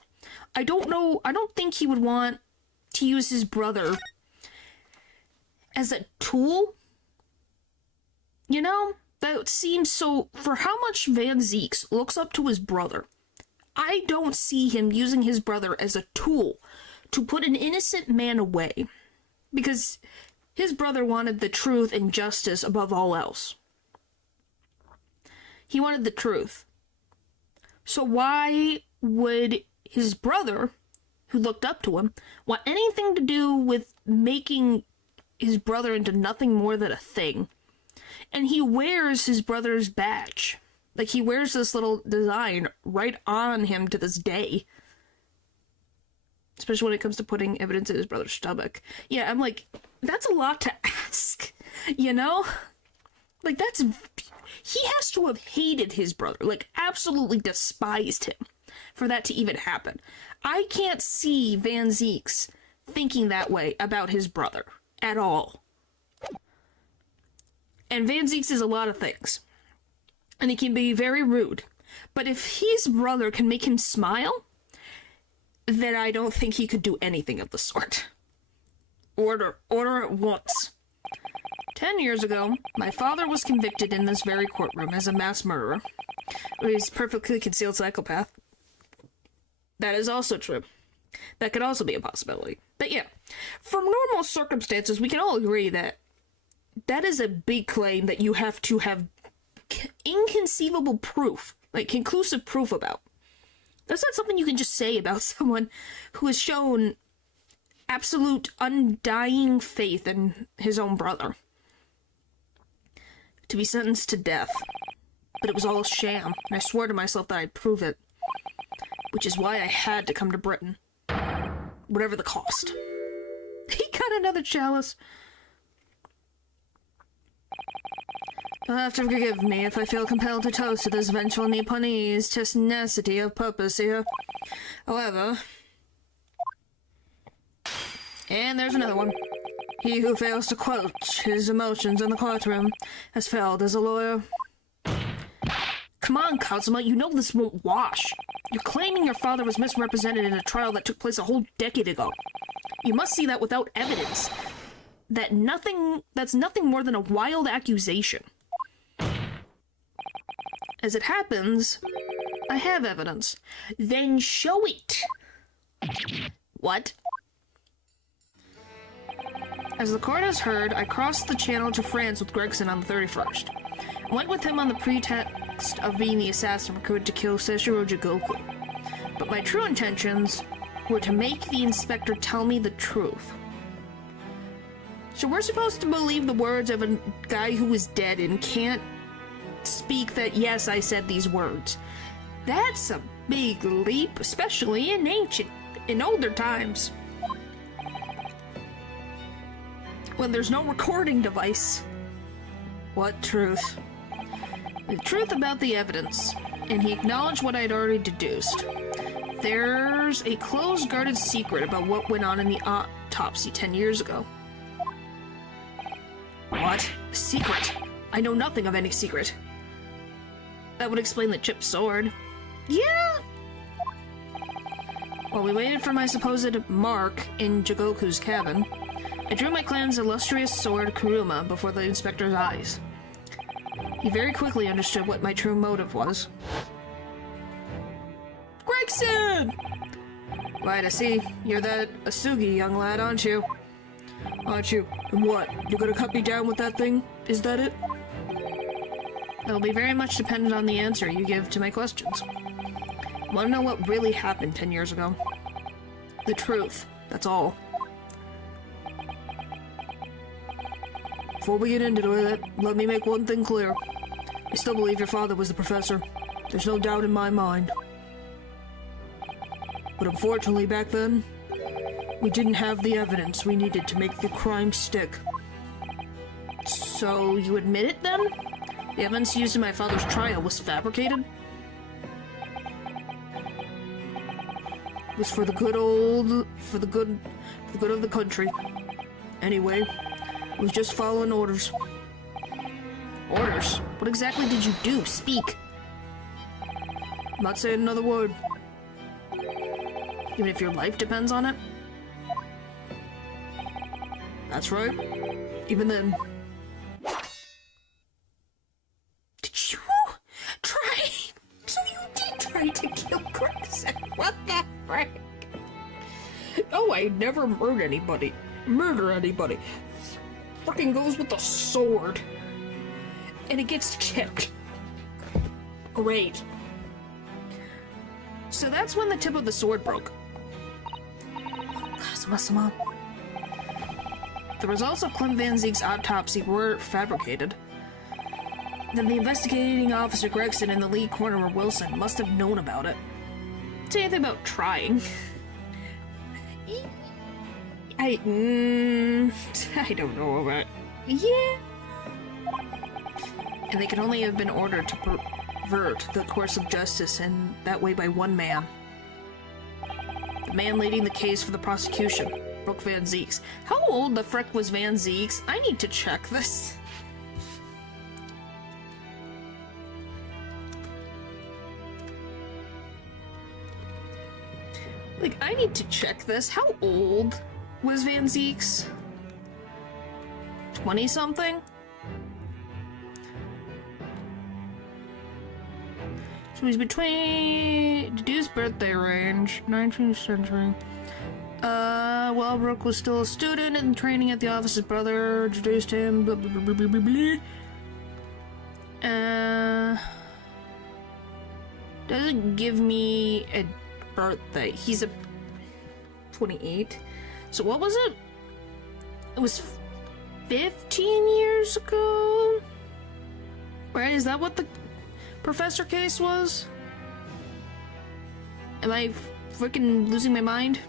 I don't think he would want to use his brother as a tool. You know? That seems so... For how much Van Zieks looks up to his brother, I don't see him using his brother as a tool to put an innocent man away. Because his brother wanted the truth and justice above all else. He wanted the truth. So why would his brother, who looked up to him, want anything to do with making his brother into nothing more than a thing? And he wears his brother's badge. Like, he wears this little design right on him to this day. Especially when it comes to putting evidence in his brother's stomach. Yeah, I'm like, that's a lot to ask, you know? Like, that's... He has to have hated his brother, like, absolutely despised him for that to even happen. I can't see Van Zieks thinking that way about his brother at all. And Van Zieks is a lot of things. And he can be very rude. But if his brother can make him smile, then I don't think he could do anything of the sort. Order at once. 10 years ago, my father was convicted in this very courtroom as a mass murderer. He's a perfectly concealed psychopath. That is also true. That could also be a possibility. But yeah, from normal circumstances, we can all agree that that is a big claim that you have to have inconceivable proof, like conclusive proof about. That's not something you can just say about someone who has shown absolute undying faith in his own brother. To be sentenced to death. But it was all a sham, and I swore to myself that I'd prove it. Which is why I had to come to Britain. Whatever the cost. He got another chalice. You'll have to forgive me if I feel compelled to toast to this vengeful Nipponese tenacity of purpose here. However... And there's another one. He who fails to quote his emotions in the courtroom has failed as a lawyer. Come on, Kazuma, you know this won't wash. You're claiming your father was misrepresented in a trial that took place a whole decade ago. You must see that without evidence. That's nothing more than a wild accusation. As it happens, I have evidence. Then show it. What? As the court has heard, I crossed the channel to France with Gregson on the 31st. I went with him on the pretext of being the assassin recruited to kill Seshiro Jigoku. But my true intentions were to make the inspector tell me the truth. So we're supposed to believe the words of a guy who is dead and can't speak that, yes, I said these words. That's a big leap, especially in older times. When there's no recording device. What truth? The truth about the evidence, and he acknowledged what I'd already deduced. There's a closed guarded secret about what went on in the autopsy 10 years ago. What? A secret? I know nothing of any secret. That would explain the chipped sword. Yeah! While we waited for my supposed mark in Jigoku's cabin, I drew my clan's illustrious sword, Kuruma, before the inspector's eyes. He very quickly understood what my true motive was. Gregson! Right, I see. You're that Asugi young lad, aren't you? Aren't you? And what? You're gonna cut me down with that thing? Is that it? It'll be very much dependent on the answer you give to my questions. Want to know what really happened 10 years ago? The truth. That's all. Before we get into it, let me make one thing clear. I still believe your father was the professor. There's no doubt in my mind. But unfortunately, back then, we didn't have the evidence we needed to make the crime stick. So, you admit it then? The evidence used in my father's trial was fabricated? It was for the good of the country. Anyway, it was just following orders. Orders? What exactly did you do? Speak. I'm not saying another word. Even if your life depends on it? That's right. Even then. Did you try? So you did try to kill Gregson? What the frick? Oh, I never murder anybody. Fucking goes with the sword. And it gets chipped. Great. So that's when the tip of the sword broke. Kazuma-sama. The results of Clem Van Ziek's autopsy were fabricated. Then the investigating officer Gregson and the lead coroner Wilson must have known about it. Say anything about trying. I don't know about. Yeah. And they could only have been ordered to pervert the course of justice, and that way by one man. The man leading the case for the prosecution, Brooke Van Zieks. How old the frick was Van Zieks? I need to check this. Like, I need to check this. How old was Van Zieks? 20-something? So he's between deduced birthday range, 19th century. Well, Brooke was still a student and training at the office. His brother introduced him. Blah, blah, blah, blah, blah, blah. Doesn't give me a birthday. He's a 28. So what was it? It was 15 years ago? Right? Is that what the professor case was? Am I freaking losing my mind?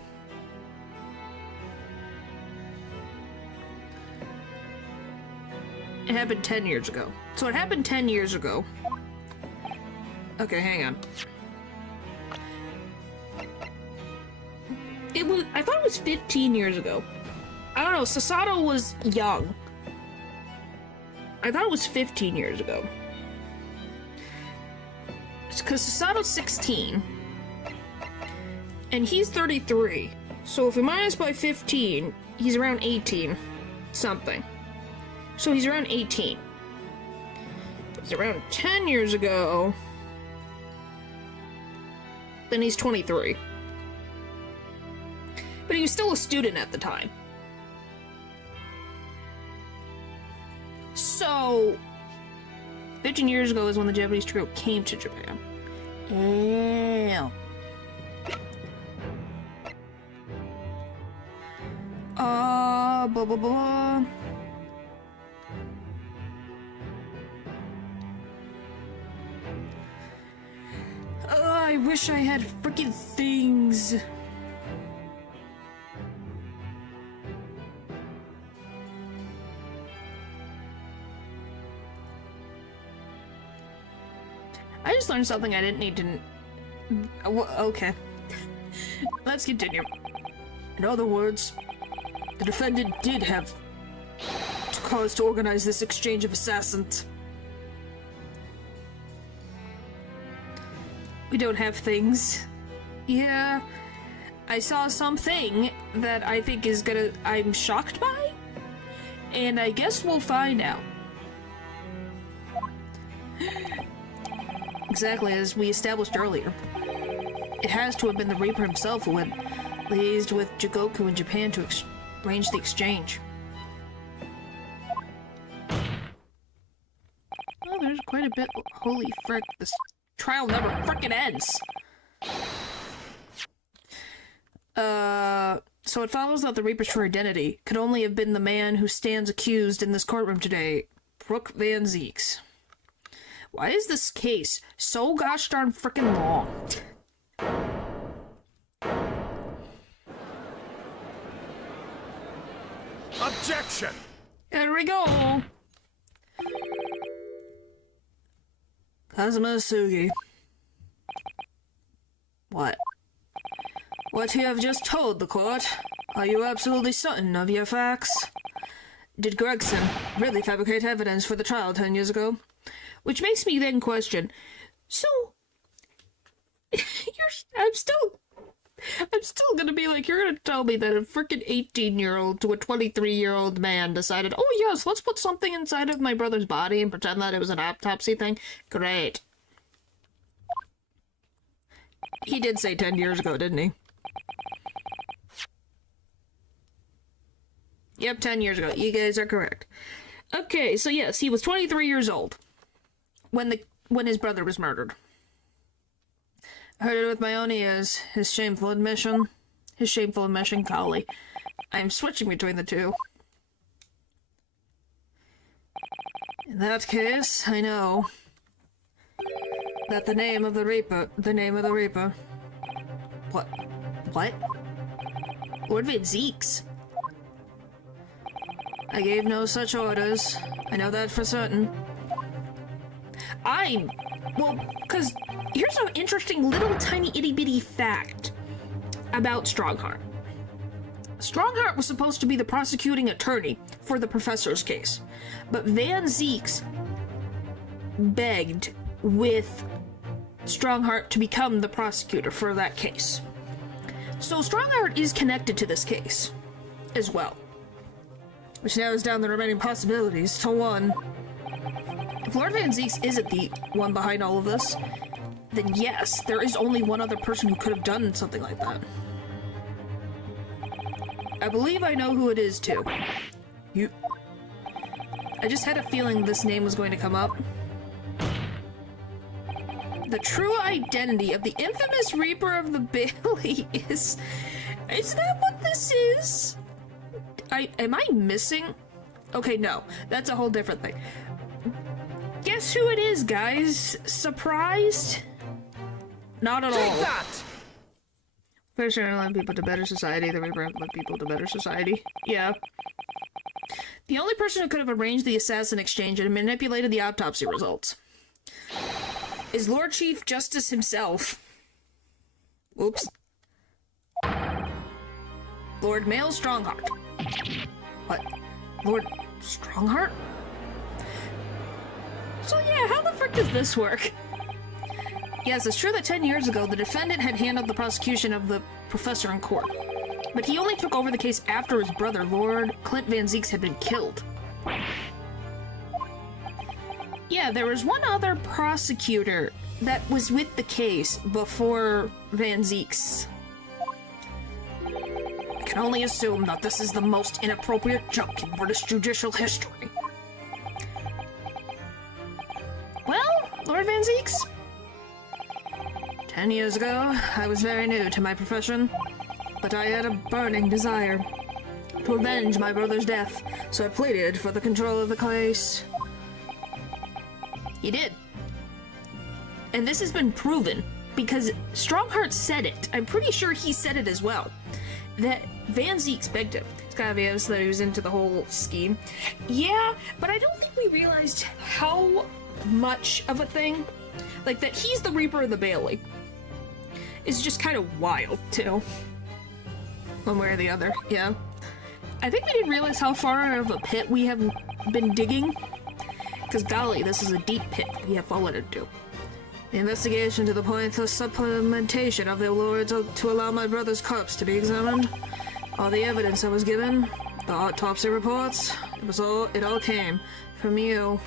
It happened 10 years ago. So it happened 10 years ago. Okay, hang on. I thought it was 15 years ago. I don't know, Sasato was young. I thought it was 15 years ago. Because Sasato's 16. And he's 33. So if we minus by 15, he's around 18 something. So he's around 18. It's around 10 years ago. Then he's 23. But he was still a student at the time. So 15 years ago is when the Japanese trio came to Japan. Ew. Blah blah blah. I wish I had freaking things. I just learned something I didn't need to. Okay. Let's continue. In other words, the defendant did have cause to organize this exchange of assassins. We don't have things. Yeah. I saw something that I think is I'm shocked by? And I guess we'll find out. exactly as we established earlier. It has to have been the Reaper himself who had liaised with Jigoku in Japan to arrange the exchange. Oh, there's quite a bit. Holy frick, this trial never frickin' ends! So it follows that the Reaper's true identity could only have been the man who stands accused in this courtroom today, Brooke Van Zeeks. Why is this case so gosh darn frickin' long? Objection! Here we go! Kazuma Sugi. What? What you have just told the court? Are you absolutely certain of your facts? Did Gregson really fabricate evidence for the trial 10 years ago? Which makes me then question, so... I'm still gonna be like, you're gonna tell me that a frickin' 18-year-old to a 23-year-old man decided, oh yes, let's put something inside of my brother's body and pretend that it was an autopsy thing? Great. He did say 10 years ago, didn't he? Yep, 10 years ago. You guys are correct. Okay, so yes, he was 23 years old when his brother was murdered. I heard it with my own ears. His shameful admission, golly. I am switching between the two. In that case, I know that the name of the Reaper. What? Lord Van Zeeks. I gave no such orders. I know that for certain. Well, because here's an interesting little tiny itty-bitty fact about Strongheart. Strongheart was supposed to be the prosecuting attorney for the professor's case, but Van Zeeks begged with Strongheart to become the prosecutor for that case. So Strongheart is connected to this case as well. Which narrows down the remaining possibilities to one. If Lord Van Zeeks isn't the one behind all of this, then yes, there is only one other person who could have done something like that. I believe I know who it is, too. I just had a feeling this name was going to come up. The true identity of the infamous Reaper of the Bailey is that what this is? Am I missing? Okay, no. That's a whole different thing. Guess who it is, guys? Surprised? Not at all. Take that! First, to led people to better society, the Reaper led people to better society. Yeah. The only person who could have arranged the assassin exchange and manipulated the autopsy results is Lord Chief Justice himself. Oops. Lord Male Strongheart. What? Lord Strongheart? So yeah, how the frick does this work? Yes, it's true that 10 years ago the defendant had handled the prosecution of the professor in court. But he only took over the case after his brother, Lord Clint Van Zeeks, had been killed. Yeah, there was one other prosecutor that was with the case before Van Zeeks. I can only assume that this is the most inappropriate junk in British judicial history. Well, Lord Van Zeeks? 10 years ago, I was very new to my profession, but I had a burning desire to avenge my brother's death, so I pleaded for the control of the case. He did. And this has been proven, because Strongheart said it. I'm pretty sure he said it as well. That Van Zeeks begged him. It's kind of obvious that he was into the whole scheme. Yeah, but I don't think we realized how much of a thing, like that he's the Reaper of the Bailey, is just kind of wild, too. One way or the other, yeah. I think we didn't realize how far of a pit we have been digging. Because golly, this is a deep pit we have fallen into. The investigation to the point of supplementation of the lords to allow my brother's corpse to be examined. All the evidence I was given, the autopsy reports, it all came from you.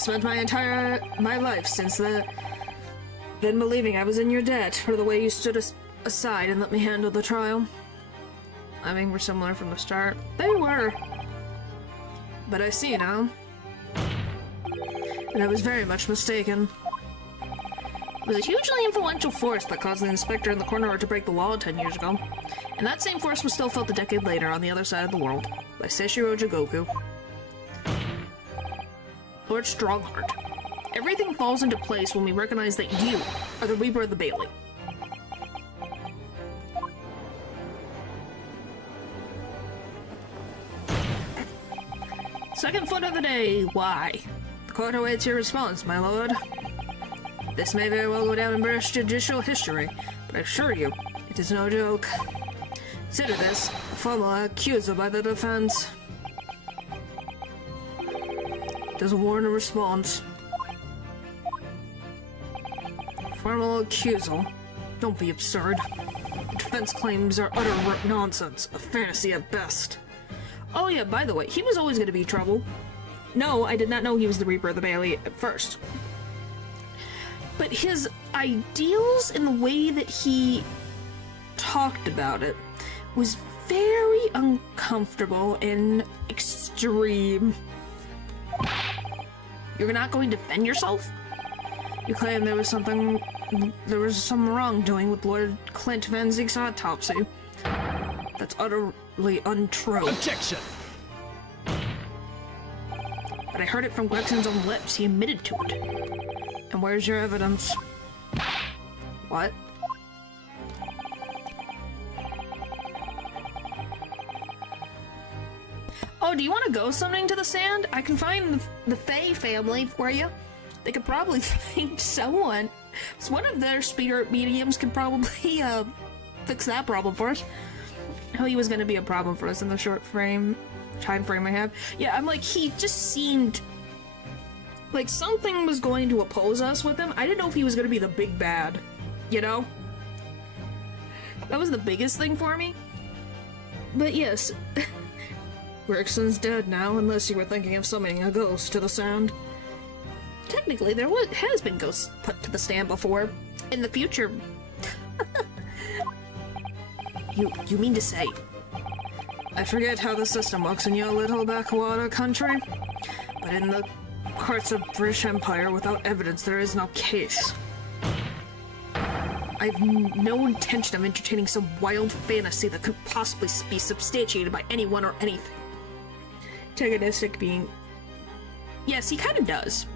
spent my life since then believing I was in your debt for the way you stood aside and let me handle the trial. I mean, we're similar from the start. They were. But I see now that I was very much mistaken. It was a hugely influential force that caused the inspector in the corner to break the law 10 years ago. And that same force was still felt a decade later on the other side of the world by Seishiro Jigoku. Lord Strongheart. Everything falls into place when we recognize that you are the Reaper of the Bailey. Second foot of the day, why? The court awaits your response, my lord. This may very well go down in British judicial history, but I assure you, it is no joke. Consider this a formal accusal by the defense. Doesn't warrant a response. Formal accusal? Don't be absurd. The defense claims are utter nonsense, a fantasy at best. Oh yeah, by the way, he was always going to be trouble. No, I did not know he was the Reaper of the Bailey at first. But his ideals and the way that he talked about it was very uncomfortable and extreme. You're not going to defend yourself? You claim there was some wrongdoing with Lord Clint Van Zeke's autopsy. That's utterly untrue. Objection! But I heard it from Gregson's own lips. He admitted to it. And where's your evidence? What? Oh, do you want to go summoning to the sand? I can find the Fae family for you. They could probably find someone. So one of their spirit mediums could probably fix that problem for us. I know he was going to be a problem for us in the time frame I have. Yeah, I'm like, he just seemed like something was going to oppose us with him. I didn't know if he was going to be the big bad, you know? That was the biggest thing for me. But yes, Gregson's dead now, unless you were thinking of summoning a ghost to the sand. Technically, there has been ghosts put to the stand before. In the future. You mean to say? I forget how the system works in your little backwater country, but in the courts of British Empire, without evidence, there is no case. I have no intention of entertaining some wild fantasy that could possibly be substantiated by anyone or anything. Antagonistic being... Yes, he kind of does.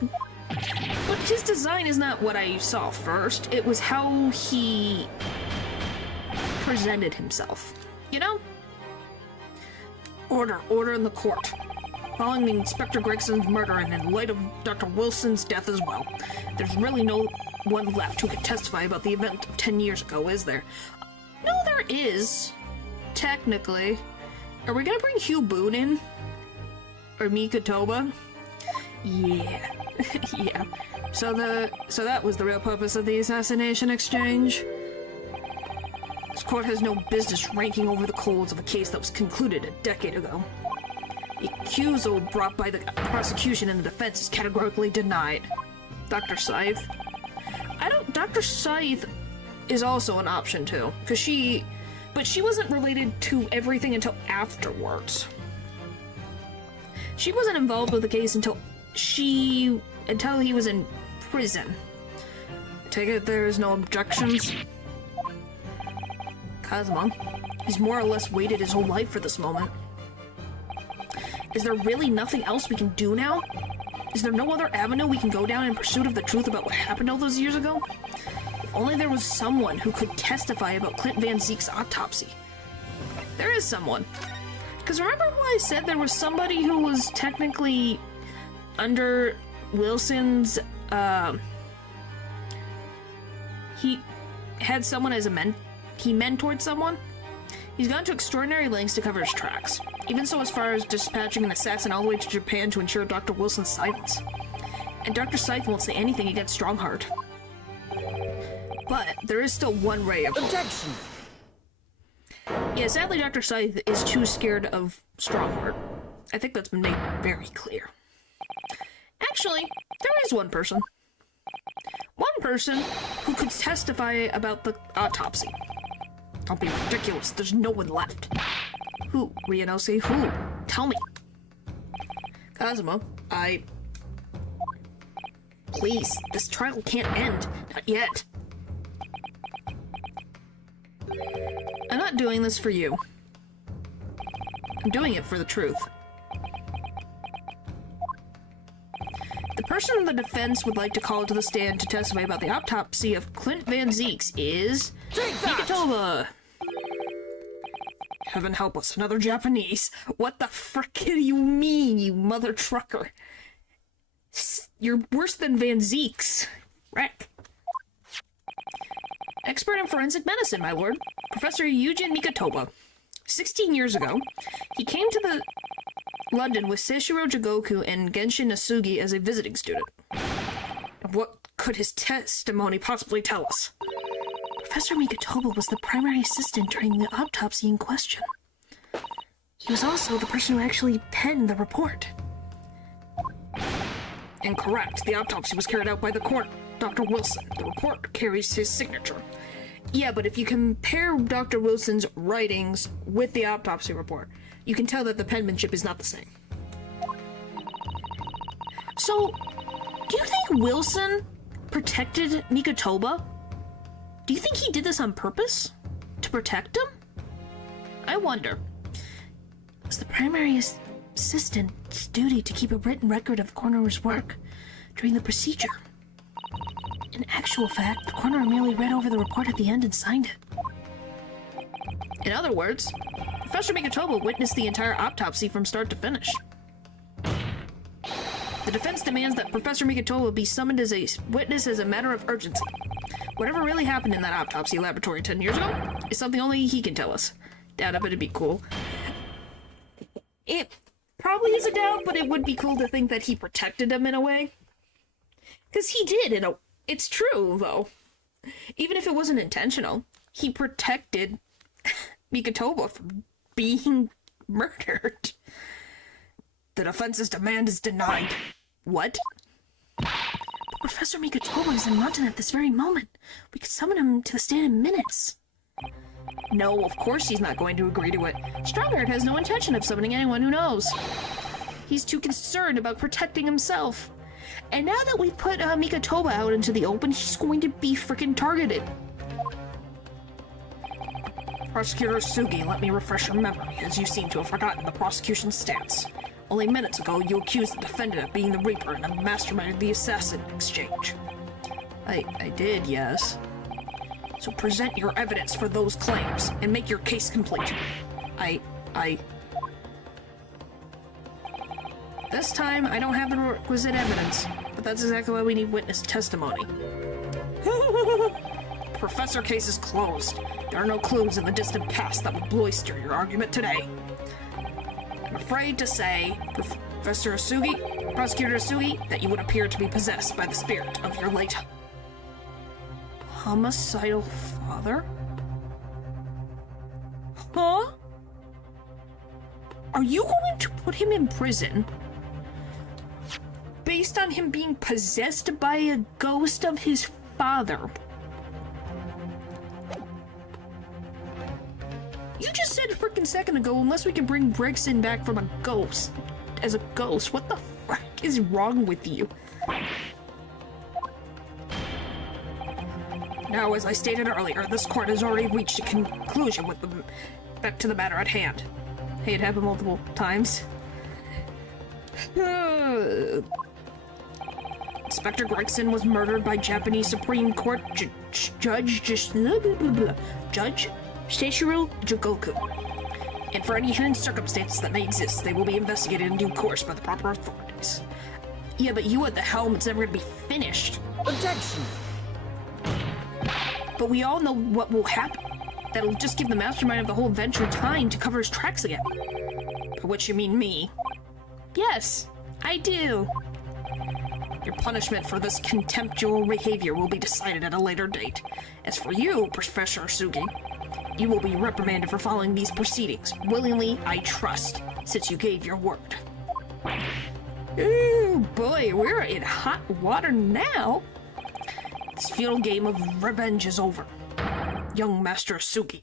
But his design is not what I saw first. It was how he presented himself. You know? Order in the court. Following the Inspector Gregson's murder and in light of Dr. Wilson's death as well, there's really no one left who could testify about the event of 10 years ago, is there? No, there is. Technically. Are we gonna bring Hugh Boone in? Or Mika Toba? Yeah. Yeah. So that was the real purpose of the assassination exchange? This court has no business ranking over the coals of a case that was concluded a decade ago. The accusal brought by the prosecution and the defense is categorically denied. Dr. Scythe? Dr. Scythe is also an option too, but she wasn't related to everything until afterwards. She wasn't involved with the case until he was in prison. I take it there's no objections? Kazuma, he's more or less waited his whole life for this moment. Is there really nothing else we can do now? Is there no other avenue we can go down in pursuit of the truth about what happened all those years ago? If only there was someone who could testify about Clint Van Zeke's autopsy. There is someone. Because remember when I said there was somebody who was technically under Wilson's, he had someone as he mentored someone? He's gone to extraordinary lengths to cover his tracks. Even so as far as dispatching an assassin all the way to Japan to ensure Dr. Wilson's silence. And Dr. Scythe won't say anything against Strongheart. But there is still one ray of hope. Objection! Yeah, sadly Dr. Scythe is too scared of Strongheart. I think that's been made very clear. Actually, there is one person. One person who could testify about the autopsy. Don't be ridiculous, there's no one left. Who? Ryunose, who? Tell me. Kazuma, Please, this trial can't end. Not yet. I'm not doing this for you. I'm doing it for the truth. The person in the defense would like to call to the stand to testify about the autopsy of Clint Van Zeeks is... Mikatoba! Heaven help us, another Japanese. What the frick do you mean, you mother trucker? You're worse than Van Zeeks. Wreck. Expert in forensic medicine, my lord. Professor Yujin Mikatoba. 16 years ago, he came to London with Seishiro Jigoku and Genshin Nasugi as a visiting student. What could his testimony possibly tell us? Professor Mikatoba was the primary assistant during the autopsy in question. He was also the person who actually penned the report. Incorrect. The autopsy was carried out by the court, Dr. Wilson. The report carries his signature. Yeah, but if you compare Dr. Wilson's writings with the autopsy report, you can tell that the penmanship is not the same. So, do you think Wilson protected Mikatoba? Do you think he did this on purpose? To protect him? I wonder. It was the primary assistant's duty to keep a written record of the coroner's work during the procedure. In actual fact, the coroner merely read over the report at the end and signed it. In other words, Professor Mikatoba witnessed the entire autopsy from start to finish. The defense demands that Professor Mikatoba be summoned as a witness as a matter of urgency. Whatever really happened in that autopsy laboratory 10 years ago is something only he can tell us. Doubt it, but it'd be cool. It probably is a doubt, but it would be cool to think that he protected him in a way. Because he did, it's true, though. Even if it wasn't intentional, he protected Mikatoba from being murdered. The defense's demand is denied. What? Professor Mikatoba is in London at this very moment. We could summon him to the stand in minutes. No, of course he's not going to agree to it. Strongheart has no intention of summoning anyone who knows. He's too concerned about protecting himself. And now that we've put Mikatoba out into the open, he's going to be frickin' targeted. Prosecutor Sugi, let me refresh your memory, as you seem to have forgotten the prosecution's stance. Only minutes ago, you accused the defendant of being the Reaper and a mastermind of the assassin exchange. I did, yes. So present your evidence for those claims, and make your case complete. This time, I don't have the requisite evidence, but that's exactly why we need witness testimony. Professor case is closed. There are no clues in the distant past that would bolster your argument today. I'm afraid to say, Prosecutor Asugi, that you would appear to be possessed by the spirit of your late homicidal father? Huh? Are you going to put him in prison based on him being possessed by a ghost of his father? You just said a freaking second ago, unless we can bring Gregson back from a ghost, as a ghost, what the fuck is wrong with you? Now, as I stated earlier, this court has already reached a conclusion with back to the matter at hand. Hey, it happened multiple times. Inspector Gregson was murdered by Japanese Supreme Court Judge Seishiro Jigoku. And for any hidden circumstances that may exist, they will be investigated in due course by the proper authorities. Yeah, but you at the helm, it's never gonna be finished. Objection! But we all know what will happen. That'll just give the mastermind of the whole venture time to cover his tracks again. By which you mean me. Yes, I do. Your punishment for this contemptuous behavior will be decided at a later date. As for you, Professor Sugi, you will be reprimanded for following these proceedings. Willingly, I trust, since you gave your word. Ooh, boy, we're in hot water now. This futile game of revenge is over. Young Master Suki.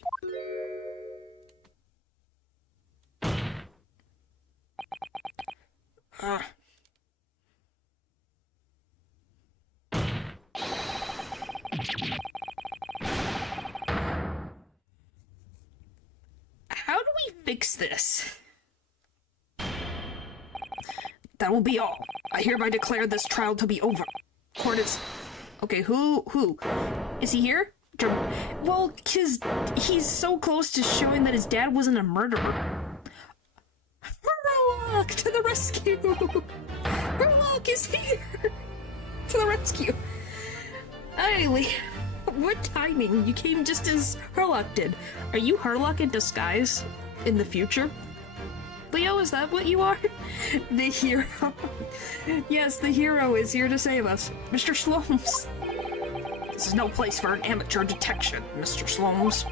How do we fix this? That will be all. I hereby declare this trial to be over. Court is... Okay, who? Is he here? Well, 'cause he's so close to showing that his dad wasn't a murderer. Herlock, to the rescue! Herlock is here! To the rescue! Ailey, what timing? You came just as Herlock did. Are you Herlock in disguise in the future? Leo, is that what you are? The hero. Yes, the hero is here to save us. Mr. Slomes. This is no place for an amateur detection, Mr. Slomes.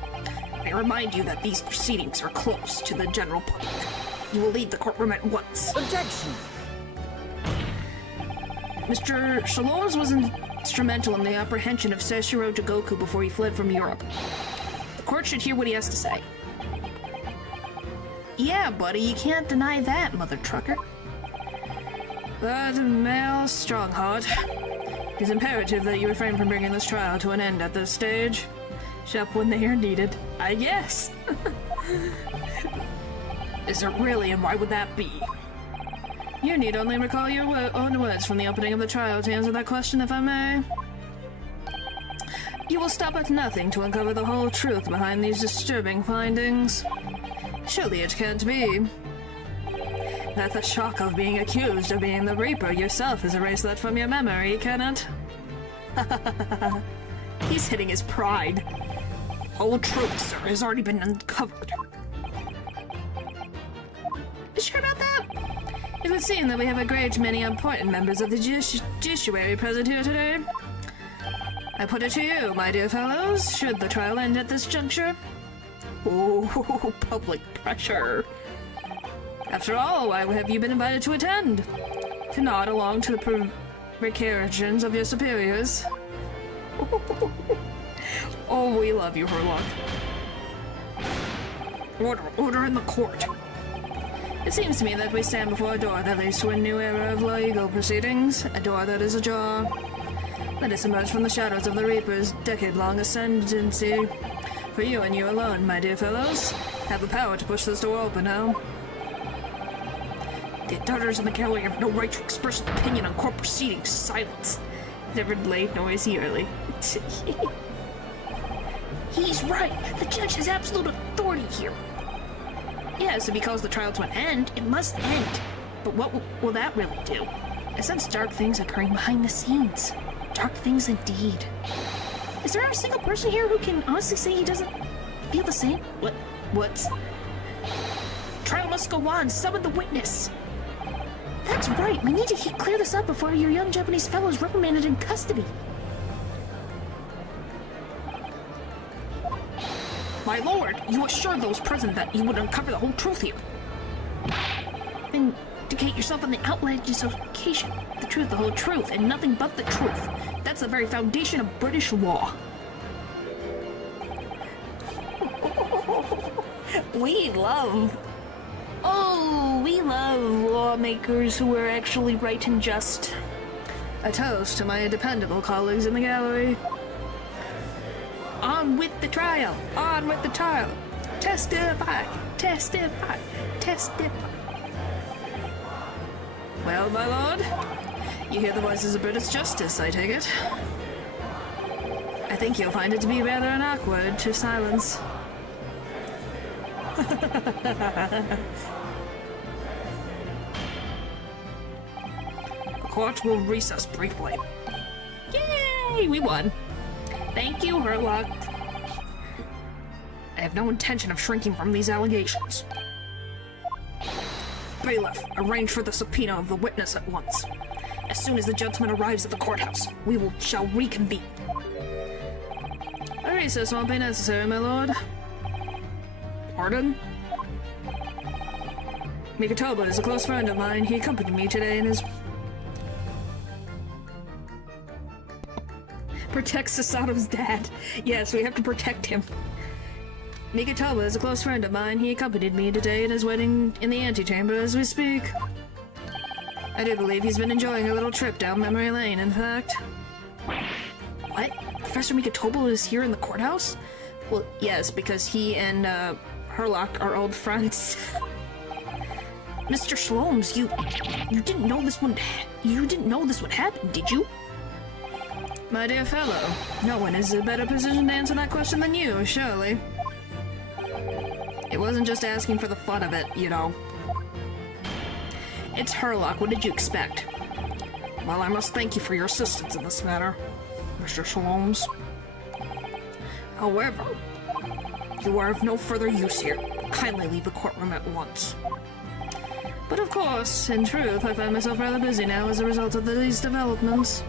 I remind you that these proceedings are closed to the general public. You will leave the courtroom at once. Objection! Mr. Slomes was instrumental in the apprehension of Seshiro Jigoku before he fled from Europe. The court should hear what he has to say. Yeah, buddy, you can't deny that, mother trucker. But male Strongheart, it is imperative that you refrain from bringing this trial to an end at this stage. Shop when they are needed, I guess. Is it really, and why would that be? You need only recall your own words from the opening of the trial to answer that question, if I may. You will stop at nothing to uncover the whole truth behind these disturbing findings. Surely it can't be that the shock of being accused of being the Reaper yourself has erased that from your memory, can it? He's hitting his pride. The whole truth, sir, has already been uncovered. You sure about that? It would seem that we have a great many important members of the judiciary present here today. I put it to you, my dear fellows, should the trial end at this juncture? Oh, public pressure. After all, why have you been invited to attend? To nod along to the prevarications of your superiors? Oh, we love you, Herlock. Order in the court. It seems to me that we stand before a door that leads to a new era of legal proceedings, a door that is ajar. Let us emerge from the shadows of the Reaper's decade-long ascendancy. For you and you alone, my dear fellows, have the power to push this door open now. The auditors in the gallery have no right to express an opinion on court proceedings. Silence. Never delayed, noisy, early. He's right. The judge has absolute authority here. Yes, if he calls the trial to an end, it must end. But what will that really do? I sense dark things occurring behind the scenes. Dark things indeed. Is there a single person here who can honestly say he doesn't feel the same? What? Trial must go on. Summon the witness. That's right. We need to clear this up before your young Japanese fellow is reprimanded in custody. My lord, you assured those present that you would uncover the whole truth here. Vindicate yourself on the outlandish occasion. The truth, the whole truth, and nothing but the truth. That's the very foundation of British law. We love lawmakers who are actually right and just. A toast to my dependable colleagues in the gallery. On with the trial! On with the trial! Testify! Testify! Testify! Well, my lord, you hear the voices of British justice, I take it. I think you'll find it to be rather awkward to silence. The court will recess briefly. Yay! We won. Thank you, Herlock. I have no intention of shrinking from these allegations. Bailiff, arrange for the subpoena of the witness at once. As soon as the gentleman arrives at the courthouse, shall reconvene. A recess won't be necessary, my lord. Pardon? Mikatoba is a close friend of mine. He accompanied me today in his... Protect Sasato's dad. Yes, we have to protect him. Mikatoba is a close friend of mine. He accompanied me today in his wedding in the antechamber as we speak. I do believe he's been enjoying a little trip down memory lane, in fact. What? Professor Mikatoba is here in the courthouse? Well, yes, because he and, Herlock are old friends. Mr. Shlomes, you didn't know this would happen, did you? My dear fellow, no one is in a better position to answer that question than you, surely. It wasn't just asking for the fun of it, you know. It's Herlock, what did you expect? Well, I must thank you for your assistance in this matter, Mr. Shlomes. However, you are of no further use here. Kindly leave the courtroom at once. But of course, in truth, I find myself rather busy now as a result of these developments.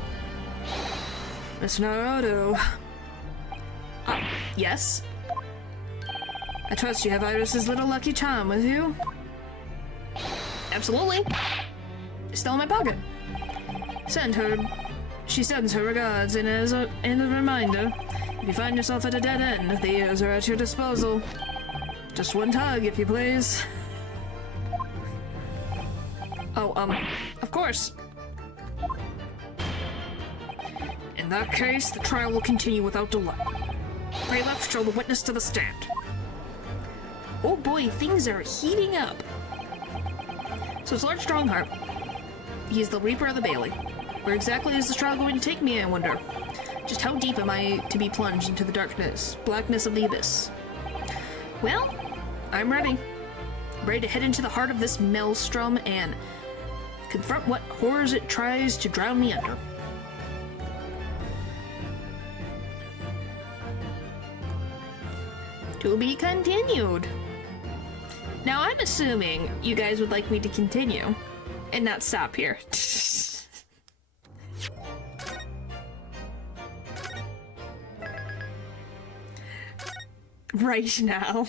Miss Naruto. Yes? I trust you have Iris's little lucky charm with you. Absolutely. It's still in my pocket. She sends her regards, and as a reminder, if you find yourself at a dead end, the ears are at your disposal. Just one tug, if you please. Oh, of course. In that case, the trial will continue without delay. Pray left, show the witness to the stand. Oh boy, things are heating up. So it's Lord Strongheart. He is the Reaper of the Bailey. Where exactly is this trial going to take me, I wonder? Just how deep am I to be plunged into the blackness of the abyss? Well, I'm ready. Ready to head into the heart of this maelstrom and confront what horrors it tries to drown me under. To be continued. Now, I'm assuming you guys would like me to continue and not stop here. Right now.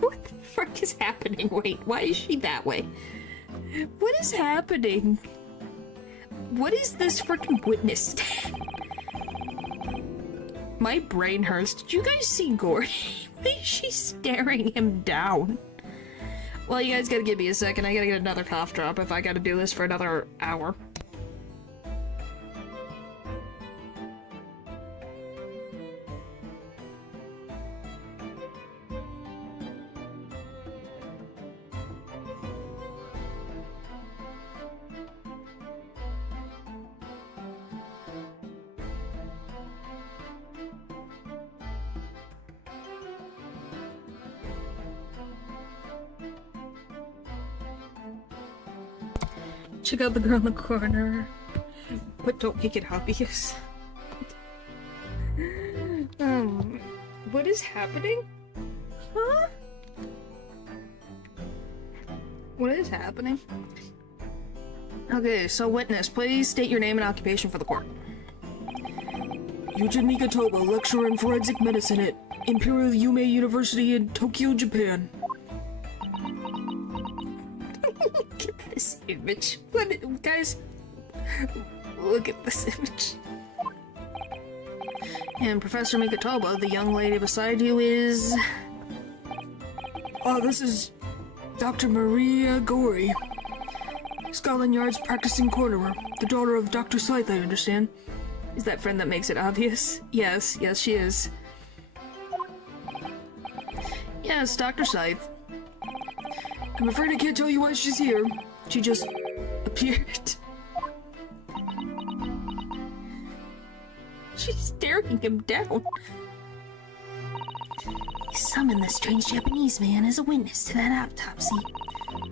What the frick is happening? Wait, why is she that way? What is happening? What is this freaking witness? My brain hurts. Did you guys see Gordy? Why is she staring him down? Well, you guys gotta give me a second. I gotta get another cough drop if I gotta do this for another hour. Check out the girl in the corner, but don't make it obvious. What is happening? Huh? What is happening? Okay, so witness, please state your name and occupation for the court. Yujin Mikatoba, lecturer in forensic medicine at Imperial Yume University in Tokyo, Japan. Look at this image. Guys, look at this image. And Professor Mikatoba, the young lady beside you is... Oh, this is Dr. Maria Gori. Scotland Yard's practicing coroner. The daughter of Dr. Scythe, I understand. Is that friend that makes it obvious? Yes, she is. Yes, Dr. Scythe. I'm afraid I can't tell you why she's here. She just Appeared. She's staring him down. You summoned the strange Japanese man as a witness to that autopsy.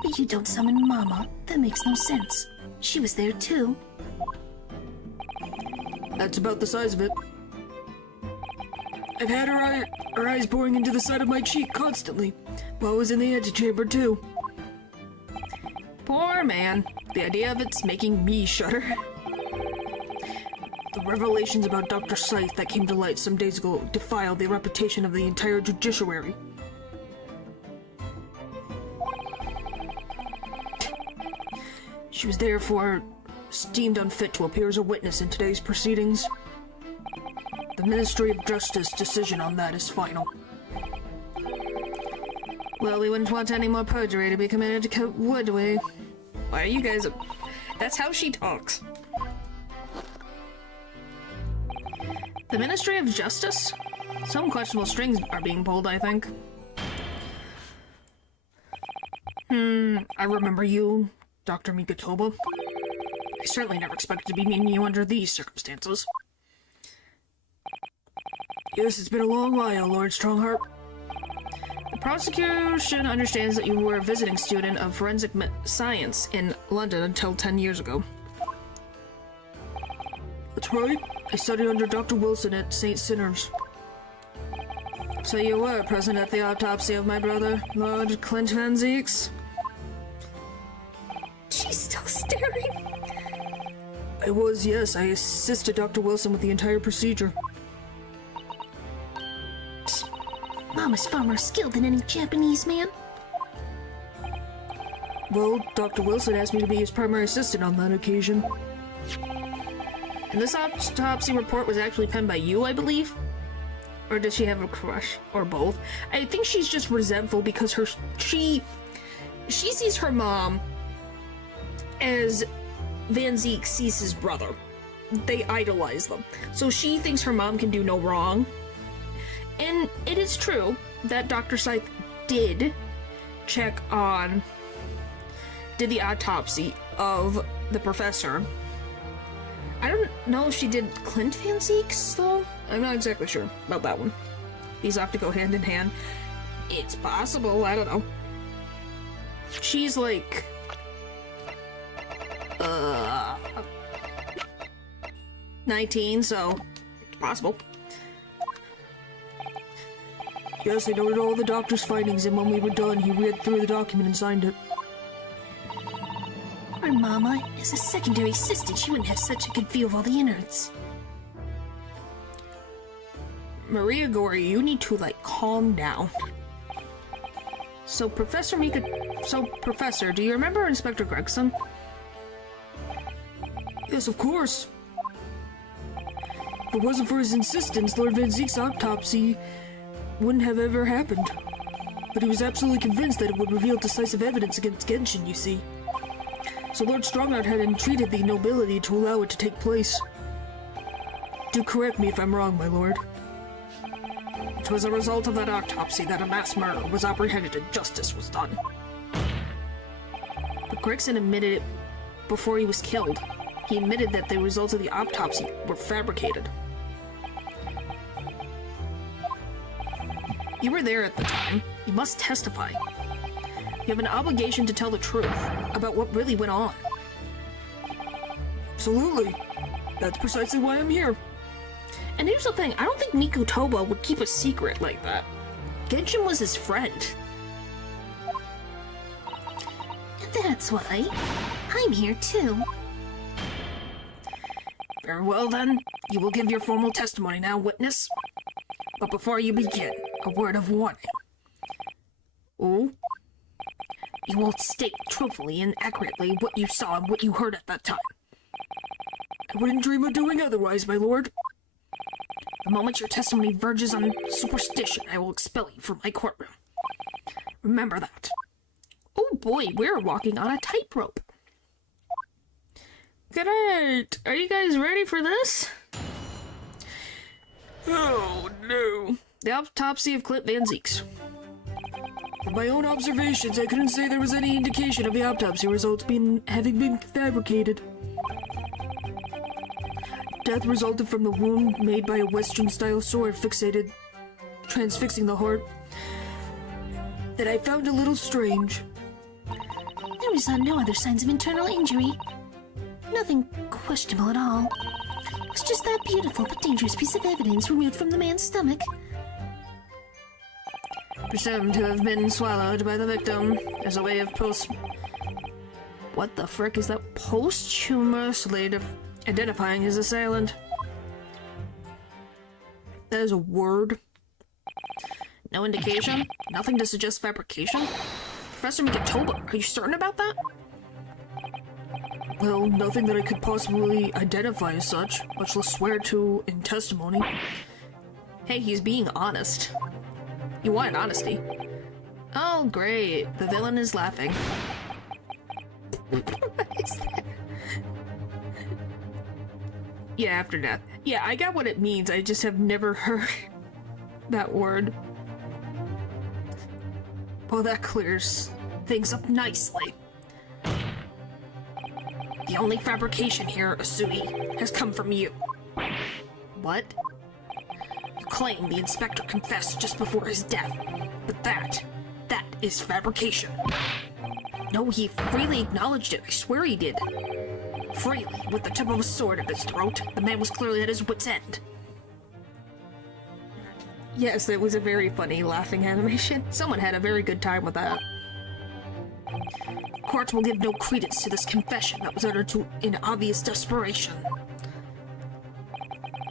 But you don't summon Mama. That makes no sense. She was there too. That's about the size of it. I've had her eyes boring into the side of my cheek constantly, while I was in the antechamber too. Poor man. The idea of it's making me shudder. The revelations about Dr. Scythe that came to light some days ago defiled the reputation of the entire judiciary. She was therefore deemed unfit to appear as a witness in today's proceedings. The Ministry of Justice decision on that is final. Well, we wouldn't want any more perjury to be committed, would we? Why are you guys... That's how she talks. The Ministry of Justice? Some questionable strings are being pulled, I think. I remember you, Dr. Mikatoba. I certainly never expected to be meeting you under these circumstances. Yes, it's been a long while, Lord Strongheart. The prosecution understands that you were a visiting student of forensic science in London until 10 years ago. That's right. I studied under Dr. Wilson at St. Sinners. So you were present at the autopsy of my brother, Lord Clint Van Zeeks? She's still staring. I was, yes. I assisted Dr. Wilson with the entire procedure. Mom is far more skilled than any Japanese man. Well, Dr. Wilson asked me to be his primary assistant on that occasion. And this autopsy report was actually penned by you, I believe? Or does she have a crush? Or both? I think she's just resentful because she sees her mom as Van Zeek sees his brother. They idolize them. So she thinks her mom can do no wrong. And it is true that Dr. Scythe did the autopsy of the professor. I don't know if she did Clint Van Zeek's, though. I'm not exactly sure about that one. These have to go hand in hand. It's possible, I don't know. She's like... 19, so it's possible. Yes, I noted all the doctor's findings, and when we were done, he read through the document and signed it. Our mama, as a secondary assistant, she wouldn't have such a good view of all the innards. Maria Gori, you need to, like, calm down. So, Professor, do you remember Inspector Gregson? Yes, of course. If it wasn't for his insistence, Lord Van Zeek's autopsy wouldn't have ever happened. But he was absolutely convinced that it would reveal decisive evidence against Genshin, you see. So Lord Strongheart had entreated the nobility to allow it to take place. Do correct me if I'm wrong, my lord. It was a result of that autopsy that a mass murder was apprehended and justice was done. But Gregson admitted it before he was killed. He admitted that the results of the autopsy were fabricated. You were there at the time. You must testify. You have an obligation to tell the truth about what really went on. Absolutely. That's precisely why I'm here. And here's the thing, I don't think Miku Toba would keep a secret like that. Genshin was his friend. That's why I'm here too. Very well then, you will give your formal testimony now, witness. But before you begin, a word of warning. Oh? You will state truthfully and accurately what you saw and what you heard at that time. I wouldn't dream of doing otherwise, my lord. The moment your testimony verges on superstition, I will expel you from my courtroom. Remember that. Oh boy, we're walking on a tightrope. Great! Are you guys ready for this? Oh, no. The autopsy of Clint Van Zeeks. From my own observations, I couldn't say there was any indication of the autopsy results having been fabricated. Death resulted from the wound made by a Western-style sword transfixing the heart. That I found a little strange. There was no other signs of internal injury. Nothing questionable at all. It was just that beautiful but dangerous piece of evidence removed from the man's stomach. Presumed to have been swallowed by the victim as a way of What the frick is that? Posthumously identifying his assailant. That is a word. No indication? Nothing to suggest fabrication? Professor Mikatoba, are you certain about that? Well, nothing that I could possibly identify as such, much less swear to in testimony. Hey, he's being honest. You wanted honesty. Oh, great. The villain is laughing. What is that? Yeah, after death. Yeah, I got what it means. I just have never heard that word. Well, that clears things up nicely. The only fabrication here, Asui, has come from you. What? You claim the inspector confessed just before his death, but that is fabrication. No, he freely acknowledged it. I swear he did. Freely, with the tip of a sword at his throat, the man was clearly at his wit's end. Yes, it was a very funny laughing animation. Someone had a very good time with that. Court will give no credence to this confession that was uttered in obvious desperation.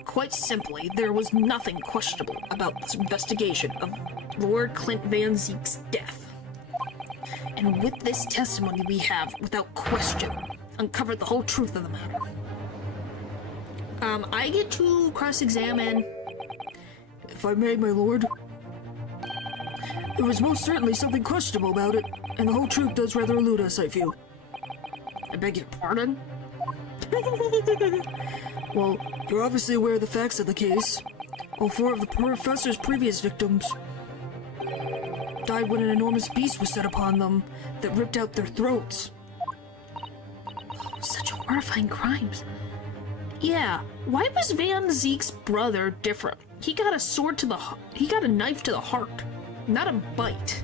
Quite simply, there was nothing questionable about this investigation of Lord Clint Van Zeek's death. And with this testimony we have, without question, uncovered the whole truth of the matter. I get to cross-examine. If I may, my lord. There was most certainly something questionable about it, and the whole truth does rather elude us, I feel. I beg your pardon? Well, you're obviously aware of the facts of the case. All 4 of the professor's previous victims died when an enormous beast was set upon them that ripped out their throats. Such horrifying crimes. Yeah, why was Van Zeek's brother different? He got a sword to the he got a knife to the heart, not a bite.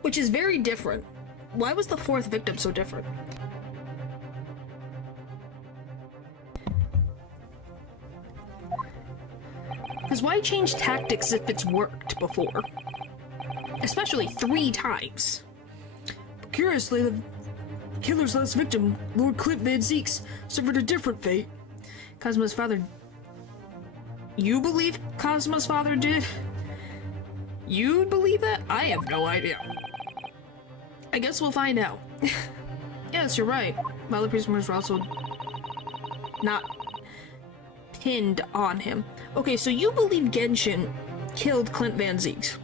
Which is very different. Why was the 4th victim so different? Because why change tactics if it's worked before? Especially 3 times. Curiously, the killer's last victim, Lord Clint Van Zeeks, suffered a different fate. Cosmo's father... You believe Cosmo's father did? You believe that? I have no idea. I guess we'll find out. Yes, you're right. While the prisoners were also not pinned on him. Okay, so you believe Genshin killed Clint Van Zeeks.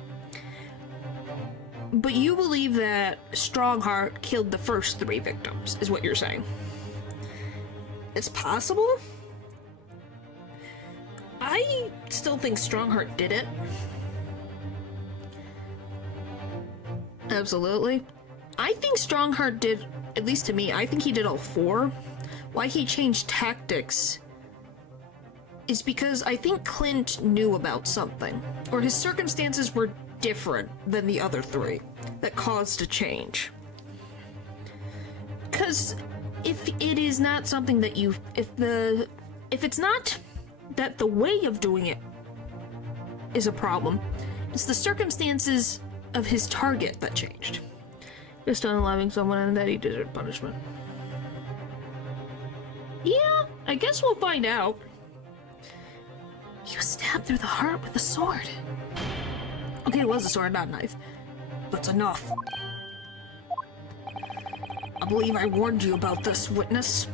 But you believe that Strongheart killed the first 3 victims, is what you're saying. It's possible? I still think Strongheart did it. Absolutely. I think Strongheart did, at least to me, I think he did all 4. Why he changed tactics is because I think Clint knew about something, or his circumstances were different than the other 3 that caused a change. Because if it is not something that you, if it's not that the way of doing it is a problem, it's the circumstances of his target that changed. Just unloving someone and that he deserved punishment. Yeah, I guess we'll find out. He was stabbed through the heart with a sword. Okay, it was a sword, not a knife. That's enough. I believe I warned you about this, witness.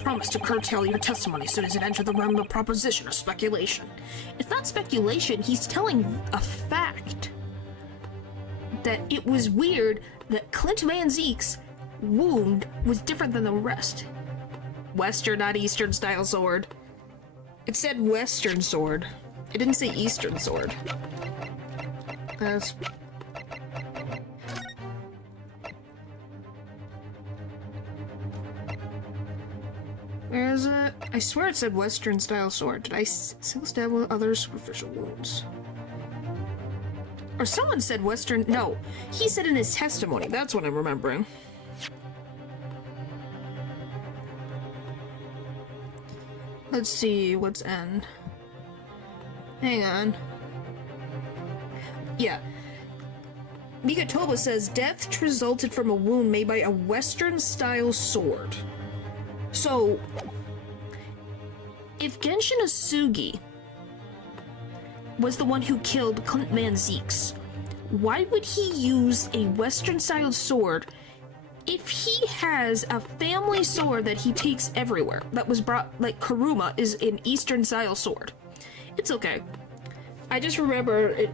Promise to curtail your testimony as soon as it entered the realm of proposition or speculation. It's not speculation, he's telling a fact. That it was weird that Clint Van Zeek's wound was different than the rest. Western, not Eastern style sword. It said Western sword. It didn't say Eastern sword. That's... Where is it? I swear it said Western style sword. Did I still stab with other superficial wounds? Or someone said Western... No, he said in his testimony. That's what I'm remembering. Let's see, what's N? Hang on. Yeah. Mikatoba says, death resulted from a wound made by a Western-style sword. So, if Genshin Asugi was the one who killed Clint Van Zeeks, why would he use a Western-style sword if he has a family sword that he takes everywhere that was brought, like Kuruma is an Eastern-style sword? It's okay. I just remember it,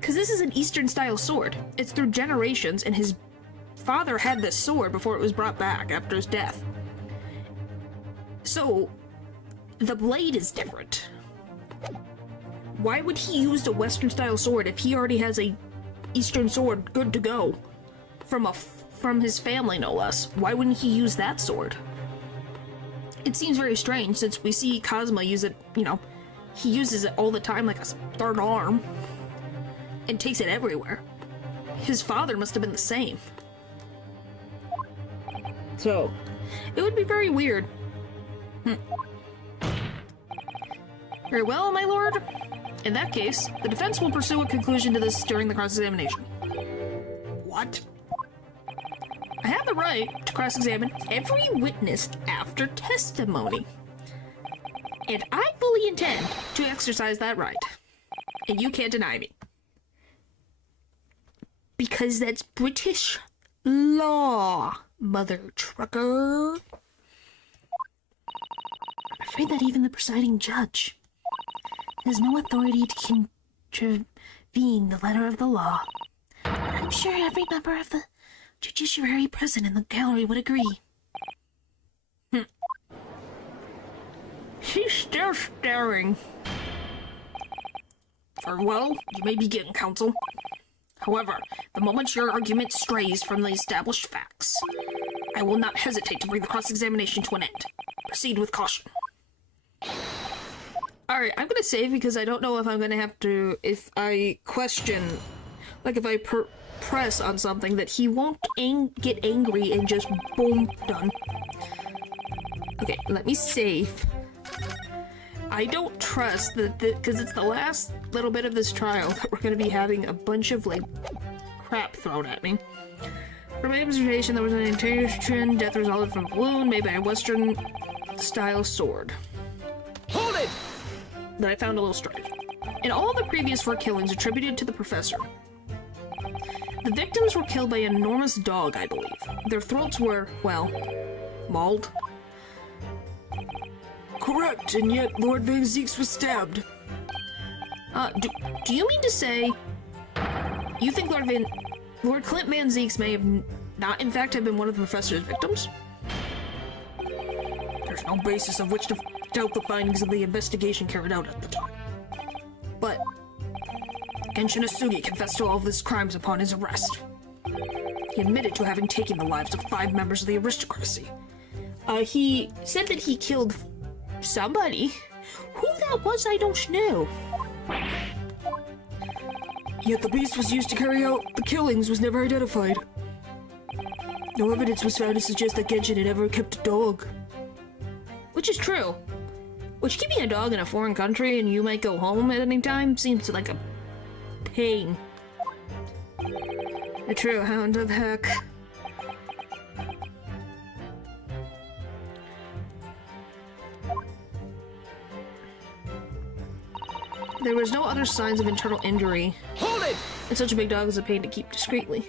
because this is an Eastern-style sword. It's through generations, and his father had this sword before it was brought back after his death. So, the blade is different. Why would he use a Western-style sword if he already has a Eastern sword good to go? From his family, no less. Why wouldn't he use that sword? It seems very strange, since we see Kazuma use it, you know, he uses it all the time like a third arm, and takes it everywhere. His father must have been the same. So, it would be very weird. Very well, my lord. In that case, the defense will pursue a conclusion to this during the cross-examination. What? I have the right to cross-examine every witness after testimony. And I fully intend to exercise that right. And you can't deny me. Because that's British law, mother trucker. I'm afraid that even the presiding judge has no authority to contravene the letter of the law. And I'm sure every member of the judiciary present in the gallery would agree. She's still staring. Very well, you may begin, counsel. However, the moment your argument strays from the established facts, I will not hesitate to bring the cross-examination to an end. Proceed with caution. Alright, I'm gonna save because I don't know if I'm gonna have to, if I question, like if I press on something that he won't get angry and just boom, done. Okay, let me save. I don't trust that, because it's the last little bit of this trial that we're gonna be having a bunch of, like, crap thrown at me. From my observation, there was an intention death resulted from a wound made by a Western-style sword. Hold it! That I found a little strange. In all the previous 4 killings attributed to the professor, the victims were killed by an enormous dog, I believe. Their throats were, well, mauled. Correct, and yet Lord Van Zeeks was stabbed. Do you mean to say you think Lord Clint Van Zeeks may have not, in fact, have been one of the professor's victims? There's no basis of which to doubt the findings of the investigation carried out at the time. But Genshin Asugi confessed to all of his crimes upon his arrest. He admitted to having taken the lives of 5 members of the aristocracy. He said that he killed somebody. Who that was, I don't know. Yet the beast was used to carry out the killings was never identified. No evidence was found to suggest that Genshin had ever kept a dog. Which is true. Which, keeping a dog in a foreign country and you might go home at any time seems like a pain. A true hound of heck. There was no other signs of internal injury. Hold it! And such a big dog is a pain to keep discreetly.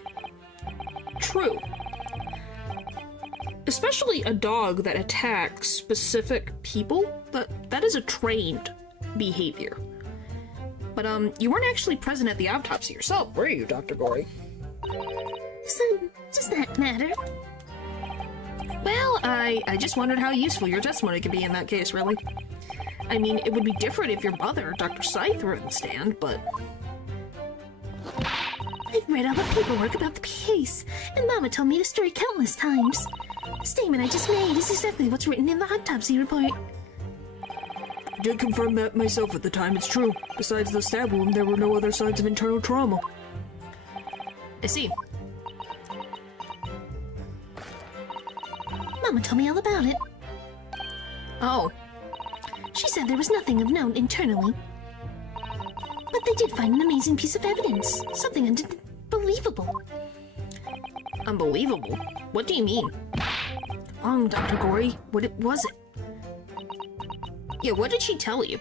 True. Especially a dog that attacks specific people, that is a trained behavior. But, you weren't actually present at the autopsy yourself, were you, Dr. Gory? So, does that matter? Well, I just wondered how useful your testimony could be in that case, really. I mean, it would be different if your mother, Dr. Scythe, were in the stand, but... I've read all the paperwork about the case, and Mama told me the story countless times. The statement I just made is exactly what's written in the autopsy report. I did confirm that myself at the time, it's true. Besides the stab wound, there were no other signs of internal trauma. I see. Mama told me all about it. Oh. She said there was nothing of note internally. But they did find an amazing piece of evidence. Something unbelievable. Unbelievable? What do you mean? Dr. Gory, what was it? Yeah, what did she tell you?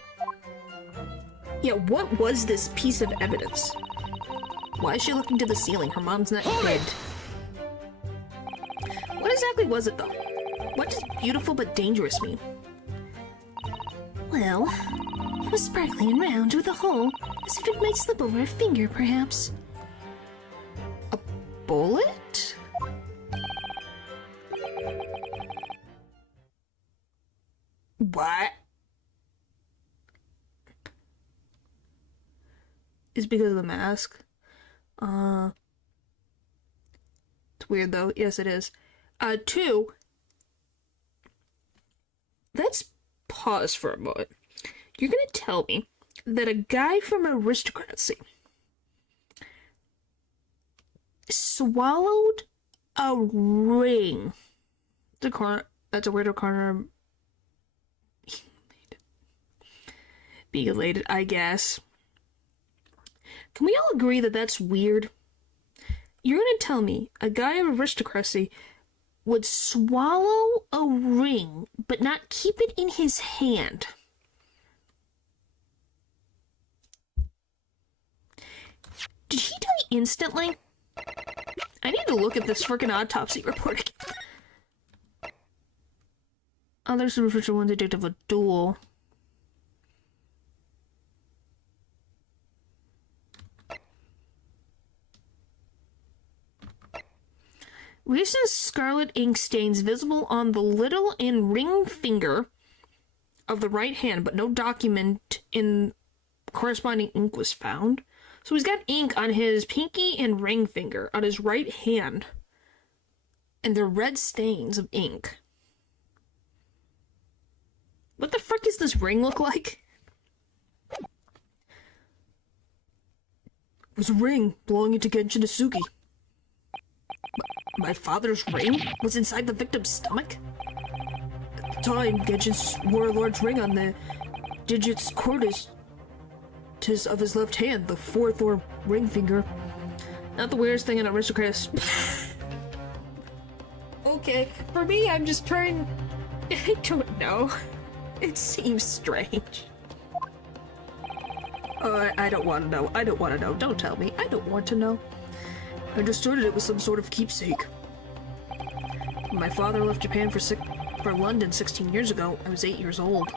Yeah, what was this piece of evidence? Why is she looking to the ceiling? Her mom's not dead. What exactly was it, though? What does beautiful but dangerous mean? Well, it was sparkly and round with a hole, as if it might slip over a finger, perhaps. A bullet? What? It's because of the mask. It's weird though. Yes, it is. 2. Let's pause for a moment. You're gonna tell me that a guy from aristocracy swallowed a ring. That's a weirder corner. Be elated, I guess. Can we all agree that that's weird? You're gonna tell me a guy of aristocracy would swallow a ring, but not keep it in his hand. Did he die instantly? I need to look at this freaking autopsy report again. Other superficial ones addicted of a duel. Recent scarlet ink stains visible on the little and ring finger of the right hand, but no document in corresponding ink was found. So he's got ink on his pinky and ring finger on his right hand. And they're red stains of ink. What the frick does this ring look like? It was a ring belonging to Genshin Isugi. My father's ring was inside the victim's stomach? At the time, Genshin wore a large ring on the digits quarters of his left hand, the fourth or ring finger. Not the weirdest thing in aristocrats. Okay, for me, I'm just trying... I don't know. It seems strange. I don't want to know. I don't want to know. Don't tell me. I don't want to know. I understood it was some sort of keepsake. When my father left Japan for London 16 years ago, I was 8 years old.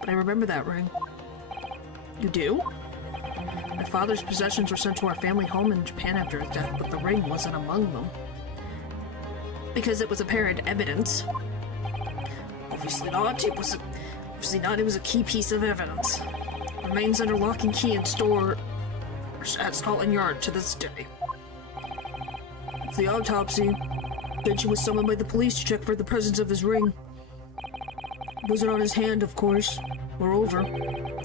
But I remember that ring. You do? My father's possessions were sent to our family home in Japan after his death, but the ring wasn't among them. Because it was apparent evidence. Obviously not. It was a key piece of evidence. It remains under lock and key and store at Scotland Yard to this day. For the autopsy, Genshin was summoned by the police to check for the presence of his ring. It wasn't on his hand, of course. Moreover,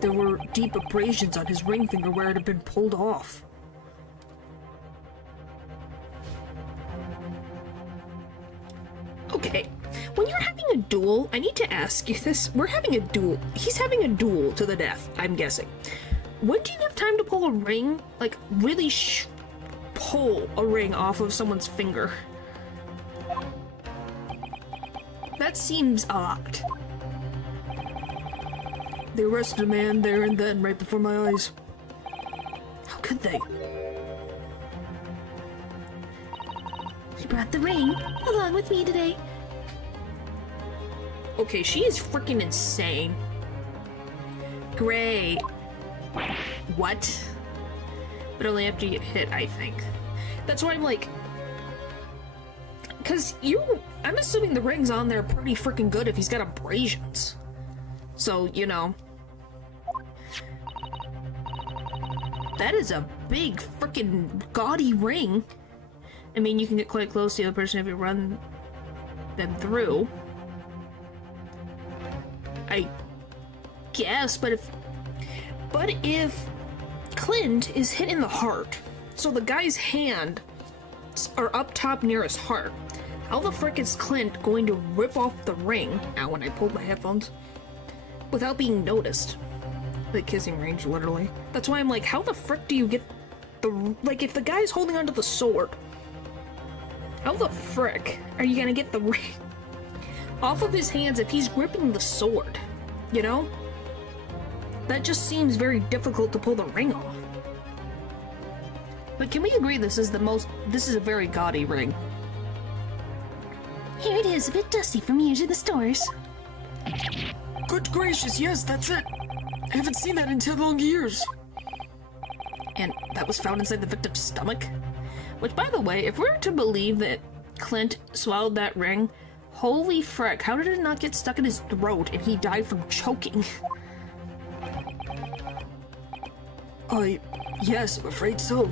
there were deep abrasions on his ring finger where it had been pulled off. Okay, when you're having a duel, I need to ask you this. We're having a duel. He's having a duel to the death, I'm guessing. When do you have time to pull a ring? Like, really pull a ring off of someone's finger? That seems a lot. They arrested a man there and then, right before my eyes. How could they? I brought the ring along with me today. Okay, she is freaking insane. Great. What? But only after you get hit, I think. That's why I'm like... Because I'm assuming the ring's on there pretty freaking good if he's got abrasions. So, you know... That is a big freaking gaudy ring. I mean, you can get quite close to the other person if you run them through. I guess, but if Clint is hit in the heart, so the guy's hand are up top near his heart, how the frick is Clint going to rip off the ring, now when I pulled my headphones, without being noticed? Like kissing range, literally. That's why I'm like, how the frick do you get the, like, if the guy's holding onto the sword, how the frick are you gonna get the ring off of his hands if he's gripping the sword? You know? That just seems very difficult to pull the ring off. But can we agree this is a very gaudy ring? Here it is, a bit dusty from years in the stores. Good gracious, yes, that's it. I haven't seen that in 10 long years. And that was found inside the victim's stomach? Which, by the way, if we're to believe that Clint swallowed that ring, holy frick, how did it not get stuck in his throat and he died from choking? Yes, I'm afraid so.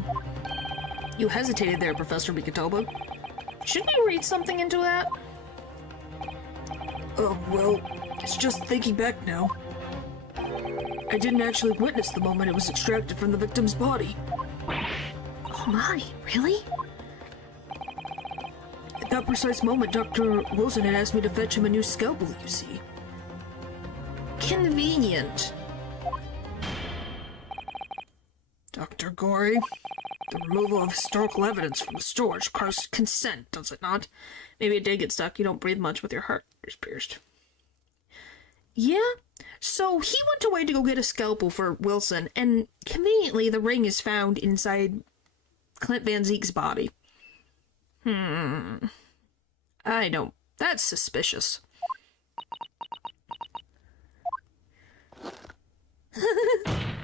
You hesitated there, Professor Mikitoba. Should we read something into that? Well, it's just thinking back now. I didn't actually witness the moment it was extracted from the victim's body. Oh my, really? At that precise moment, Dr. Wilson had asked me to fetch him a new scalpel, you see. Convenient. Dr. Gory, the removal of historical evidence from the storage requires consent, does it not? Maybe it did get stuck. You don't breathe much with your heart pierced. Yeah, so he went away to go get a scalpel for Wilson, and conveniently the ring is found inside Clint Van Zeek's body. I don't... That's suspicious.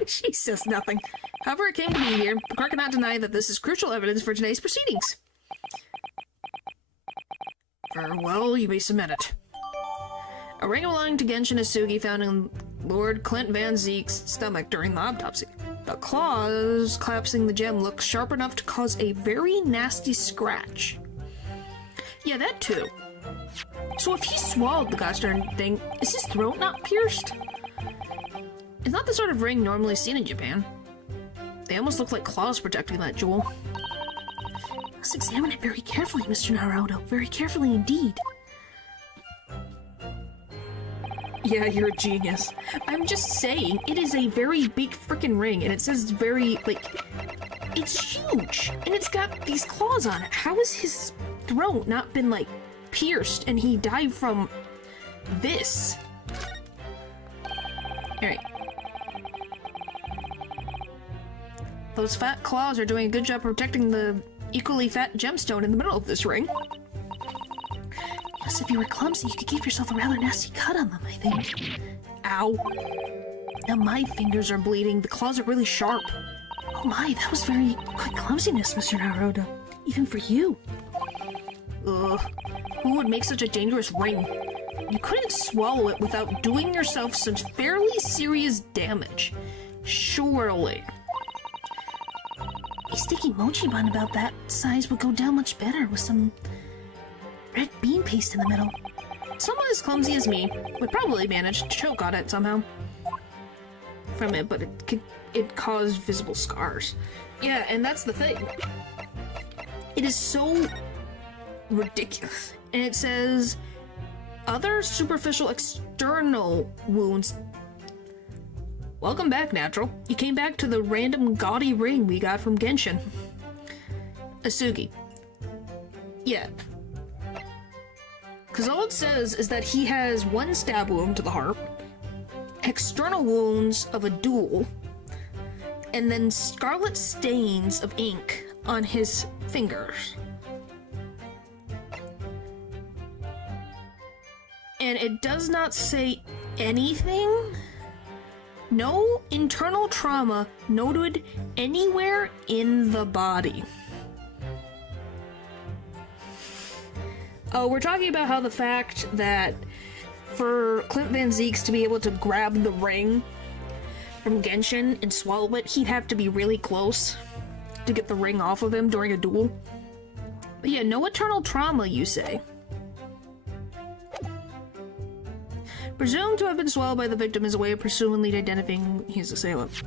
She says nothing. However it came to be here, the court cannot deny that this is crucial evidence for today's proceedings. Very well, you may submit it. A ring belonging to Genshin Asugi found in Lord Clint Van Zeek's stomach during the autopsy. The claws collapsing the gem look sharp enough to cause a very nasty scratch. Yeah, that too. So if he swallowed the gosh darn thing, is his throat not pierced? It's not the sort of ring normally seen in Japan. They almost look like claws protecting that jewel. Let's examine it very carefully, Mr. Naruto. Very carefully indeed. Yeah, you're a genius. I'm just saying, it is a very big freaking ring, and it says very, like, it's huge, and it's got these claws on it. How has his throat not been, like, pierced, and he died from this? Alright. Those fat claws are doing a good job protecting the equally fat gemstone in the middle of this ring. Yes, if you were clumsy, you could give yourself a rather nasty cut on them, I think. Ow. Now my fingers are bleeding. The claws are really sharp. Oh my, that was very quick clumsiness, Mr. Naruto. Even for you. Ugh. Who would make such a dangerous ring? You couldn't swallow it without doing yourself some fairly serious damage. Surely. A sticky mochi bun about that size would go down much better with some red bean paste in the middle. Someone as clumsy as me would probably manage to choke on it somehow. From it, but it caused visible scars. Yeah, and that's the thing. It is so ridiculous. And it says, other superficial external wounds. Welcome back, Natural. You came back to the random gaudy ring we got from Genshin. Asugi. Yeah. Because all it says is that he has one stab wound to the heart, external wounds of a duel, and then scarlet stains of ink on his fingers. And it does not say anything. No internal trauma noted anywhere in the body. Oh, we're talking about how the fact that for Clint Van Zeeks to be able to grab the ring from Genshin and swallow it, he'd have to be really close to get the ring off of him during a duel. But yeah, no internal trauma, you say. Presumed to have been swallowed by the victim as a way of presumably identifying his assailant.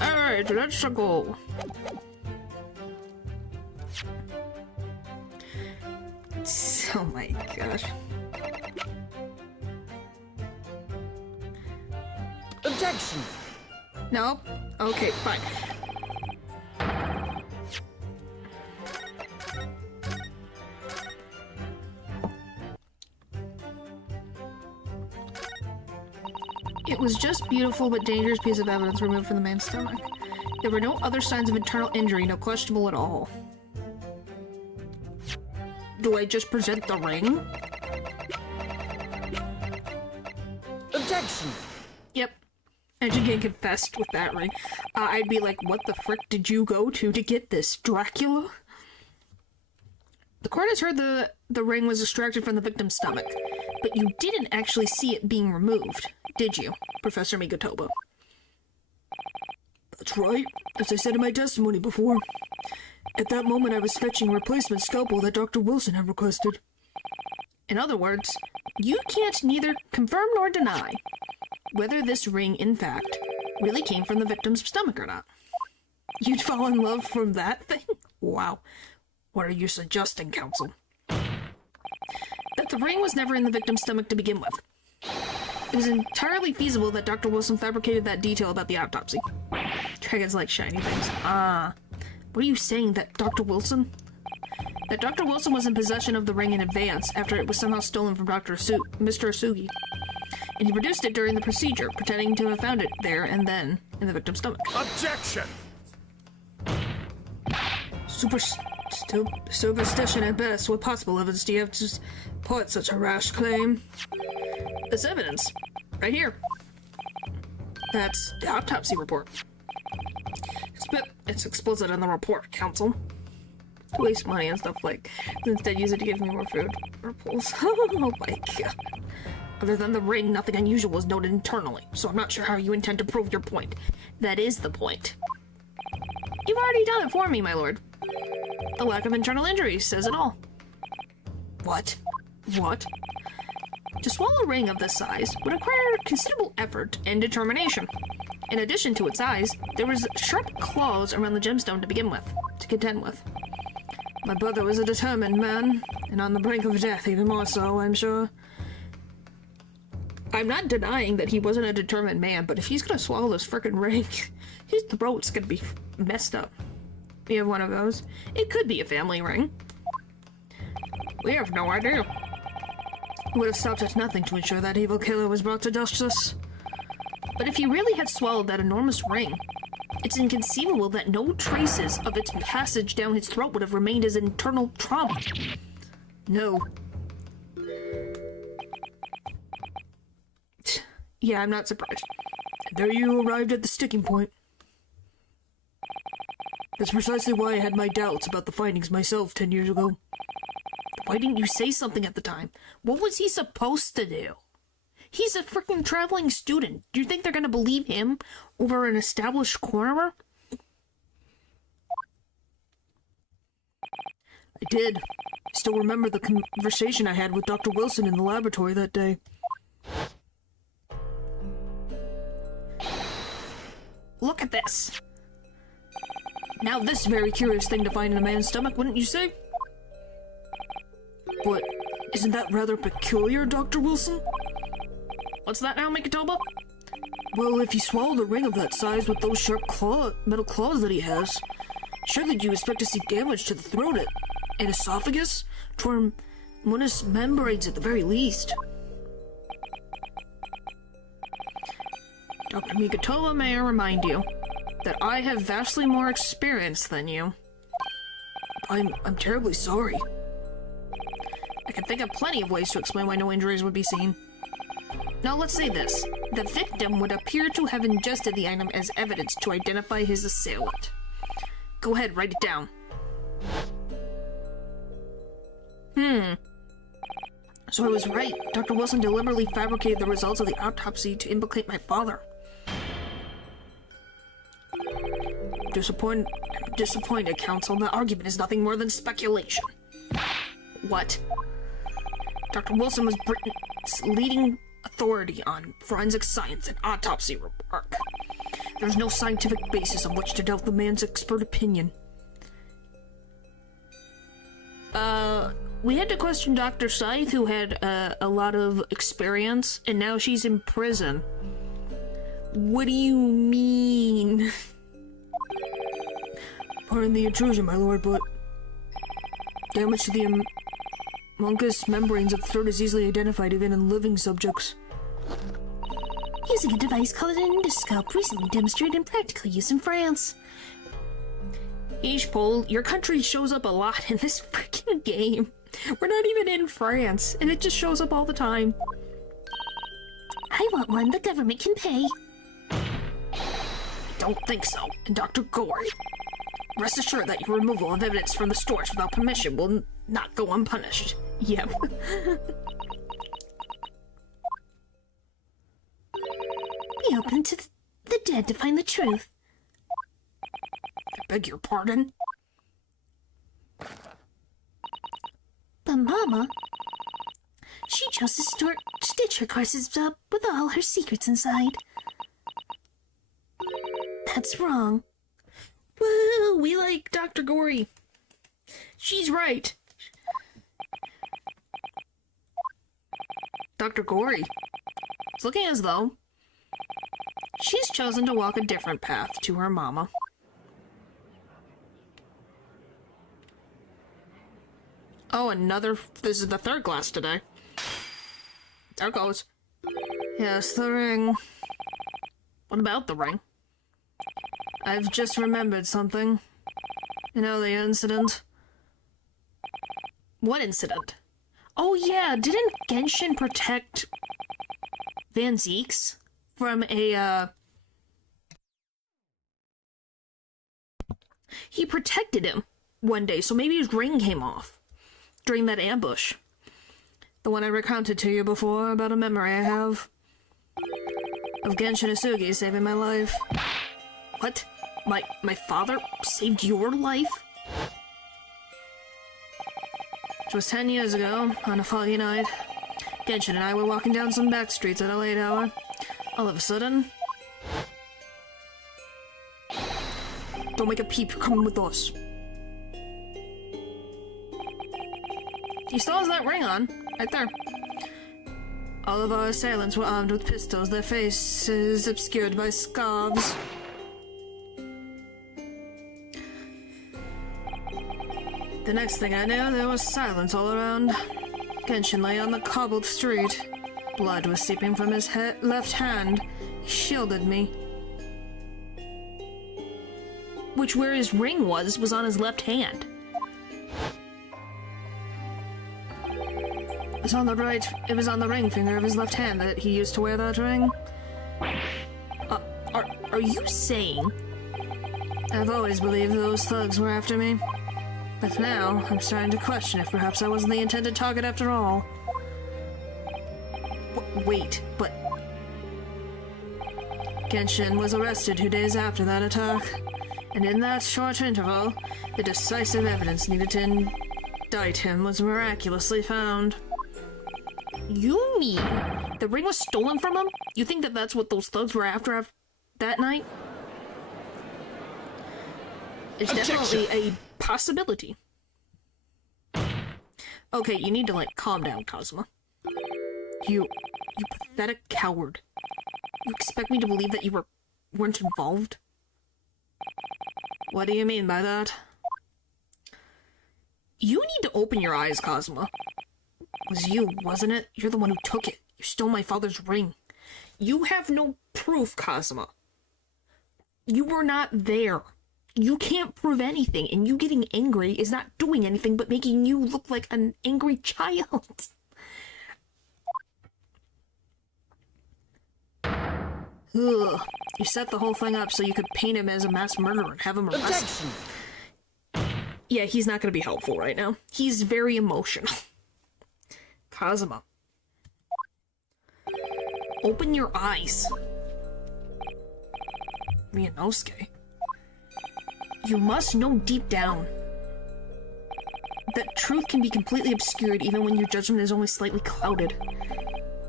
Alright, let's go. Oh my gosh. Objection! No? Okay, fine. It was just beautiful but dangerous piece of evidence removed from the man's stomach. There were no other signs of internal injury, no questionable at all. Do I just present the ring? Objection! Yep. Imagine getting confessed with that ring. I'd be like, what the frick did you go to get this, Dracula? The court has heard the ring was extracted from the victim's stomach, but you didn't actually see it being removed, did you, Professor Migatoba? That's right, as I said in my testimony before. At that moment, I was fetching a replacement scalpel that Dr. Wilson had requested. In other words, you can't neither confirm nor deny whether this ring, in fact, really came from the victim's stomach or not. You'd fall in love from that thing? Wow. What are you suggesting, counsel? That the ring was never in the victim's stomach to begin with. It was entirely feasible that Dr. Wilson fabricated that detail about the autopsy. Dragons like shiny things. What are you saying, that Dr. Wilson? That Dr. Wilson was in possession of the ring in advance after it was somehow stolen from Mr. Asugi. And he produced it during the procedure, pretending to have found it there and then in the victim's stomach. Objection! Superstition at best. What possible evidence do you have to support such a rash claim? This evidence. Right here. That's the autopsy report. It's explicit in the report, counsel. To waste money and stuff like. Instead, use it to give me more food. Or pulls. Oh my god. Other than the ring, nothing unusual was noted internally, so I'm not sure how you intend to prove your point. That is the point. You've already done it for me, my lord. The lack of internal injuries says it all. What? What? To swallow a ring of this size would require considerable effort and determination. In addition to its size, there was sharp claws around the gemstone to begin with, to contend with. My brother was a determined man, and on the brink of death even more so, I'm sure. I'm not denying that he wasn't a determined man, but if he's gonna swallow this frickin' ring, his throat's gonna be messed up. We have one of those. It could be a family ring. We have no idea. It would have stopped at nothing to ensure that evil killer was brought to justice. But if he really had swallowed that enormous ring, it's inconceivable that no traces of its passage down his throat would have remained as internal trauma. No. Yeah, I'm not surprised. And there you arrived at the sticking point. That's precisely why I had my doubts about the findings myself 10 years ago. Why didn't you say something at the time? What was he supposed to do? He's a freaking traveling student. Do you think they're gonna believe him over an established coroner? I did. I still remember the conversation I had with Dr. Wilson in the laboratory that day. Look at this. Now this very curious thing to find in a man's stomach, wouldn't you say? But isn't that rather peculiar, Dr. Wilson? What's that now, Migatoba? Well, if he swallowed a ring of that size with those sharp metal claws that he has, surely you expect to see damage to the throat and esophagus, tremendous membranes at the very least. Dr. Migatoba, may I remind you that I have vastly more experience than you. I'm terribly sorry. I can think of plenty of ways to explain why no injuries would be seen. Now let's say this. The victim would appear to have ingested the item as evidence to identify his assailant. Go ahead, write it down. So I was right. Dr. Wilson deliberately fabricated the results of the autopsy to implicate my father. Disappointed, counsel. The argument is nothing more than speculation. What? Dr. Wilson was Britain's leading authority on forensic science and autopsy work. There's no scientific basis on which to doubt the man's expert opinion. We had to question Dr. Scythe, who had a lot of experience, and now she's in prison. What do you mean? Pardon the intrusion, my lord, but damage to the mucous membranes of the throat is easily identified even in living subjects. He using a device called an endoscope, recently demonstrated in practical use in France. Each poll, your country shows up a lot in this freaking game. We're not even in France, and it just shows up all the time. I want one the government can pay. Don't think so. And Dr. Gory, rest assured that your removal of evidence from the stores without permission will not go unpunished. Yep. Be open to the dead to find the truth. I beg your pardon? But Mama, she chose to stitch her courses up with all her secrets inside. That's wrong. Woo! We like Dr. Gory. She's right. Dr. Gory. It's looking as though she's chosen to walk a different path to her mama. Oh, this is the third glass today. There it goes. Yes, the ring. What about the ring? I've just remembered something. You know, the incident. What incident? Oh yeah, didn't Genshin protect Van Zeeks from a, He protected him one day, so maybe his ring came off during that ambush. The one I recounted to you before about a memory I have of Genshin Isugi saving my life. What? My father saved your life? It was 10 years ago, on a foggy night. Genshin and I were walking down some back streets at a late hour. All of a sudden... Don't make a peep, you're coming with us. He still has that ring on, right there. All of our assailants were armed with pistols, their faces obscured by scarves. The next thing I knew, there was silence all around. Genshin lay on the cobbled street. Blood was seeping from his left hand. He shielded me. Which, where his ring was on his left hand. It was on the right. It was on the ring finger of his left hand that he used to wear that ring. Are you saying? I've always believed those thugs were after me. But now, I'm starting to question if perhaps I wasn't the intended target after all. Wait, but... Genshin was arrested 2 days after that attack. And in that short interval, the decisive evidence needed to indict him was miraculously found. You mean the ring was stolen from him? You think that that's what those thugs were after that night? It's definitely a possibility. Okay, you need to, like, calm down, Kazuma. You pathetic coward. You expect me to believe that you weren't involved? What do you mean by that? You need to open your eyes, Kazuma. It was you, wasn't it? You're the one who took it. You stole my father's ring. You have no proof, Kazuma. You were not there. You can't prove anything, and you getting angry is not doing anything but making you look like an angry child. Ugh. You set the whole thing up so you could paint him as a mass murderer and have him arrested. Yeah, he's not going to be helpful right now. He's very emotional. Kazuma. Open your eyes. Ryunosuke. You must know deep down that truth can be completely obscured even when your judgment is only slightly clouded.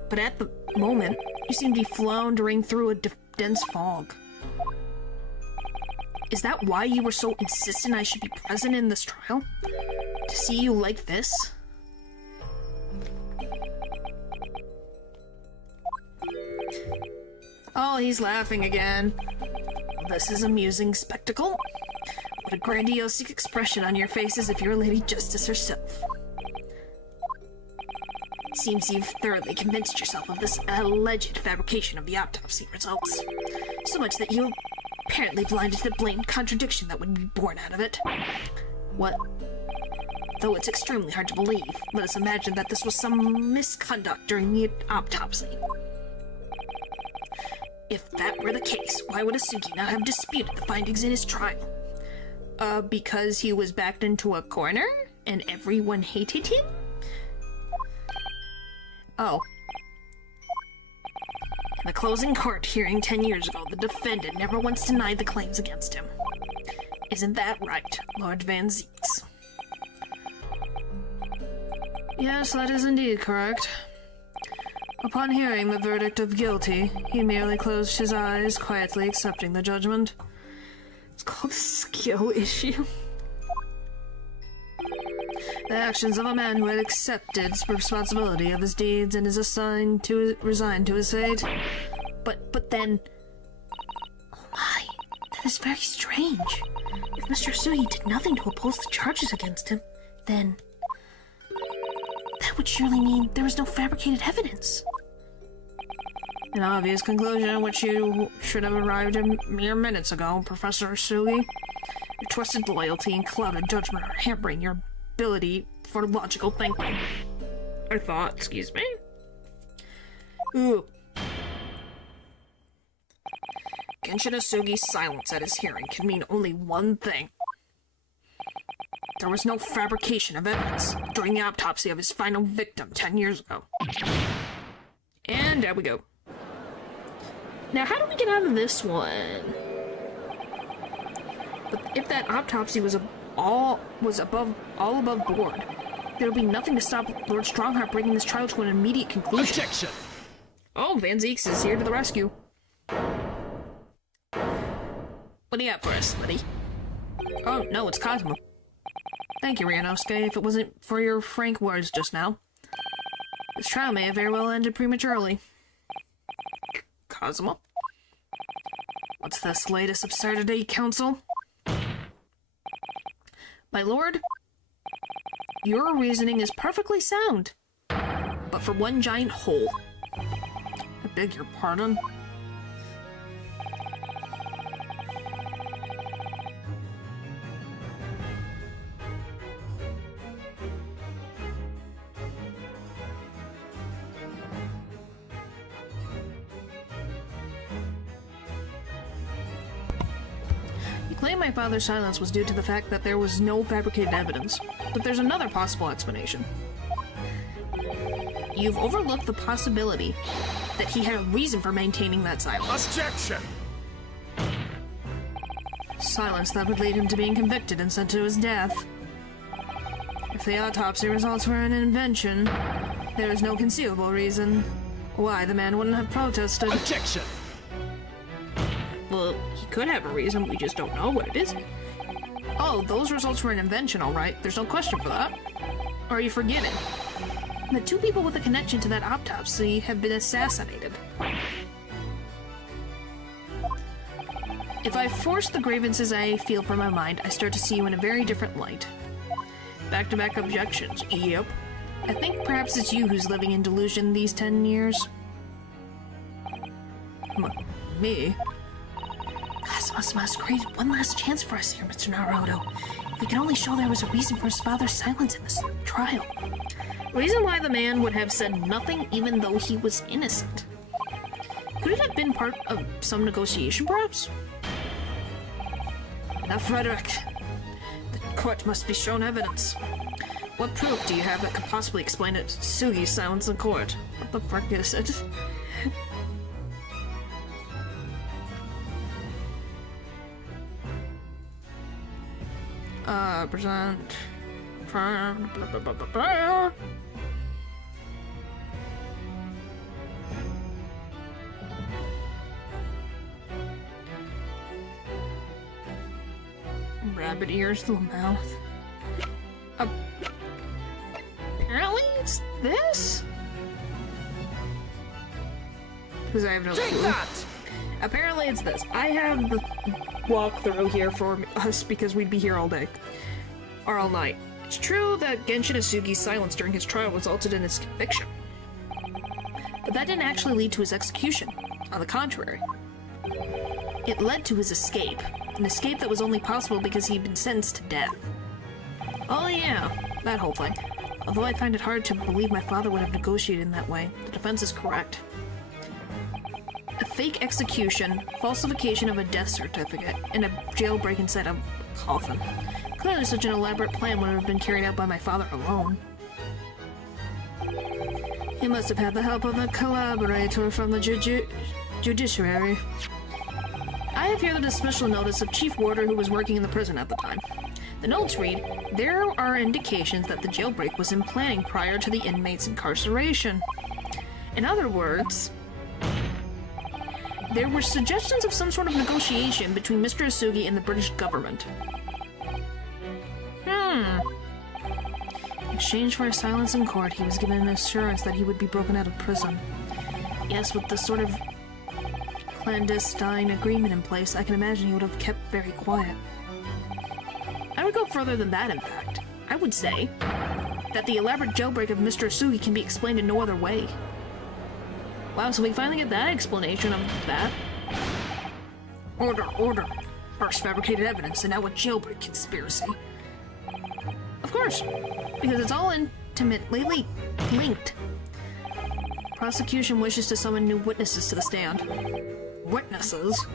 But at the moment, you seem to be floundering through a dense fog. Is that why you were so insistent I should be present in this trial? To see you like this? Oh, he's laughing again. This is amusing spectacle. What a grandiose expression on your face as if you're Lady Justice herself. seems you've thoroughly convinced yourself of this alleged fabrication of the autopsy results. So much that you apparently blinded to the blatant contradiction that would be born out of it. What? Though it's extremely hard to believe, let us imagine that this was some misconduct during the autopsy. If that were the case, why would Asugi not have disputed the findings in his trial? Because he was backed into a corner and everyone hated him? Oh. In the closing court hearing 10 years ago, the defendant never once denied the claims against him. Isn't that right, Lord Van Zieks? Yes, that is indeed correct. Upon hearing the verdict of guilty, he merely closed his eyes, quietly accepting the judgment. It's called a skill issue. The actions of a man who had accepted responsibility of his deeds and is resigned to his fate. But then... Oh my, that is very strange. If Mr. Sugi did nothing to oppose the charges against him, then... that would surely mean there was no fabricated evidence. An obvious conclusion which you should have arrived at mere minutes ago, Professor Sugi. Your twisted loyalty and clouded judgment are hampering your ability for logical thinking. Or thought, excuse me. Ooh. Genshin Asugi's silence at his hearing can mean only one thing. There was no fabrication of evidence during the autopsy of his final victim 10 years ago. And there we go. Now, how do we get out of this one? But if that autopsy was all above board, there would be nothing to stop Lord Strongheart bringing this trial to an immediate conclusion. Objection! Oh, Van Zieks is here to the rescue. What do you got for us, buddy? Oh, no, it's Cosmo. Thank you, Ryanosuke. If it wasn't for your frank words just now, this trial may have very well ended prematurely. Cosmo? What's this latest absurdity, Council? My lord, your reasoning is perfectly sound, but for one giant hole. I beg your pardon? Claim my father's silence was due to the fact that there was no fabricated evidence, but there's another possible explanation. You've overlooked the possibility that he had a reason for maintaining that silence. Objection! Silence that would lead him to being convicted and sent to his death. If the autopsy results were an invention, there is no conceivable reason why the man wouldn't have protested. Objection! Well, he could have a reason, we just don't know what it is. Oh, those results were an invention, alright. There's no question for that. Or are you forgetting? The two people with a connection to that autopsy have been assassinated. If I force the grievances I feel from my mind, I start to see you in a very different light. Back-to-back objections. Yep. I think perhaps it's you who's living in delusion these 10 years. Me? Kazuma has created one last chance for us here, Mr. Naruto. If we could only show there was a reason for his father's silence in this trial. Reason why the man would have said nothing even though he was innocent. Could it have been part of some negotiation, perhaps? Enough rhetoric. The court must be shown evidence. What proof do you have that could possibly explain it? Sugi's silence in court. What the frick is it? Present. Rabbit ears to the mouth. Apparently it's this? Because I have no Take clue. that! Apparently it's this. I have the walkthrough here for us because we'd be here all day. Or all night. It's true that Genshin Asugi's silence during his trial resulted in his conviction. But that didn't actually lead to his execution. On the contrary. It led to his escape. An escape that was only possible because he'd been sentenced to death. Oh yeah, that whole thing. Although I find it hard to believe my father would have negotiated in that way, the defense is correct. A fake execution, falsification of a death certificate, and a jailbreak inside a coffin. Clearly such an elaborate plan would have been carried out by my father alone. He must have had the help of a collaborator from the judiciary. I have here the dismissal notice of Chief Warder who was working in the prison at the time. The notes read, there are indications that the jailbreak was in planning prior to the inmate's incarceration. In other words, there were suggestions of some sort of negotiation between Mr. Asugi and the British government. In exchange for his silence in court, he was given an assurance that he would be broken out of prison. Yes, with this sort of clandestine agreement in place, I can imagine he would have kept very quiet. I would go further than that, in fact. I would say that the elaborate jailbreak of Mr. Asugi can be explained in no other way. Wow, so we finally get that explanation of that. Order, order. First fabricated evidence, and now a jailbreak conspiracy. Of course, because it's all intimately linked. Prosecution wishes to summon new witnesses to the stand. Witnesses?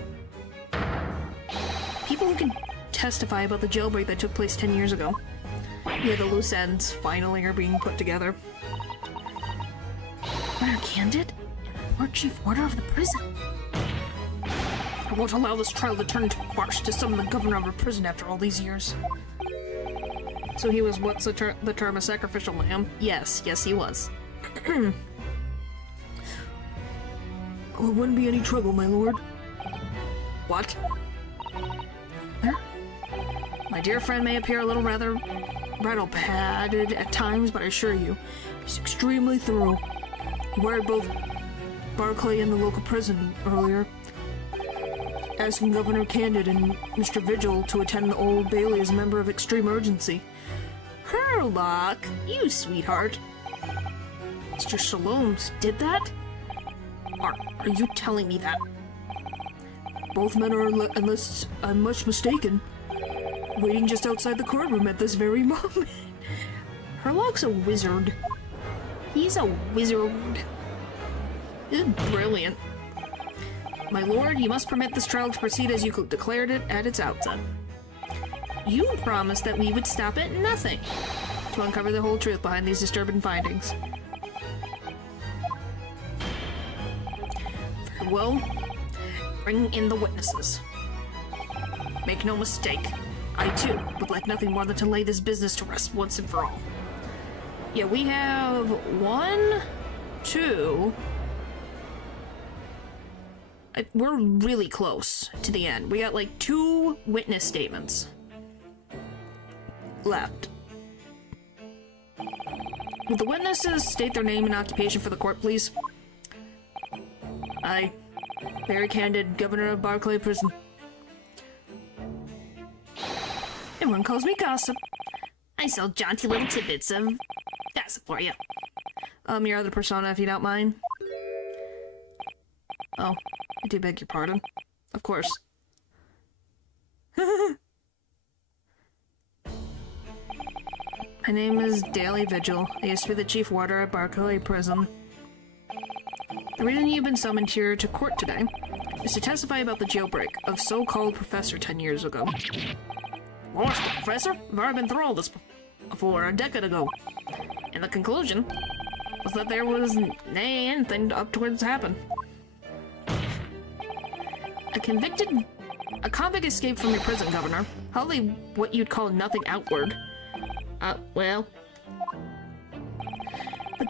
People who can testify about the jailbreak that took place 10 years ago. Yeah, the loose ends finally are being put together. Governor Candid? Lord Chief Warder of the prison. I won't allow this trial to turn into a farce to summon the governor of a prison after all these years. So he was, what's the term, a sacrificial lamb? Yes, he was. Oh, it wouldn't be any trouble, my lord. What? My dear friend may appear a little rather rattle-padded at times, but I assure you, he's extremely thorough. He wired both Barclay and the local prison earlier, asking Governor Candid and Mr. Vigil to attend the Old Bailey as a member of extreme urgency. Herlock, you sweetheart. Mr. Shalhoub did that? Are you telling me that? Both men are, unless I'm much mistaken, waiting just outside the courtroom at this very moment. Herlock's a wizard. He's a wizard. This is brilliant. My lord, you must permit this trial to proceed as you declared it at its outset. You promised that we would stop at nothing to uncover the whole truth behind these disturbing findings. Very well. Bring in the witnesses. Make no mistake, I too would like nothing more than to lay this business to rest once and for all. Yeah, we have 1, 2... we're really close to the end. We got like 2 witness statements left. Would the witnesses state their name and occupation for the court, please? I, Barry Candid, Governor of Barclay Prison. Everyone calls me Gossip. I sell jaunty little tidbits of gossip for you. Your other persona, if you don't mind. Oh, I do beg your pardon. Of course. My name is Daily Vigil. I used to be the chief warder at Barclay Prison. The reason you've been summoned here to court today is to testify about the jailbreak of so-called professor 10 years ago. What, the professor? I've already been through all this before, a decade ago. And the conclusion was that there was anything up towards happen. A convict escaped from your prison, Governor. Hardly what you'd call nothing outward. Well... The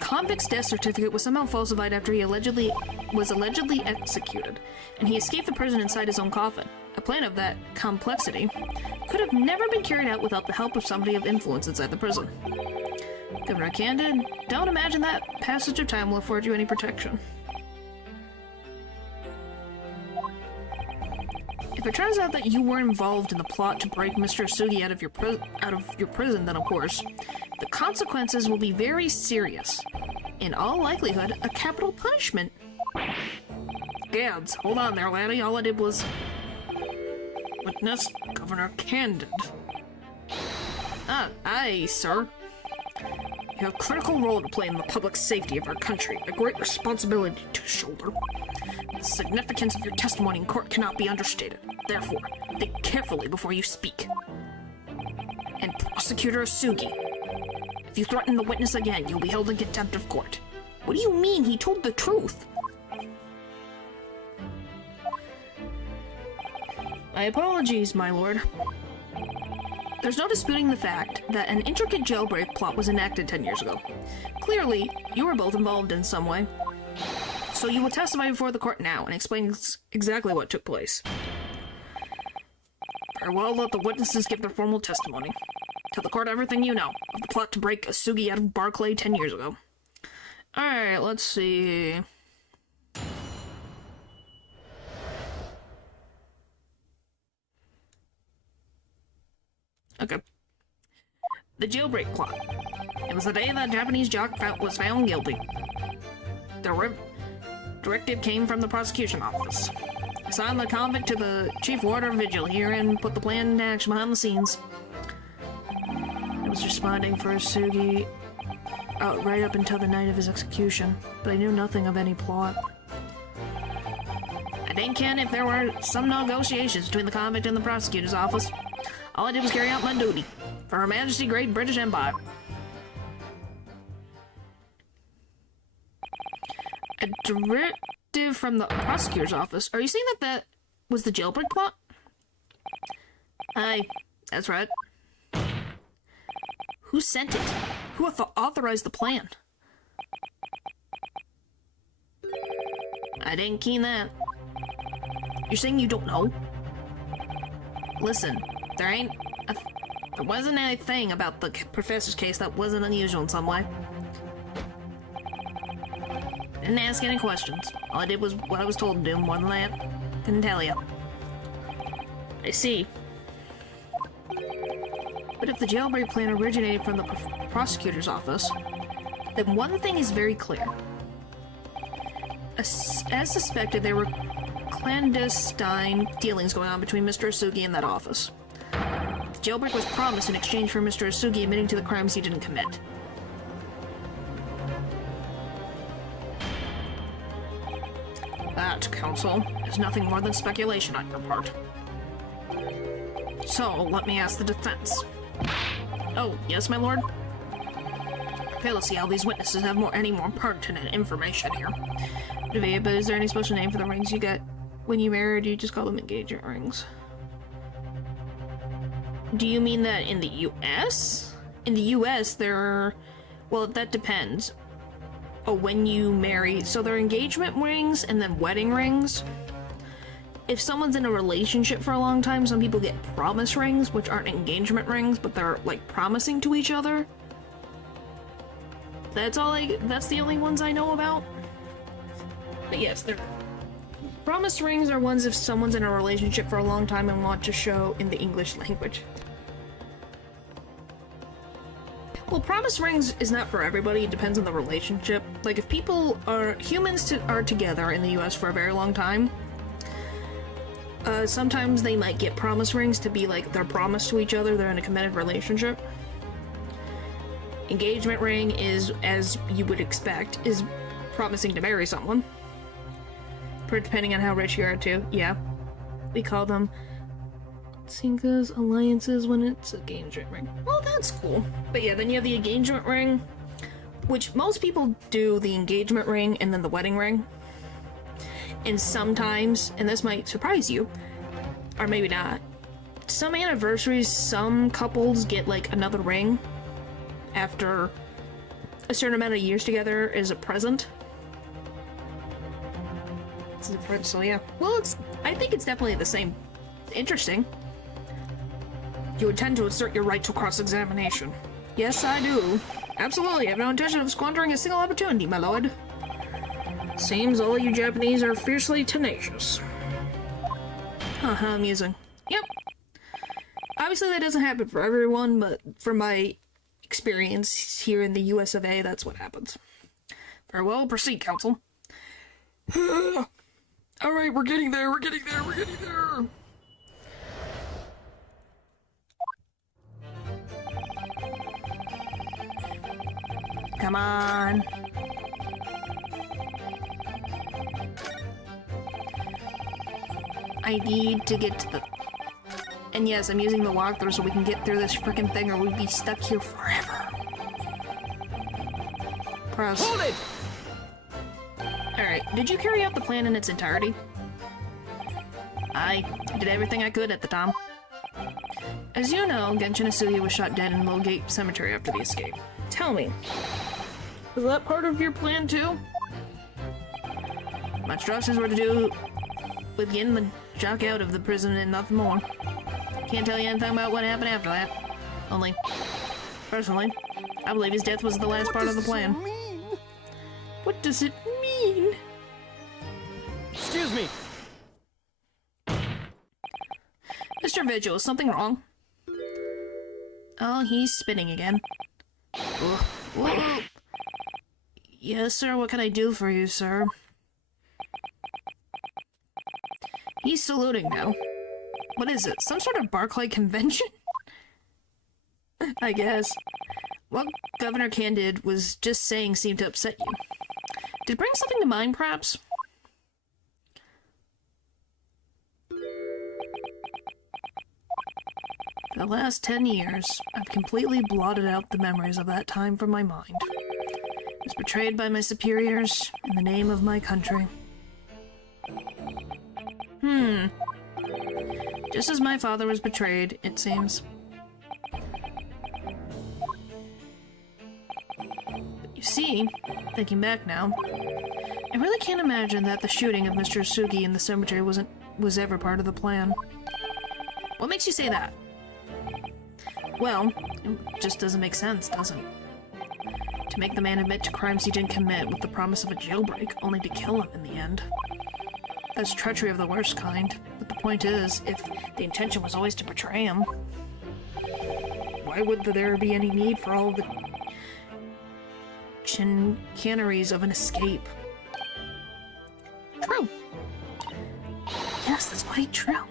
convict's death certificate was somehow falsified after he was allegedly executed, and he escaped the prison inside his own coffin. A plan of that complexity could have never been carried out without the help of somebody of influence inside the prison. Governor Candid, don't imagine that passage of time will afford you any protection. If it turns out that you were involved in the plot to break Mr. Asugi out of your prison, then of course, the consequences will be very serious. in all likelihood, a capital punishment. Gads, hold on there, laddie. All I did was... Witness Governor Candid. Aye, sir. You have a critical role to play in the public safety of our country, a great responsibility to shoulder. The significance of your testimony in court cannot be understated. Therefore, think carefully before you speak. And Prosecutor Asugi, if you threaten the witness again, you'll be held in contempt of court. What do you mean? He told the truth. My apologies, my lord. There's no disputing the fact that an intricate jailbreak plot was enacted 10 years ago. Clearly, you were both involved in some way. So you will testify before the court now and explain exactly what took place. Very well, let the witnesses give their formal testimony. Tell the court everything you know of the plot to break Asugi out of Barclay 10 years ago. Alright, let's see. Okay. The jailbreak plot. It was the day that Japanese jock was found guilty. The directive came from the prosecution office. Assigned the convict to the chief warder vigil here and put the plan into action behind the scenes. I was responding for Asugi right up until the night of his execution, but I knew nothing of any plot. I didn't care if there were some negotiations between the convict and the prosecutor's office. All I did was carry out my duty for Her Majesty Great British Empire. A directive from the prosecutor's office? Are you saying that that was the jailbreak plot? Aye, that's right. Who sent it? Who authorized the plan? I didn't keen that. You're saying you don't know? Listen, there wasn't anything about the professor's case that wasn't unusual in some way. Didn't ask any questions. All I did was what I was told to do, more than that. Couldn't tell you. I see. But if the jailbreak plan originated from the prosecutor's office, then one thing is very clear. As suspected, there were clandestine dealings going on between Mr. Asugi and that office. The jailbreak was promised in exchange for Mr. Asugi admitting to the crimes he didn't commit. That, counsel, is nothing more than speculation on your part. So, let me ask the defense. Oh, yes, my lord? I fail to see how these witnesses have any more pertinent information here. But is there any special name for the rings you got when you married? You just call them engagement rings. Do you mean that in the U.S.? In the U.S., there are... Well, that depends. Oh, when you marry... So there are engagement rings and then wedding rings. If someone's in a relationship for a long time, some people get promise rings, which aren't engagement rings, but they're, like, promising to each other. That's the only ones I know about. But yes, promise rings are ones if someone's in a relationship for a long time and want to show in the English language. Well, promise rings is not for everybody. It depends on the relationship. Like, if humans are together in the US for a very long time, sometimes they might get promise rings to be like, they're promised to each other, they're in a committed relationship. Engagement ring is, as you would expect, is promising to marry someone. Depending on how rich you are, too. Yeah. We call them Sinkas alliances when it's an engagement ring. Well, that's cool. But yeah, then you have the engagement ring, which most people do the engagement ring and then the wedding ring. And sometimes, and this might surprise you, or maybe not, some anniversaries, some couples get like another ring after a certain amount of years together as a present. So yeah, well, I think it's definitely the same. Interesting. You intend to assert your right to cross-examination. Yes, I do. Absolutely, I have no intention of squandering a single opportunity, my lord. Seems all you Japanese are fiercely tenacious. Haha, amusing. Yep. Obviously that doesn't happen for everyone, but from my experience here in the US of A, that's what happens. Very well, proceed, Counsel. Alright, we're getting there, we're getting there, we're getting there! Come on. I need to get to the... And yes, I'm using the walkthrough so we can get through this freaking thing or we'd be stuck here forever. Press. Hold it! Alright, did you carry out the plan in its entirety? I did everything I could at the time. As you know, Genshin Asugi was shot dead in Lowgate Cemetery after the escape. Tell me, was that part of your plan too? My instructions were to do with getting the jock out of the prison and nothing more. Can't tell you anything about what happened after that. Only, personally, I believe his death was the last part of the plan. What does it mean? Excuse me! Mr. Vigil, is something wrong? Oh, he's spinning again. Whoa. Whoa. Yes, sir, what can I do for you, sir? He's saluting now. What is it, some sort of Barclay convention? I guess. What Governor Candid was just saying seemed to upset you. Did it bring something to mind, perhaps? For the last 10 years, I've completely blotted out the memories of that time from my mind. I was betrayed by my superiors in the name of my country. Just as my father was betrayed, it seems. You see, thinking back now, I really can't imagine that the shooting of Mr. Asugi in the cemetery was ever part of the plan. What makes you say that? Well, it just doesn't make sense, does it? To make the man admit to crimes he didn't commit with the promise of a jailbreak, only to kill him in the end. That's treachery of the worst kind. But the point is, if the intention was always to betray him, why would there be any need for all the chicaneries of an escape? True. Yes, that's quite true.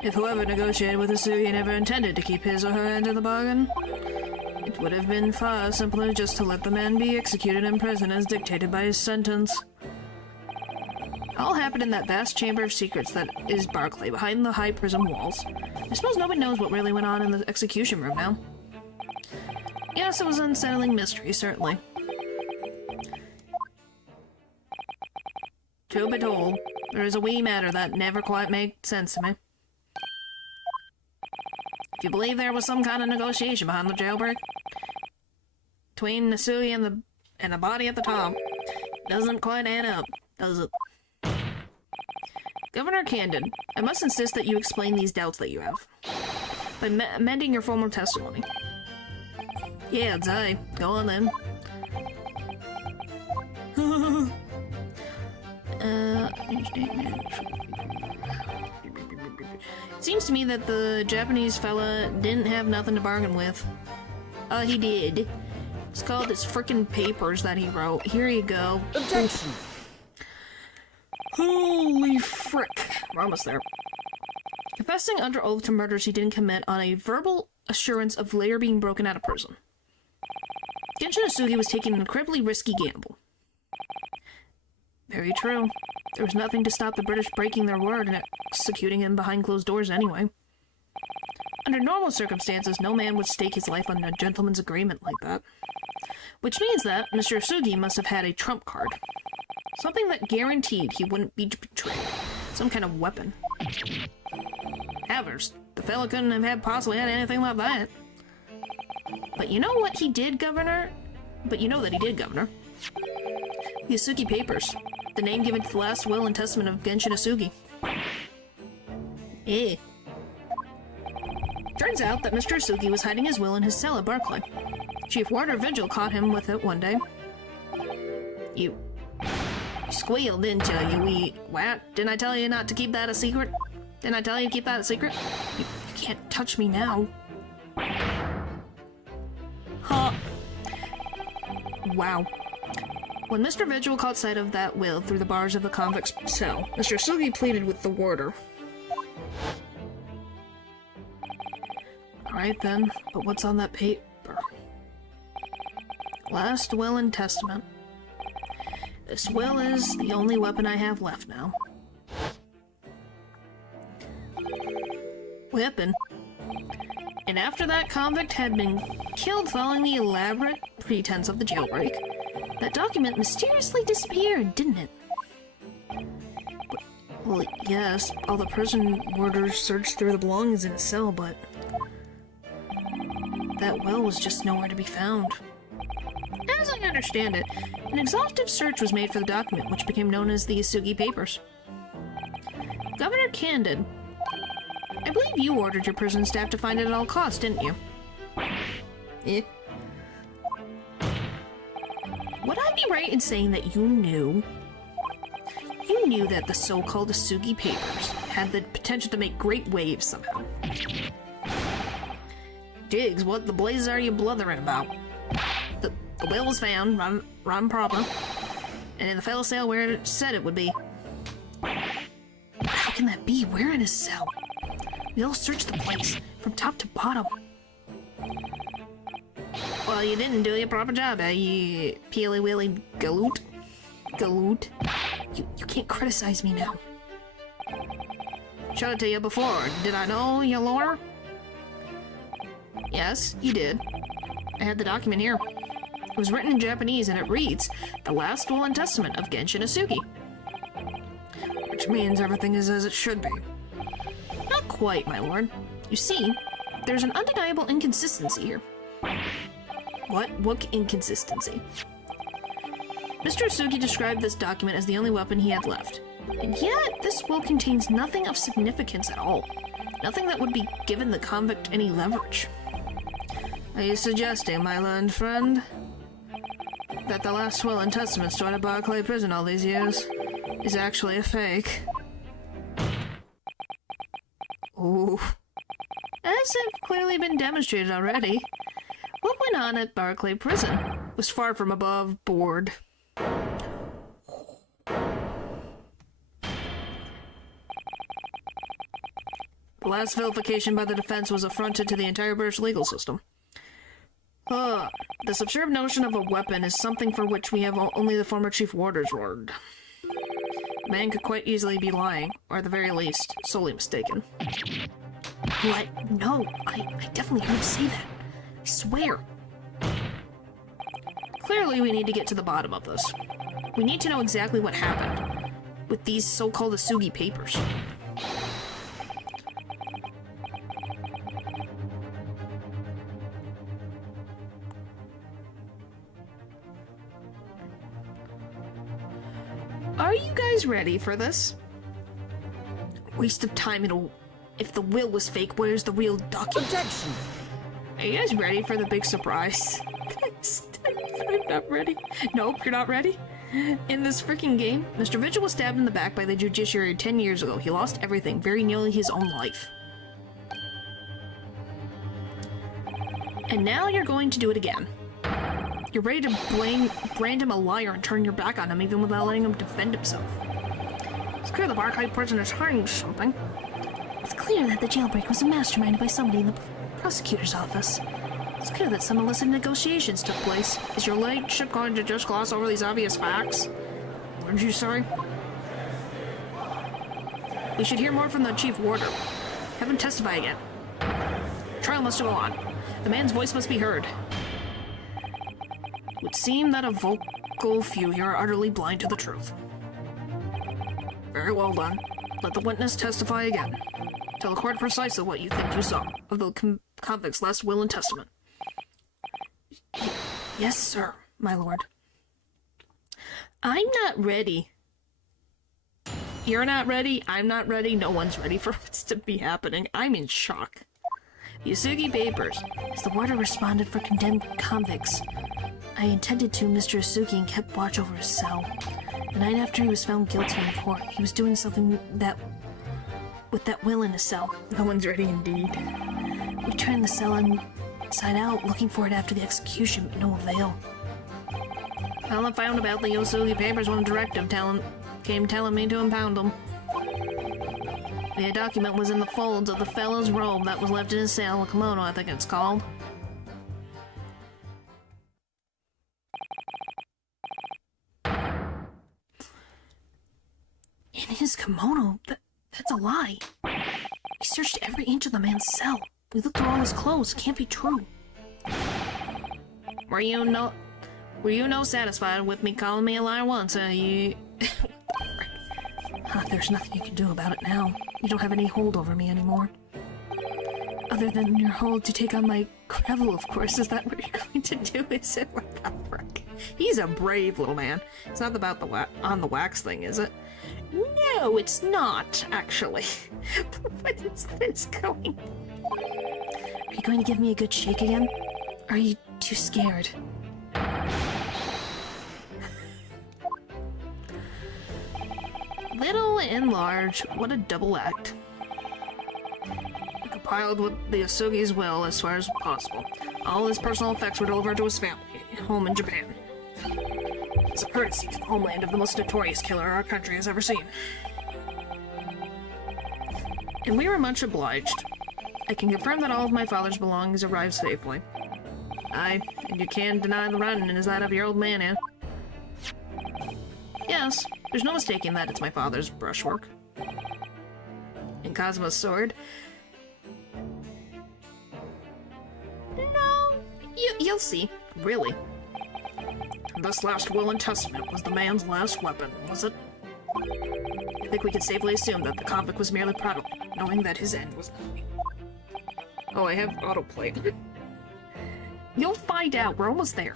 If whoever negotiated with Asugi never intended to keep his or her end of the bargain, it would have been far simpler just to let the man be executed in prison as dictated by his sentence. All happened in that vast chamber of secrets that is Barclay, behind the high prison walls. I suppose nobody knows what really went on in the execution room now. Yes, it was an unsettling mystery, certainly. Truth be told, there is a wee matter that never quite made sense to me. If you believe there was some kind of negotiation behind the jailbreak between Asugi and the body at the top, it doesn't quite add up, does it? Governor Candid, I must insist that you explain these doubts that you have by amending your formal testimony. Yeah, it's aye. Go on then. It seems to me that the Japanese fella didn't have nothing to bargain with. He did. It's called his frickin' papers that he wrote. Here you go. Objection! Holy frick. We're almost there. Confessing under oath to murders he didn't commit on a verbal assurance of later being broken out of prison. Genshin Asugi was taking an incredibly risky gamble. Very true. There was nothing to stop the British breaking their word and executing him behind closed doors anyway. Under normal circumstances, no man would stake his life on a gentleman's agreement like that. Which means that Mr. Asugi must have had a trump card. Something that guaranteed he wouldn't be betrayed. Some kind of weapon. Havers, the fella couldn't have possibly had anything like that. But you know what he did, Governor? But you know that he did, Governor. The Asugi Papers. The name given to the last will and testament of Genshin Asugi. Eh. Turns out that Mr. Asugi was hiding his will in his cell at Barclay. Chief Warder Vigil caught him with it one day. You squealed, didn't you, you wee... What? Didn't I tell you not to keep that a secret? Didn't I tell you to keep that a secret? You can't touch me now. Huh. Wow. When Mr. Vigil caught sight of that will through the bars of the convict's cell, Mr. Sugi pleaded with the warder. Alright then, but what's on that paper? Last will and testament. This will is the only weapon I have left now. Weapon? And after that convict had been killed following the elaborate pretense of the jailbreak, that document mysteriously disappeared, didn't it? Well, yes, all the prison warders searched through the belongings in his cell, but that will was just nowhere to be found. As I understand it, an exhaustive search was made for the document, which became known as the Isugi Papers. Governor Candid, I believe you ordered your prison staff to find it at all costs, didn't you? Eh? Would I be right in saying that you knew that the so-called Isugi Papers had the potential to make great waves somehow? Diggs, what the blazes are you blithering about? The will was found, run proper, and in the fail cell where it said it would be. How can that be? We're in his cell. We all searched the place, from top to bottom. Well, you didn't do your proper job, you peely-willy galoot. Galoot. You can't criticize me now. Showed it to you before. Did I know your lore? Yes, you did. I had the document here. It was written in Japanese and it reads, The Last Will and Testament of Genshin Isugi. Which means everything is as it should be. Not quite, my lord. You see, there's an undeniable inconsistency here. What inconsistency? Mr. Isugi described this document as the only weapon he had left. And yet, this will contains nothing of significance at all. Nothing that would be given the convict any leverage. Are you suggesting, my learned friend, that the last will and testament stored at Barclay Prison all these years is actually a fake? Ooh. As have clearly been demonstrated already, what went on at Barclay Prison was far from above board. The last vilification by the defense was affronted to the entire British legal system. This absurd notion of a weapon is something for which we have only the former chief warder's word. The man could quite easily be lying, or at the very least, solely mistaken. What? No, I definitely heard him say that. I swear. Clearly, we need to get to the bottom of this. We need to know exactly what happened with these so-called Isugi Papers. Are you guys ready for this? Waste of time, if the will was fake, where's the real document? Objection! Are you guys ready for the big surprise? I'm not ready. Nope, you're not ready? In this freaking game, Mr. Vigil was stabbed in the back by the judiciary 10 years ago. He lost everything, very nearly his own life. And now you're going to do it again. You're ready to brand him a liar and turn your back on him even without letting him defend himself. It's clear the Barclay prison is hiding something. It's clear that the jailbreak was masterminded by somebody in the prosecutor's office. It's clear that some illicit negotiations took place. Is your lordship going to just gloss over these obvious facts? What did you say? We should hear more from the chief warder. Have him testify again. Trial must go on. The man's voice must be heard. It would seem that a vocal few here are utterly blind to the truth. Very well done. Let the witness testify again. Tell the court precisely what you think you saw of the convict's last will and testament. Yes, sir, my lord. I'm not ready. You're not ready, I'm not ready, no one's ready for what's to be happening. I'm in shock. The Isugi Papers. As the warder responded for condemned convicts, I attended to Mr. Isugi and kept watch over his cell. The night after he was found guilty in court, he was doing something with that will in his cell. No one's ready indeed. We turned the cell inside out, looking for it after the execution, but no avail. All I found about the Yosugi papers when a directive came telling me to impound them. The document was in the folds of the fellow's robe that was left in his cell, a kimono, I think it's called. In his kimono? That's a lie. We searched every inch of the man's cell. We looked through all his clothes. It can't be true. Were you no satisfied with me calling me a liar once, you... There's nothing you can do about it now. You don't have any hold over me anymore. Other than your hold to take on my gravel, of course. Is that what you're going to do? Is it? What the frick? He's a brave little man. It's not about the on the wax thing, is it? No, it's not, actually. What is this going? Are you going to give me a good shake again? Or are you too scared? Little and large, what a double act. Compiled with the Asugi's will as far as possible. All his personal effects were delivered to his family, home in Japan. It's a courtesy to the homeland of the most notorious killer our country has ever seen. And we were much obliged. I can confirm that all of my father's belongings arrived safely. Aye, and you can't deny the writing is that of your old man, eh? Yes, there's no mistaking that it's my father's brushwork. And Kazuma's sword? No, you'll see. Really. This last will and testament was the man's last weapon, was it? I think we can safely assume that the convict was merely proud of it, knowing that his end was coming. Oh, I have autoplay. You'll find out. We're almost there.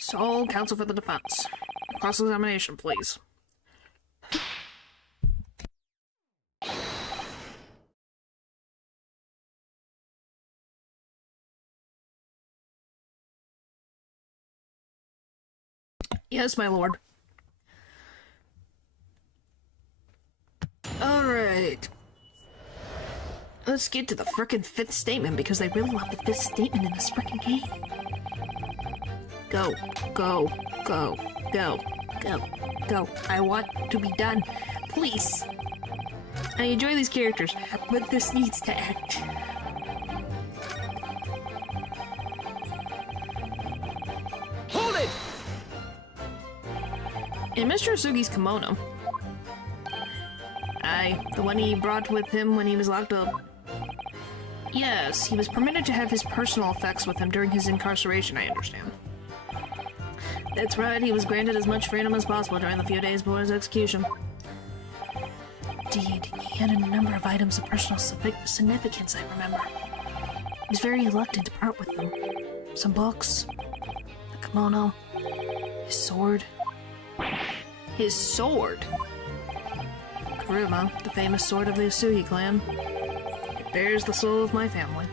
So, counsel for the defense. Cross-examination, please. Yes, my lord. Alright. Let's get to the frickin' fifth statement, because they really want the fifth statement in this frickin' game. Go, go, go, go, go, go. I want to be done. Please. I enjoy these characters, but this needs to end. Hold it! In Mr. Asugi's kimono. Aye, the one he brought with him when he was locked up. Yes, he was permitted to have his personal effects with him during his incarceration, I understand. That's right, he was granted as much freedom as possible during the few days before his execution. Indeed, he had a number of items of personal significance, I remember. He was very reluctant to part with them. Some books, the kimono, his sword. His sword? Kuruma, the famous sword of the Asugi clan. It bears the soul of my family.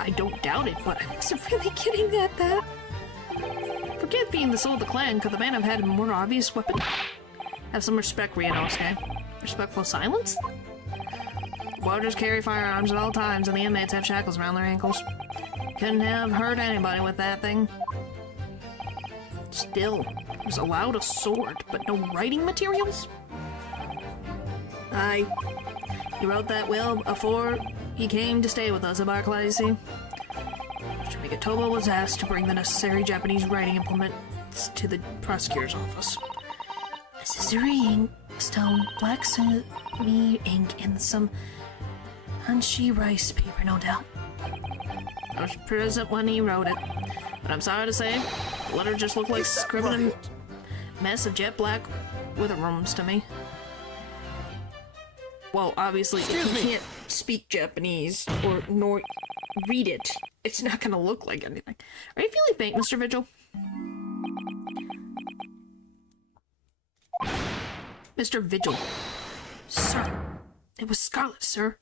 I don't doubt it, but I wasn't really getting at that. Forget being the soul of the clan, could the man have had a more obvious weapon? Have some respect, Ryunosuke. Respectful silence? Warders carry firearms at all times, and the inmates have shackles around their ankles. Couldn't have hurt anybody with that thing. Still, he was allowed a sword, but no writing materials? Aye. He wrote that will before he came to stay with us at Barclay, see? Shimigatobo was asked to bring the necessary Japanese writing implements to the prosecutor's office. A scissori ink, stone, black sesame ink, and some hanshi rice paper, no doubt. I was present when he wrote it, but I'm sorry to say, the letter just looked like scribbling mess of jet black witherworms to me. Well, obviously, if you can't speak Japanese or nor read it, it's not gonna look like anything. Are you feeling faint, Mr. Vigil? Mr. Vigil. Sir, it was Scarlet, sir.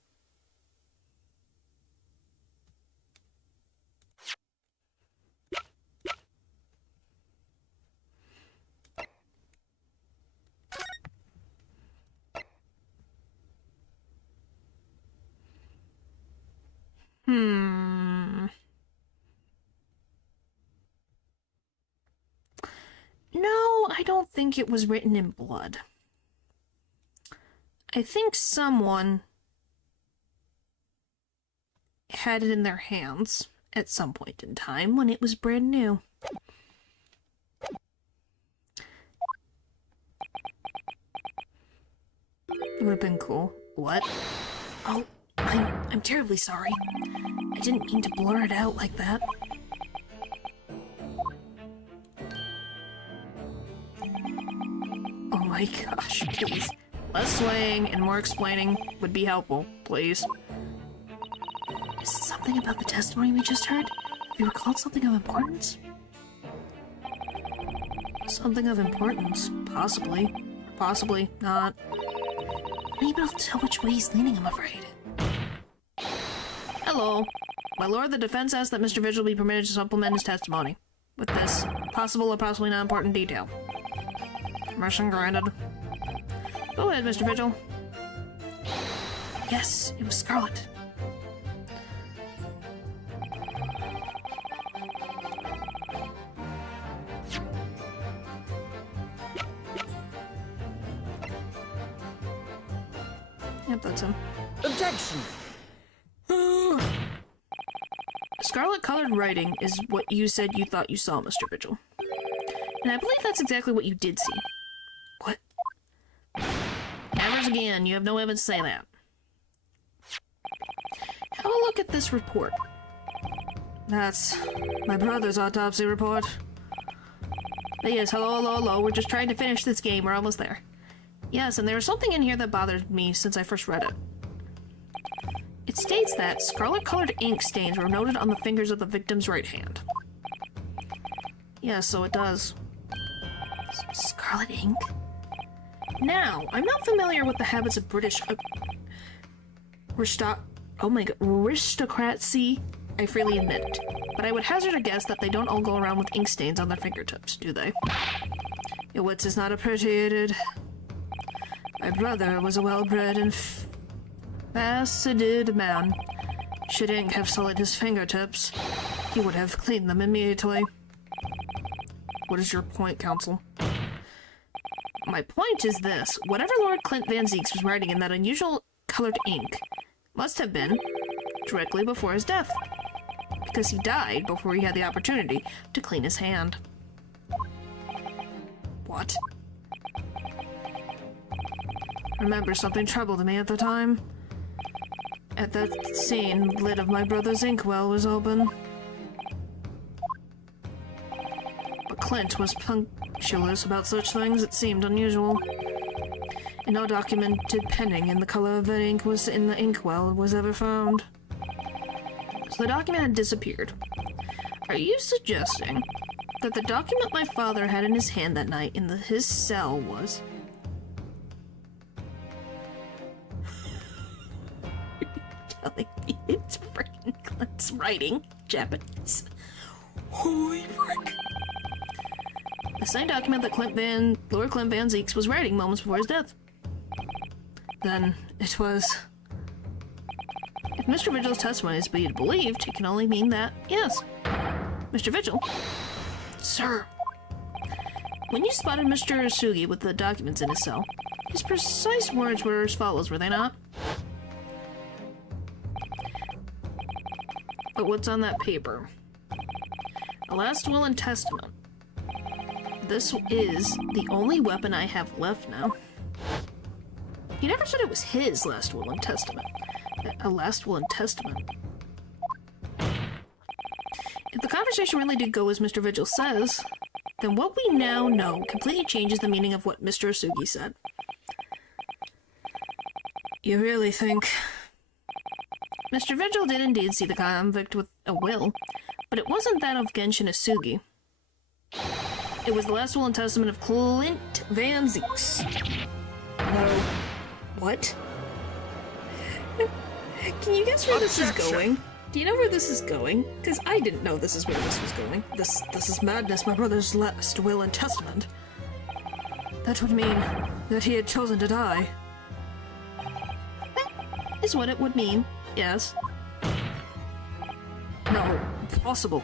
I don't think it was written in blood. I think someone had it in their hands at some point in time when it was brand new. It would have been cool. What? Oh, I'm terribly sorry. I didn't mean to blur it out like that. Oh my gosh, please. Less swaying and more explaining would be helpful, please. Is it something about the testimony we just heard? Have you recalled something of importance? Something of importance. Possibly. Possibly not. I'm able to tell which way he's leaning, I'm afraid. Hello. My lord, the defense asks that Mr. Vigil be permitted to supplement his testimony with this possible or possibly not important detail. Permission granted. Go ahead, Mr. Vigil. Yes, it was Scarlet. Yep, that's him. Objection! Scarlet-colored writing is what you said you thought you saw, Mr. Vigil. And I believe that's exactly what you did see. What? Never again, you have no evidence to say that. Have a look at this report. That's my brother's autopsy report. Yes, hello, we're just trying to finish this game, we're almost there. Yes, and there was something in here that bothered me since I first read it. It states that scarlet-colored ink stains were noted on the fingers of the victim's right hand. Yes, so it does. Scarlet ink? Now, I'm not familiar with the habits of British aristocracy, I freely admit, but I would hazard a guess that they don't all go around with ink stains on their fingertips, do they? Your wits is not appreciated. My brother was a well-bred and faceted man. Should ink have sullied his fingertips, he would have cleaned them immediately. What is your point, counsel? My point is this. Whatever Lord Clint Van Zeeks was writing in that unusual colored ink must have been directly before his death, because he died before he had the opportunity to clean his hand. What? Remember, something troubled me at the time. At that scene, the lid of my brother's inkwell was open. But Clint was punctilious about such things. It seemed unusual. And no documented penning in the color of that ink was in the inkwell was ever found. So the document had disappeared. Are you suggesting that the document my father had in his hand that night in his cell was... telling me it's freaking Clint's writing? Japanese. Holy frick. The same document that Lord Clint Van Zeeks was writing moments before his death. Then it was... If Mr. Vigil's testimony is to be believed, it can only mean that, yes. Mr. Vigil? Sir. When you spotted Mr. Asugi with the documents in his cell, his precise words were as follows, were they not? But what's on that paper? A last will and testament. This is the only weapon I have left now. He never said it was his last will and testament. A last will and testament. If the conversation really did go as Mr. Vigil says, then what we now know completely changes the meaning of what Mr. Asugi said. You really think... Mr. Vigil did indeed see the convict with a will, but it wasn't that of Genshin Asugi. It was the last will and testament of Clint Van Zeeks. No. What? Can you guess where this is going? Do you know where this is going? Because I didn't know this is where this was going. This is madness, my brother's last will and testament. That would mean that he had chosen to die. Is what it would mean, yes. No, impossible.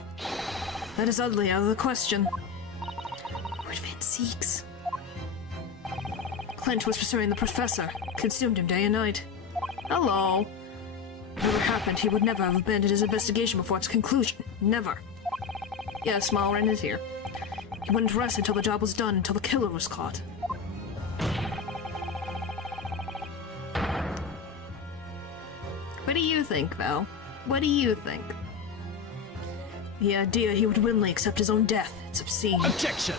That is utterly out of the question. Lord Van Zeeks. Clint was pursuing the professor, consumed him day and night. Hello. Whatever happened, he would never have abandoned his investigation before its conclusion. Never. Yes, Malrin is here. He wouldn't rest until the job was done, until the killer was caught. What do you think, Val? What do you think? The idea he would willingly accept his own death, it's obscene. Objection!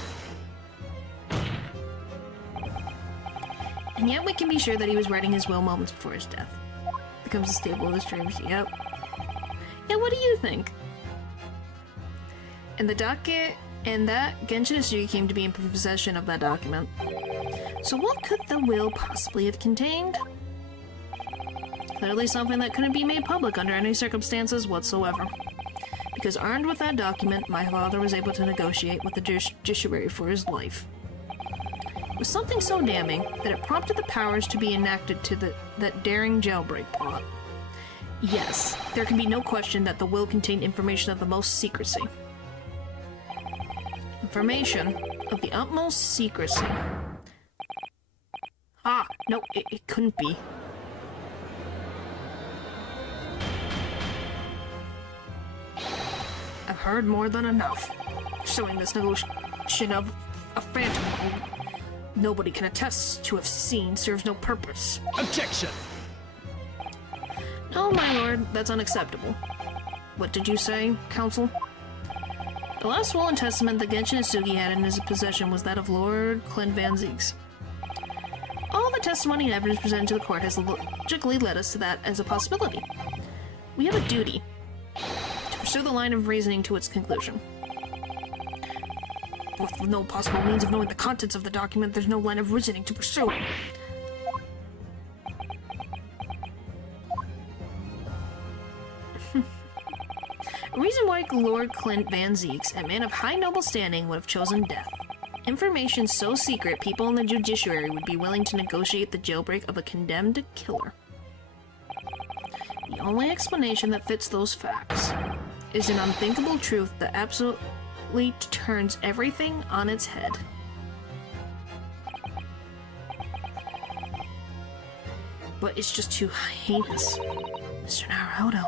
And yet we can be sure that he was writing his will moments before his death. Becomes a staple of his dreams, yep. Yeah, what do you think? And the docket, and that Genshin Isugi came to be in possession of that document. So what could the will possibly have contained? Clearly something that couldn't be made public under any circumstances whatsoever. Because armed with that document, my father was able to negotiate with the judiciary for his life. It was something so damning that it prompted the powers to be enacted to that daring jailbreak plot. Yes, there can be no question that the will contained information of the most secrecy. Information of the utmost secrecy. Ah, no, it couldn't be. I've heard more than enough. Showing this negotiation of a phantom who nobody can attest to have seen serves no purpose. Objection! No, my lord, that's unacceptable. What did you say, counsel? The last will and testament that Genshin Isugi had in his possession was that of Lord Clint Van Zieks. All the testimony and evidence presented to the court has logically led us to that as a possibility. We have a duty to pursue the line of reasoning to its conclusion. With no possible means of knowing the contents of the document, there's no line of reasoning to pursue. A reason why Lord Clint Van Zieks, a man of high noble standing, would have chosen death. Information so secret, people in the judiciary would be willing to negotiate the jailbreak of a condemned killer. The only explanation that fits those facts is an unthinkable truth that absolutely turns everything on its head. But it's just too heinous. Mr. Naruto.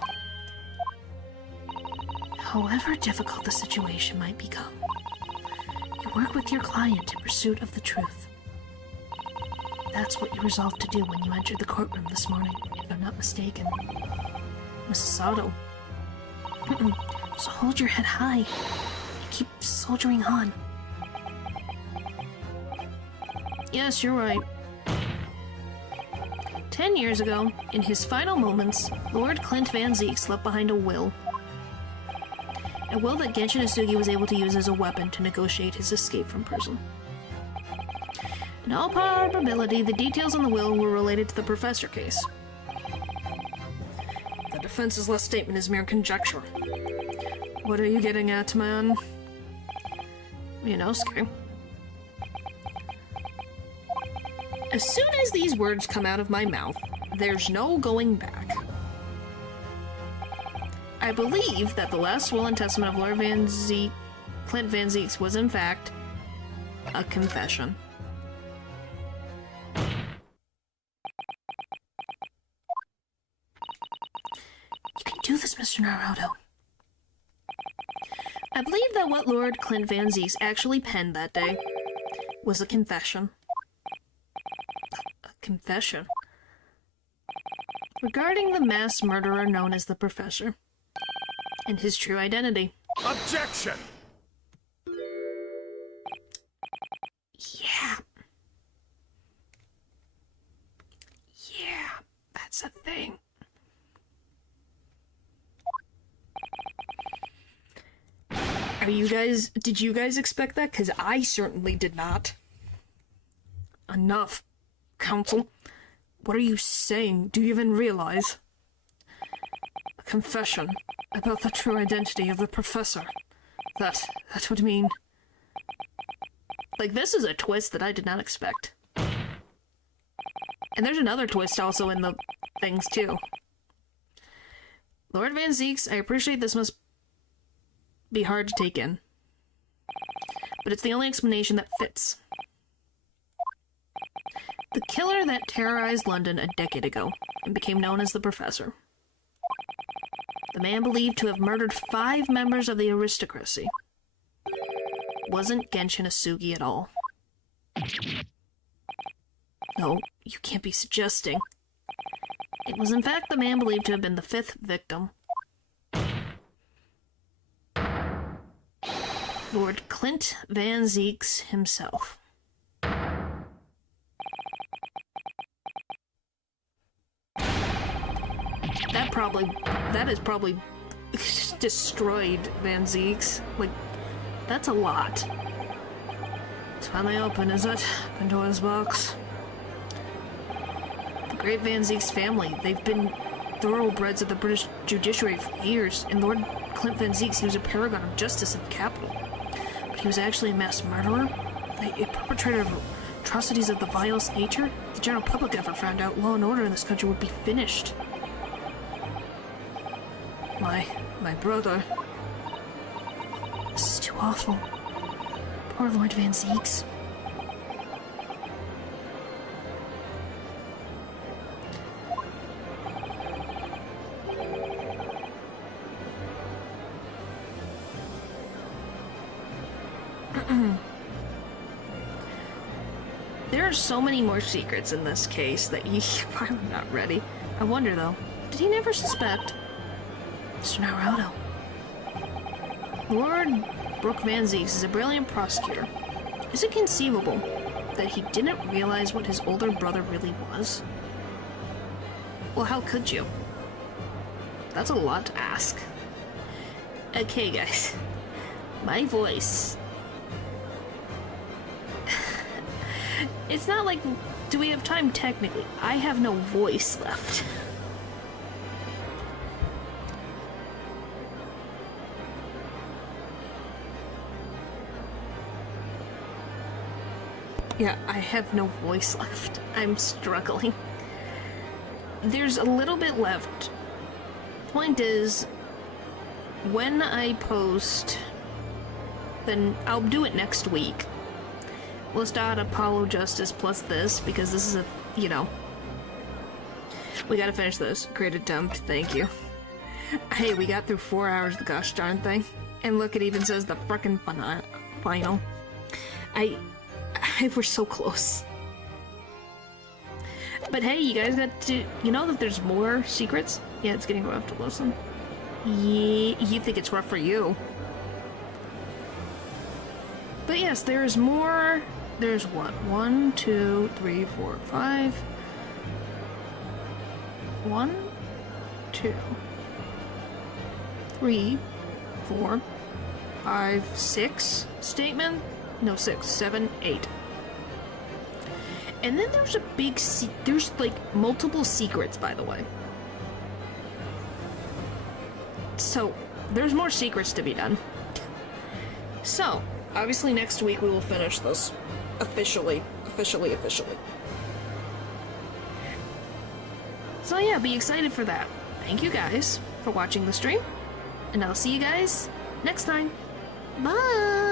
However difficult the situation might become, you work with your client in pursuit of the truth. That's what you resolved to do when you entered the courtroom this morning, if I'm not mistaken. Mrs. Sato. So hold your head high and keep soldiering on. Yes, you're right. 10 years ago, in his final moments, Lord Clint Van Zieks left behind a will. A will that Genshin Isugi was able to use as a weapon to negotiate his escape from prison. In all probability, the details in the will were related to the Professor case. The defense's last statement is mere conjecture. What are you getting at, man? Inosuke. As soon as these words come out of my mouth, there's no going back. I believe that the last will and testament of Lord Clint Van Zieks was in fact a confession. You can do this, Mr. Naruto. I believe that what Lord Clint Van Zieks actually penned that day was a confession. A confession. Regarding the mass murderer known as the Professor. And his true identity. Objection! Yeah. Yeah, that's a thing. Did you guys expect that? Because I certainly did not. Enough, counsel. What are you saying? Do you even realize? A confession about the true identity of the professor. That would mean... Like, this is a twist that I did not expect. And there's another twist also in the things, too. Lord Van Zieks, I appreciate this must be hard to take in. But it's the only explanation that fits. The killer that terrorized London a decade ago and became known as the Professor. The man believed to have murdered 5 members of the aristocracy. Wasn't Genshin Asugi at all. No, you can't be suggesting. It was in fact the man believed to have been the 5th victim. Lord Clint Van Zieks himself. That is probably destroyed Van Zieks. Like, that's a lot. It's finally open, is it? Pandora's box. The great Van Zieks family, they've been thoroughbreds of the British judiciary for years, and Lord Clint Van Zieks, he was a paragon of justice in the capital. But he was actually a mass murderer, a perpetrator of atrocities of the vilest nature. If the general public ever found out, law and order in this country would be finished. My brother. This is too awful. Poor Lord Van Zieks. There are so many more secrets in this case that I'm not ready. I wonder though, did he never suspect? Mr. Naruto. Lord Brooke Van Zieks is a brilliant prosecutor. Is it conceivable that he didn't realize what his older brother really was? Well, how could you? That's a lot to ask. Okay, guys. My voice. It's not like, do we have time technically? I have no voice left. Yeah, I have no voice left. I'm struggling. There's a little bit left. Point is, when I post, then I'll do it next week. We'll start Apollo Justice plus this, because this is we gotta finish this. Great attempt, thank you. Hey, we got through 4 hours of the gosh darn thing. And look, it even says the frickin' final. We're so close. But hey, you guys got to... You know that there's more secrets? Yeah, it's getting rough to listen. Yeah, you think it's rough for you. But yes, there's more... There's what? 1, 2, 3, 4, 5... 1, 2... 3, 4, 5, 6 statement? No, 6, 7, 8. And then there's a big there's like multiple secrets, by the way. So, there's more secrets to be done. So, obviously next week we will finish this officially. So yeah, be excited for that. Thank you guys for watching the stream, and I'll see you guys next time. Bye!